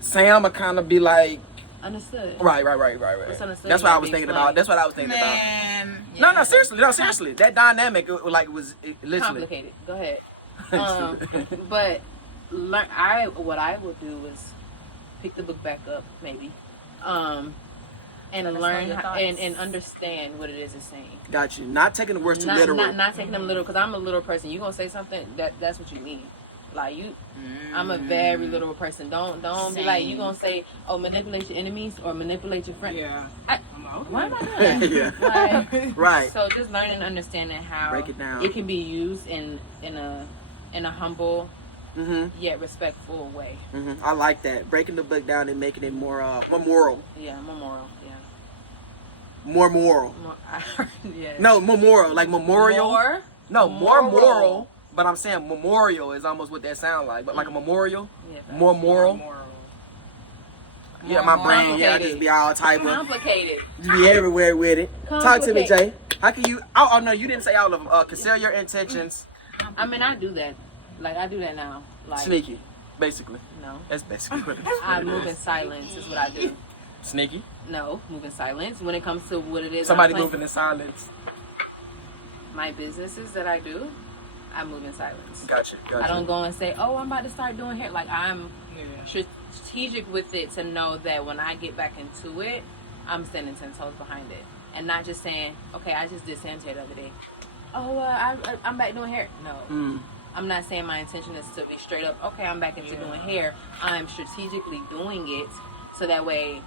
Sam, I kind of be like. Understood. Right. What's understood That's what I was gotta be thinking about. explained. That's what I was thinking about. Man. No, seriously. That dynamic, was literally Complicated. Go ahead. But what I will do is pick the book back up, maybe, and learn and understand what it is it's saying. Got you. Not taking the words too literal. Not taking them literal, because I'm a literal person. You gonna say something that's what you mean. Like you, I'm a very literal person. Don't be like you gonna say, oh, manipulate your enemies or manipulate your friends. Yeah. Why am I doing that? Yeah. Like, Right. So just learning and understanding how Break it down. it can be used in a humble yet respectful way. I like that. Breaking the book down and making it more moral. Yeah, memorial. Yeah. More moral. Yeah. No, memorial. Like memorial. More? No, more moral. But I'm saying memorial is almost what that sounds like. But like a memorial, Yeah, more moral. Yeah, my brain, I just be all type of, complicated. just be everywhere with it. Talk to me, Jay. Complicated. How can you? Oh no, you didn't say all of them. Conceal your intentions. I mean, I do that. Like I do that now. Like Sneaky, basically. No. That's basically what it I is. move in silence is what I do. Sneaky. No, move in silence when it comes to what it is. Somebody I'm moving in silence. My businesses that I do, I move in silence. Gotcha. I don't go and say, "Oh, I'm about to start doing hair." Like I'm strategic with it to know that when I get back into it, I'm standing 10 toes behind it, and not just saying, "Okay, I just did sanitary the other day." Oh, I'm back doing hair. No, I'm not saying my intention is to be straight up. Okay, I'm back into doing hair. I'm strategically doing it so that way,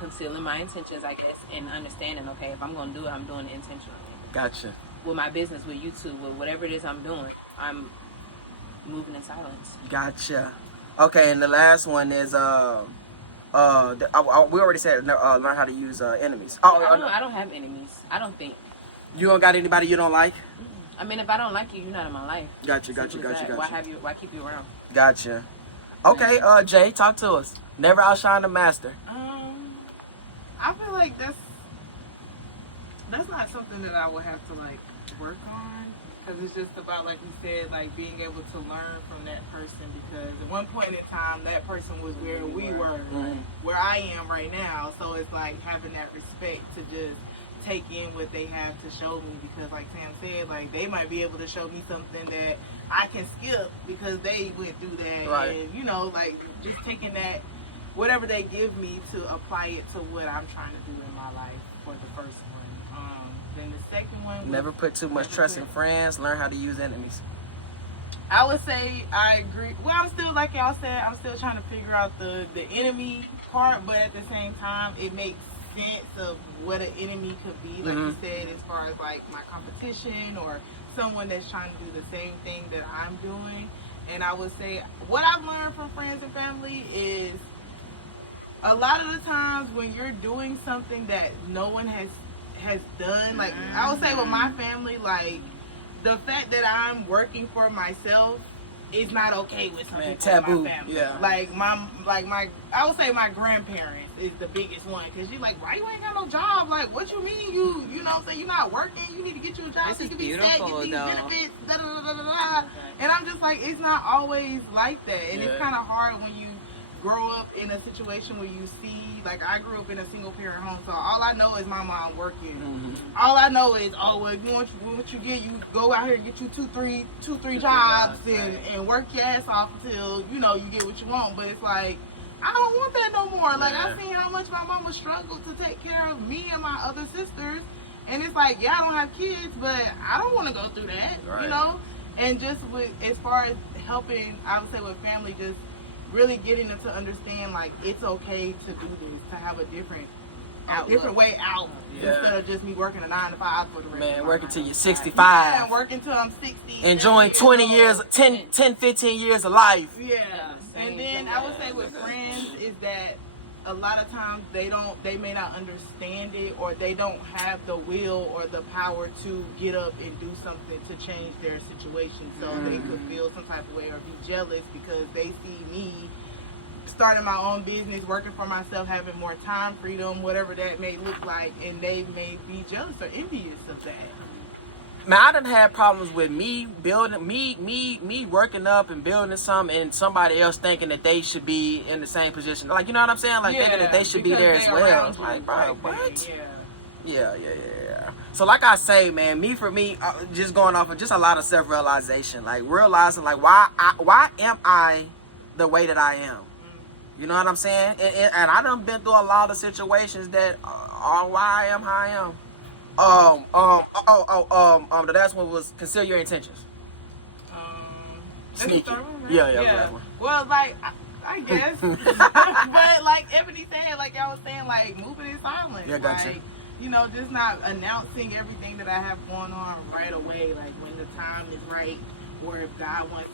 concealing my intentions, I guess, and understanding. Okay, if I'm gonna do it, I'm doing it intentionally. Gotcha. With my business, with YouTube, with whatever it is I'm doing, I'm moving in silence. Gotcha. Okay, and the last one is we already said learn how to use enemies. I don't have enemies. I don't think. You don't got anybody you don't like? I mean, if I don't like you, you're not in my life. Gotcha. Simple as that. Why keep you around? Gotcha. Okay, Jay, talk to us. Never outshine the master. I feel like that's not something that I would have to like work on, because it's just about, like you said, like being able to learn from that person, because at one point in time that person was where we were, where I am right now. So it's like having that respect to just take in what they have to show me, because like Sam said, like they might be able to show me something that I can skip because they went through that. Right. And you know, like just taking that whatever they give me to apply it to what I'm trying to do in my life for the first one. Then the second one was, Never put too much trust in friends. Learn how to use enemies. I would say I agree. Well, I'm still, like y'all said, I'm still trying to figure out the enemy part, but at the same time, it makes sense of what an enemy could be, like you said, as far as like my competition or someone that's trying to do the same thing that I'm doing. And I would say what I've learned from friends and family is a lot of the times when you're doing something that no one has has done. Like I would say with my family, like the fact that I'm working for myself is not okay with some people taboo. in my family. Yeah. Like my I would say my grandparents is the biggest one, because she's like, why you ain't got no job? Like, what you mean you know what I'm saying, you're not working, you need to get you a job This so you is can be set, beautiful, get these though. benefits, da da da da da. And I'm just like, it's not always like that, and Yeah. it's kind of hard when you grow up in a situation where you see, like I grew up in a single parent home, so all I know is my mom working. Mm-hmm. All I know is, oh well, you want what you get, you go out here and get you two, three jobs and work your ass off until you know you get what you want. But it's like, I don't want that no more. Like I seen how much my mama struggled to take care of me and my other sisters, and it's like, yeah, I don't have kids, but I don't want to go through that, you know. And just with as far as helping, I would say with family, just really getting them to understand, like, it's okay to do this, to have a different way out, instead of just me working a 9 to 5 for the rest of Man, my working life. till you're 65. Yeah, working till I'm 60. Enjoying 70 20 years years, old. 10, 15 years of life. Yeah. And then I would say with friends is that a lot of times they may not understand it, or they don't have the will or the power to get up and do something to change their situation. So they could feel some type of way or be jealous because they see me starting my own business, working for myself, having more time freedom, whatever that may look like, and they may be jealous or envious of that. Man, I done had problems with me building, me working up and building something, and somebody else thinking that they should be in the same position. Like, you know what I'm saying? Like, thinking that they should be there as well. It's like, bro, what? Yeah. So like I say, man, for me, just going off of just a lot of self-realization, like realizing like why am I the way that I am? You know what I'm saying? And I done been through a lot of situations that are why I am how I am. The last one was conceal your intentions. Sneaky. Yeah. The last one. Well, like I guess, but like Ebony said, like y'all was saying, like moving in silence. Yeah, gotcha. Like, you know, just not announcing everything that I have going on right away. Like when the time is right, or if God wants